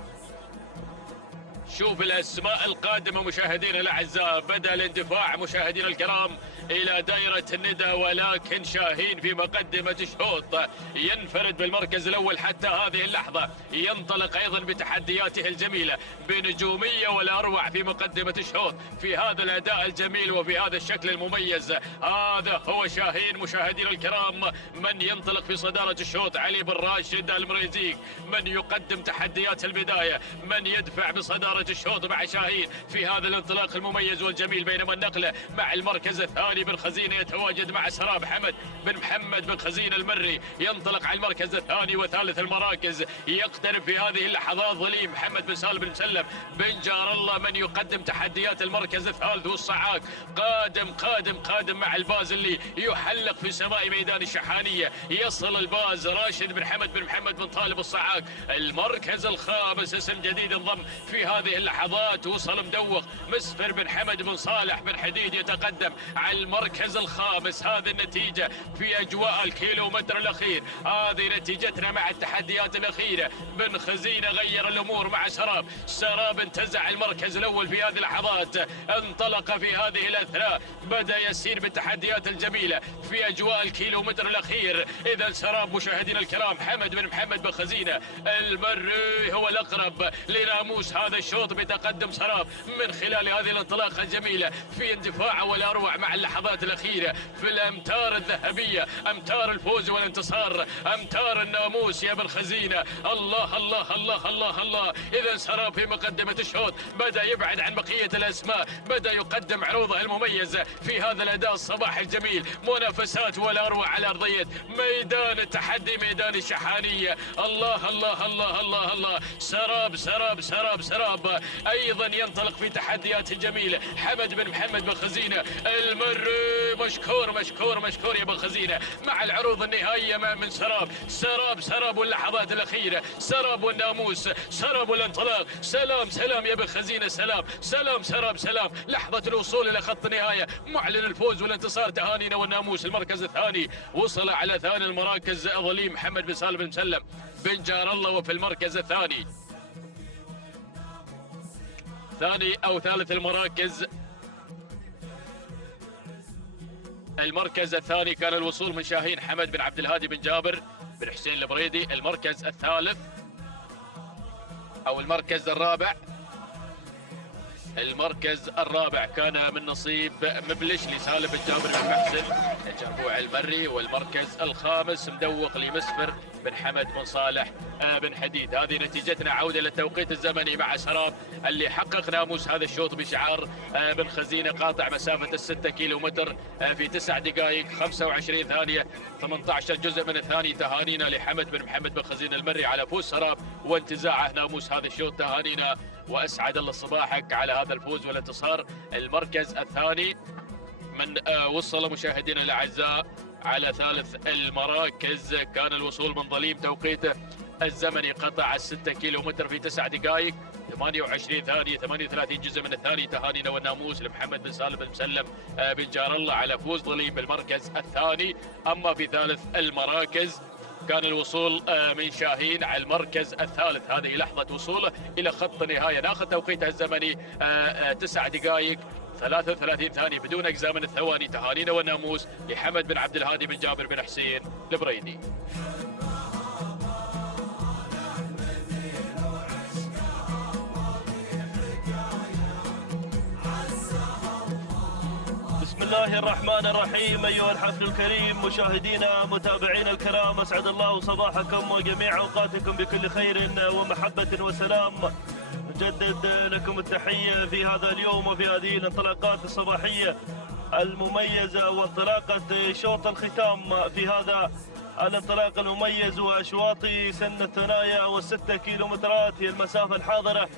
شوف الأسماء القادمة مشاهدينا الأعزاء، بدأ الاندفاع مشاهدينا الكرام إلى دائرة الندى، ولكن شاهين في مقدمة الشوط ينفرد بالمركز الأول حتى هذه اللحظة، ينطلق أيضا بتحدياته الجميلة بنجومية ولا أروع في مقدمة الشوط في هذا الأداء الجميل وفي هذا الشكل المميز. هذا هو شاهين مشاهدينا الكرام من ينطلق في صدارة الشوط. علي بن راشد المريزيق من يقدم تحديات البداية، من يدفع بصدارة الشوط مع شاهين في هذا الانطلاق المميز والجميل. بينما النقلة مع المركز الثاني بن خزينة يتواجد مع سراب حمد بن محمد بن خزينة المري ينطلق على المركز الثاني. وثالث المراكز يقترب في هذه اللحظات ظليم محمد بن سالم بن مسلم بن جار الله من يقدم تحديات المركز الثالث. والصعاق قادم مع الباز اللي يحلق في سماء ميدان الشحانية. يصل الباز راشد بن حمد بن محمد بن طالب الصعاق المركز الخامس، اسم جديد انضم في هذه اللحظات. وصل مدوخ مسفر بن حمد بن صالح بن حديد يتقدم على المركز الخامس. هذه النتيجة في أجواء الكيلومتر الأخير، هذه نتيجتنا مع التحديات الأخيرة. بن خزينة غير الأمور مع سراب انتزع المركز الأول في هذه اللحظات، انطلق في هذه الأثناء، بدأ يسير بالتحديات الجميلة في أجواء الكيلومتر الأخير. إذا سراب مشاهدينا الكرام حمد بن محمد بن خزينة المري هو الأقرب لناموس هذا الشوط الشوط بتقدم سراب من خلال هذه الانطلاقة الجميلة في اندفاعه والأروع مع اللحظات الأخيرة في الأمتار الذهبية، أمتار الفوز والانتصار، أمتار الناموس يا ابن خزينة. الله الله الله الله الله. إذا سراب في مقدمة الشوط بدأ يبعد عن بقية الأسماء، بدأ يقدم عروضه المميزة في هذا الأداء الصباح الجميل. منافسات والأروع على أرضية ميدان التحدي، ميدان الشحانية. الله الله الله الله الله. سراب سراب سراب سراب أيضا ينطلق في تحديات جميلة. حمد بن محمد بن خزينة المري مشكور مشكور مشكور يا بن خزينة مع العروض النهائية من سراب. سراب سراب واللحظات الأخيرة، سراب والناموس، سراب والانطلاق. سلام سلام يا بن خزينة، سلام سلام سراب سلام. لحظة الوصول إلى خط النهاية، معلن الفوز والانتصار. تهانينا والناموس المركز الثاني وصل على ثاني المراكز ظليم محمد بن سالم بن مسلم بن جار الله، وفي المركز الثاني ثاني أو ثالث المركز الثاني كان الوصول من شاهين حمد بن عبد الهادي بن جابر بن حسين البريدي. المركز الثالث أو المركز الرابع كان من نصيب مبلش لسالم بن جابر بن محسن جربوع المري. والمركز الخامس مدوق لمسفر بن حمد بن صالح بن حديد. هذه نتيجتنا. عودة للتوقيت الزمني مع سراب اللي حقق ناموس هذا الشوط بشعار بن خزينة، قاطع مسافة 6 كيلومتر في 9 دقائق 25 ثانية 18 جزء من الثاني. تهانينا لحمد بن محمد بن خزينة المري على فوز سراب وانتزاعه ناموس هذا الشوط. تهانينا وأسعد الله صباحك على هذا الفوز والانتصار. المركز الثاني من وصل مشاهدينا الأعزاء على ثالث المراكز كان الوصول من ظليم توقيته الزمني، قطع 6 كيلومتر في 9 دقائق 28 ثانية 38 جزء من الثاني. تهانينا والناموس لمحمد بن سالم بن مسلم بن جار الله على فوز ظليم بالمركز الثاني. أما في ثالث المراكز كان الوصول من شاهين على المركز الثالث. هذه لحظة وصوله إلى خط النهاية، ناخذ توقيته الزمني 9 دقائق 33 ثانية بدون أجزاء من الثواني. تهانينا والناموس لحمد بن عبد الهادي بن جابر بن حسين البريدي. بسم الله الرحمن الرحيم. أيها الحفل الكريم، مشاهدينا متابعينا الكرام، أسعد الله صباحكم وجميع أوقاتكم بكل خير ومحبة وسلام. نجدد لكم التحية في هذا اليوم وفي هذه الانطلاقات الصباحية المميزة وانطلاقة شوط الختام في هذا الانطلاق المميز. وأشواط سن الثنايا والستة كيلومترات هي المسافة الحاضرة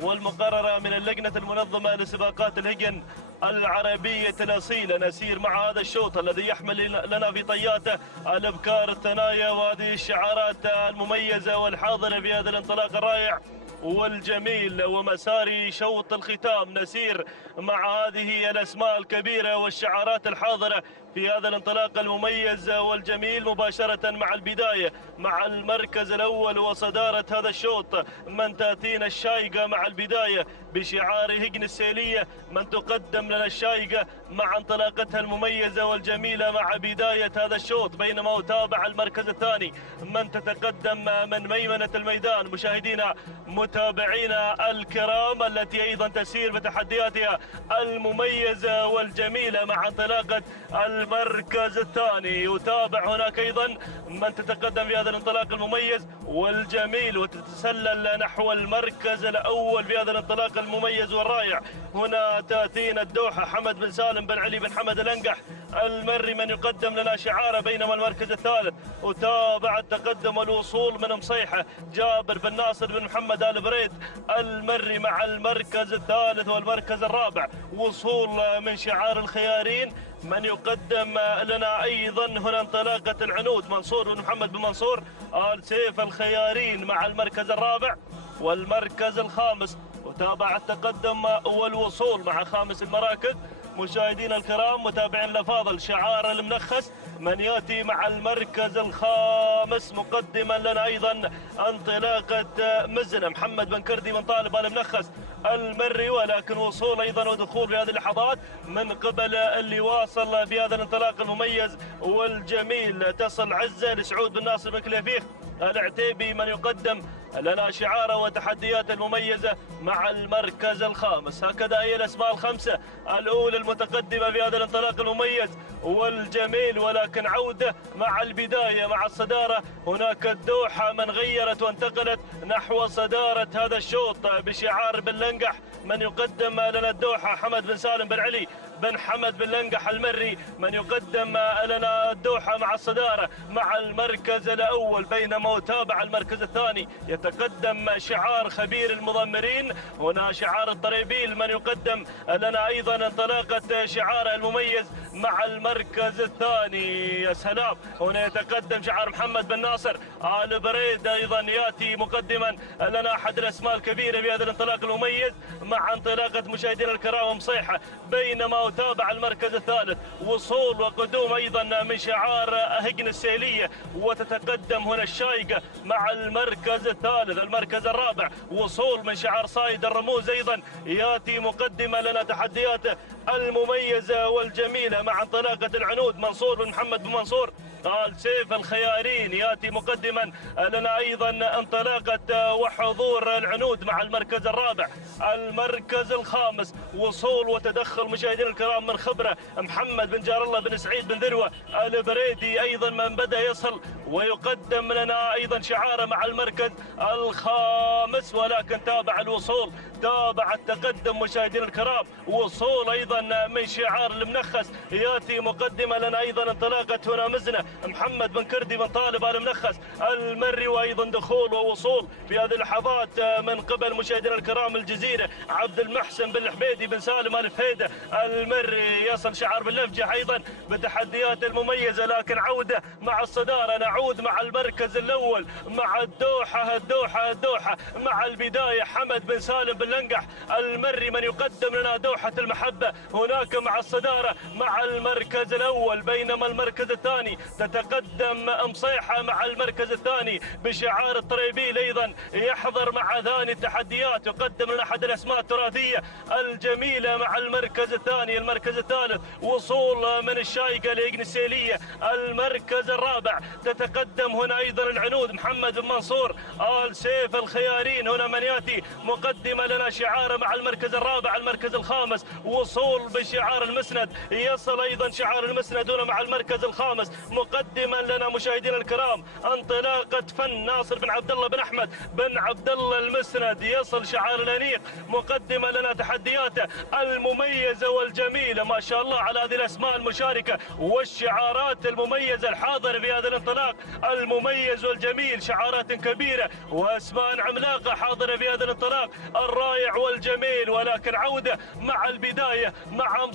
والمقررة من اللجنة المنظمة لسباقات الهجن العربية الأصيلة. نسير مع هذا الشوط الذي يحمل لنا في طياته الأبكار الثنايا وهذه الشعارات المميزة والحاضرة في هذا الانطلاق الرائع والجميل. ومسار شوط الختام نسير مع هذه الأسماء الكبيرة والشعارات الحاضرة في هذا الانطلاق المميز والجميل، مباشرة مع البداية مع المركز الأول وصدارة هذا الشوط من تأتينا الشايقة مع البداية بشعار هجن السيلية، من تقدم لنا الشايقة مع انطلاقتها المميزة والجميلة مع بداية هذا الشوط، بينما أتابع المركز الثاني من تتقدم من ميمنة الميدان. مشاهدينا متابعينا الكرام، التي أيضا تسير بتحدياتها المميزة والجميلة مع انطلاقة المركز الثاني. يتابع هناك أيضا من تتقدم في هذا الانطلاق المميز والجميل وتتسلل نحو المركز الأول في هذا الانطلاق المميز والرائع. هنا تأتينا الدوحة حمد بن سالم بن علي بن حمد الأنقح المري من يقدم لنا شعاره، بينما المركز الثالث أتابع التقدم والوصول من مصيحة جابر بن ناصر بن محمد آل بريد المري مع المركز الثالث والمركز الرابع. وصول من شعار الخيارين من يقدم لنا أيضا هنا انطلاقة العنود منصور بن محمد بن منصور آل سيف الخيارين مع المركز الرابع والمركز الخامس. وتابع التقدم والوصول مع خامس المراكز. مشاهدينا الكرام متابعين الأفاضل، شعار المنخس من يأتي مع المركز الخامس مقدما لنا أيضا انطلاقة مزنة محمد بن كردي من طالب المنخس المري، ولكن وصول أيضا ودخول في هذه اللحظات من قبل اللي واصل في هذا الانطلاق المميز والجميل. تصل عزة لسعود بن ناصر بن كليفيخ العتيبي من يقدم لنا شعاره وتحديات المميزة مع المركز الخامس. هكذا هي الأسماء الخمسة الأولى المتقدمة في هذا الانطلاق المميز والجميل، ولكن عودة مع البداية مع الصدارة. هناك الدوحة من غيرت وانتقلت نحو صدارة هذا الشوط بشعار بن لنقح. من يقدم لنا الدوحة حمد بن سالم بن علي بن حمد بن لنقح المري، من يقدم لنا الدوحة مع الصدارة مع المركز الأول، بينما يتابع المركز الثاني يتقدم شعار خبير المضمرين. هنا شعار الطريبيل من يقدم لنا أيضا انطلاقة شعار المميز مع المركز الثاني. يا سلام، هنا يتقدم شعار محمد بن ناصر آل بريد، أيضا يأتي مقدما لنا أحد الأسماء الكبيرة في هذا الانطلاق المميز مع انطلاقة مشاهدينا الكرام مصيحة، بينما يتابع المركز الثالث وصول وقدوم أيضا من شعار هجن السيلية، وتتقدم هنا الشايقة مع المركز الثالث. المركز الرابع وصول من شعار صايد الرموز، أيضا يأتي مقدما لنا تحدياته المميزة والجميلة مع انطلاقة العنود منصور بن محمد بن منصور آل سيف الخيارين. يأتي مقدما لنا أيضا انطلاقة وحضور العنود مع المركز الرابع. المركز الخامس وصول وتدخل مشاهدينا الكرام من خبرة محمد بن جار الله بن سعيد بن ذروة البريدي، أيضا من بدأ يصل ويقدم لنا أيضا شعاره مع المركز الخامس، ولكن تابع الوصول، تابع التقدم مشاهدينا الكرام. وصول أيضا من شعار المنخس، يأتي مقدمة لنا أيضا انطلاقة هنا مزنة محمد بن كردي بن طالب المنخس المري، وأيضا دخول ووصول في هذه اللحظات من قبل مشاهدينا الكرام الجزيرة عبد المحسن بن الحبيدي بن سالم الفهيدة المري. يصل شعار باللفجة أيضا بتحديات المميزة، لكن عودة مع الصدارة. نعود مع المركز الأول مع الدوحة مع البداية حمد بن سالم بن لنقح المري من يقدم لنا دوحة المحبة هناك مع الصدارة مع المركز الأول، بينما المركز الثاني تتقدم مصيحة مع المركز الثاني بشعار الطريبيل، أيضا يحضر مع ثاني التحديات، يقدم لنا أحد الأسماء التراثية الجميلة مع المركز الثاني. المركز الثالث وصول من الشايقة ليجن السيلية. المركز الرابع تتقدم هنا أيضا العنود محمد بن منصور آل سيف الخيارين، هنا من يأتي مقدمة لنا شعاره مع المركز الرابع. المركز الخامس وصول بشعار المسند، يصل أيضا شعار المسند هنا مع المركز الخامس، مقدما لنا مشاهدينا الكرام انطلاقة فن ناصر بن عبد الله بن أحمد بن عبد الله المسند. يصل شعار الأنيق مقدما لنا تحدياته المميزة والجميلة. ما شاء الله على هذه الأسماء المشاركة والشعارات المميزة الحاضرة في هذا الانطلاق المميز والجميل، شعارات كبيرة وأسماء عملاقة حاضرة في هذا الانطلاق الرائع والجميل. ولكن عودة مع البداية مع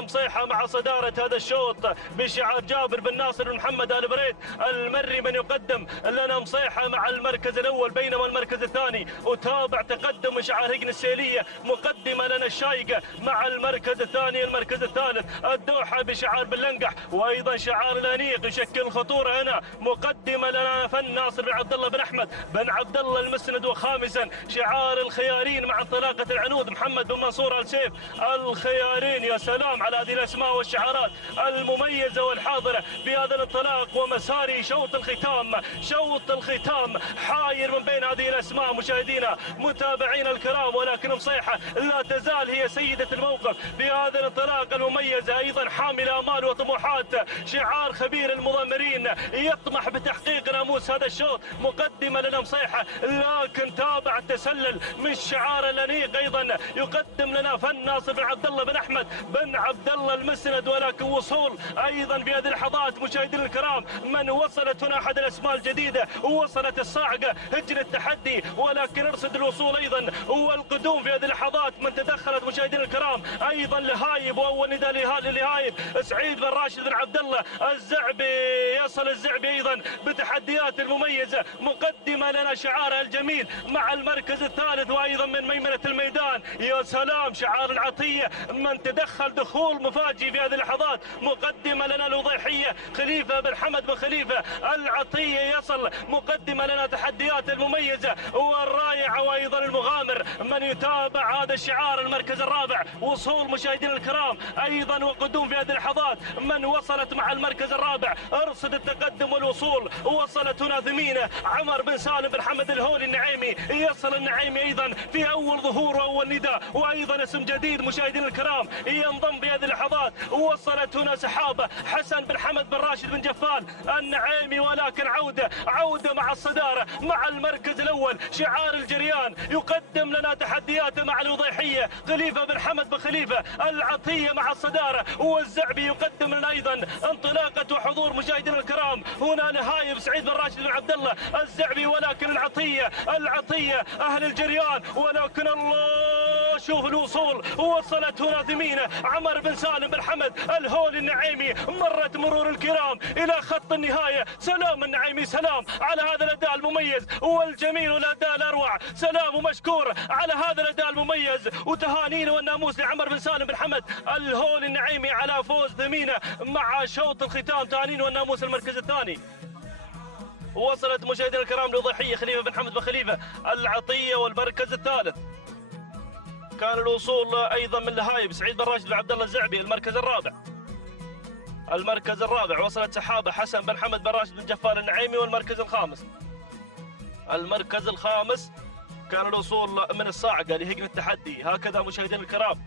مصيحة مع صدارة هذا الشوط بشعار جابر بن ناصر بن محمد آل بريد المري من يقدم لنا مصيحة مع المركز الأول، بينما المركز الثاني وتابع تقدم من شعار هجن السيلية، مقدمة لنا الشايقة مع المركز الثاني. المركز الثالث الدوحة بشعار بن لنقح، وأيضا شعار الأنيق يشكل خطورة هنا، مقدمة لنا فن ناصر بن عبد الله بن أحمد بن عبد الله المسند. وخامسا شعار الخيارين مع انطلاقة العنود محمد بن منصور آل سيف الخيارين. يا سلام على هذه الأسماء والشعارات المميزة والحاضرة في هذا الانطلاق. ومساري شوط الختام حاير من بين هذه الأسماء مشاهدينا متابعينا الكرام، ولكن مصيحة لا تزال هي سيدة الموقف في هذا الانطلاق المميز، أيضا حاملة آمال وطموحات. شعار خبير المضمرين يطمح بتحقيق ناموس هذا الشوط، مقدمة لنا مصيحة، لكن تابع التسلل من شعار الأنيق. أيضا يقدم لنا فن ناصر بن عبد الله بن أحمد بن عبد الله المسند، ولكن وصول أيضا في هذه اللحظات مشاهدينا الكرام من وصلت هنا أحد الأسماء الجديدة، ووصلت الصاعقة هجن التحدي، ولكن ارصد الوصول أيضا والقدوم في هذه اللحظات من تدخلت مشاهدينا الكرام أيضا لهايب، وأول نداء لهايب سعيد بن راشد بن عبد الله الزعبي. يصل الزعبي أيضا بتحديات المميزة، مقدمة لنا شعارها الجميل مع المركز الثالث، وأيضا من ميمنة الميدان. يا سلام شعار العطية من تدخل دخول مفاجئ في هذه اللحظات، مقدمة لنا الوضيحية خليفة بن حمد بن خليفة العطية. يصل مقدمة لنا تحديات المميزة والرائعة، وأيضا المغامر من يتابع هذا الشعار. المركز الرابع وصول مشاهدينا الكرام أيضا وقدوم في هذه اللحظات من وصلت مع المركز الرابع. ارصد التقدم والوصول وصلت هنا ثمينة. عمر بن سالم بن حمد الهولي النعيمي يصل النعيمي أيضا في أول ظهور وأول نداء، وأيضا اسم جديد مشاهدينا الكرام ينضم بهذه اللحظات. وصلت هنا سحابة حسن بن حمد بن راشد بن جفال النعيمي، ولكن عودة مع الصدارة مع المركز الأول. شعار الجريان يقدم لنا تحدياته مع الوضيحية. خليفة بن حمد بن خليفة العطية مع الصدارة، والزعبي يقدم لنا أيضا انطلاقة وحضور مشاهدينا الكرام. هنا نهايب سعيد بن راشد بن عبد الله الزعبي، ولكن العطية أهل الجريان. ولكن الله شوف الوصول. وصلت هنا ثمينة. عمر بن سالم بن حمد الهولي النعيمي مرت مرور الكرام إلى خط النهاية. سلام النعيمي، سلام على هذا الأداء المميز والجميل والأداء الأروع. سلام ومشكور على هذا الأداء المميز، وتهانينا والناموس لعمر بن سالم بن حمد الهولي النعيمي على فوز ثمينة مع شوط الختام. تهانينا والناموس المركز الثاني. وصلت مشاهدينا الكرام لضحية خليفة بن حمد بن خليفة العطية والمركز الثالث. كان الوصول أيضا من لهايب سعيد بن راشد بن عبد الله الزعبي المركز الرابع. وصلت سحابة حسن بن حمد بن راشد بن جفال النعيمي والمركز الخامس. كان الوصول من الصاعقة لهجن التحدي. هكذا مشاهدينا الكرام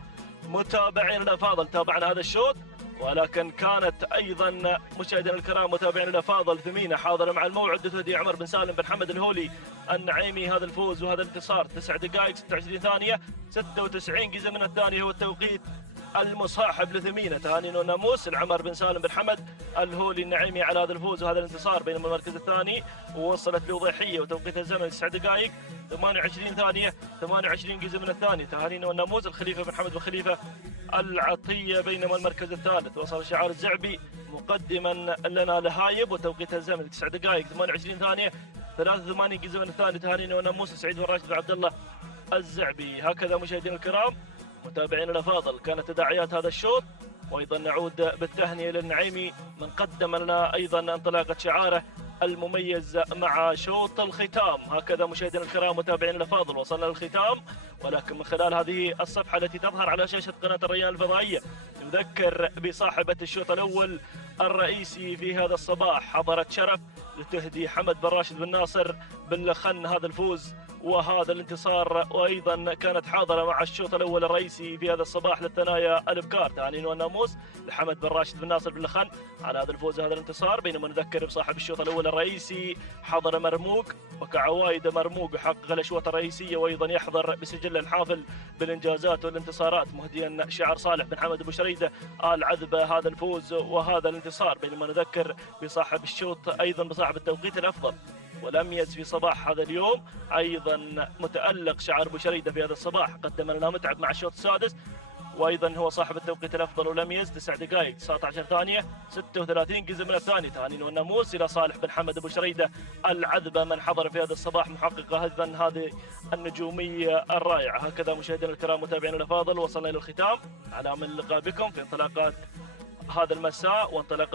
متابعين الأفاضل تابعنا هذا الشوط، ولكن كانت أيضا مشاهدينا الكرام متابعين الأفاضل ثمينة حاضرة مع الموعد لتهدي عمر بن سالم بن حمد الهولي النعيمي هذا الفوز وهذا الانتصار. 9 دقائق 26 ثانية 96 جزء من الثانية هو التوقيت المصاحب لثمينة. تهانينا والناموس لعمر بن سالم بن حمد الهولي النعيمي على هذا الفوز وهذا الانتصار. بينما المركز الثاني وصلت لوضيحية وتوقيت الزمن 9 دقائق 28 ثانية 28 جزء من الثانية. تهانينا والناموس الخليفة بن حمد بن خليفة العطية. بينما المركز الثالث وصل شعار الزعبي مقدما لنا لهايب وتوقيت الزمن 9 دقائق 28 ثانية 83 جزء من الثانية. تهانينا والناموس سعيد بن راشد بن عبد الله الزعبي. هكذا مشاهدينا الكرام متابعين الأفاضل كانت تداعيات هذا الشوط، وأيضا نعود بالتهنئة للنعيمي من قدم لنا أيضا انطلاقة شعاره المميز مع شوط الختام. هكذا مشاهدينا الكرام متابعين الأفاضل وصلنا للختام، ولكن من خلال هذه الصفحة التي تظهر على شاشة قناة الريان الفضائية نذكر بصاحبة الشوط الأول الرئيسي في هذا الصباح. حضرت شرف لتهدي حمد بن راشد بن ناصر بن لخن هذا الفوز وهذا الانتصار، وأيضا كانت حاضرة مع الشوط الأول الرئيسي في هذا الصباح للثنايا الأبكار. تهانينا والناموس لحمد بن راشد بن ناصر بن لخن على هذا الفوز وهذا الانتصار. بينما نذكر بصاحب الشوط الأول الرئيسي حضر مرموق وكعوايد مرموق يحقق الأشواط الرئيسية، وأيضا يحضر بسجل الحافل بالإنجازات والانتصارات مهديا شعر صالح بن حمد أبو شريدة آل عذبة هذا الفوز وهذا الانتصار. بينما نذكر بصاحب الشوط أيضا بصاحب التوقيت الأفضل والأميز في صباح هذا اليوم أيضا متألق شعر أبو شريدة في هذا الصباح، قدم لنا متعب مع الشوط السادس، وأيضا هو صاحب التوقيت الأفضل والأميز 9 دقائق 19 ثانية 36 جزء من الثانية. تهانينا والناموس إلى صالح بن حمد أبو شريدة العذبة من حضر في هذا الصباح محقق أيضا هذه النجومية الرائعة. هكذا مشاهدينا الكرام متابعين الأفاضل وصلنا إلى الختام على أمل اللقاء بكم في انطلاقات هذا المساء وانطلاقات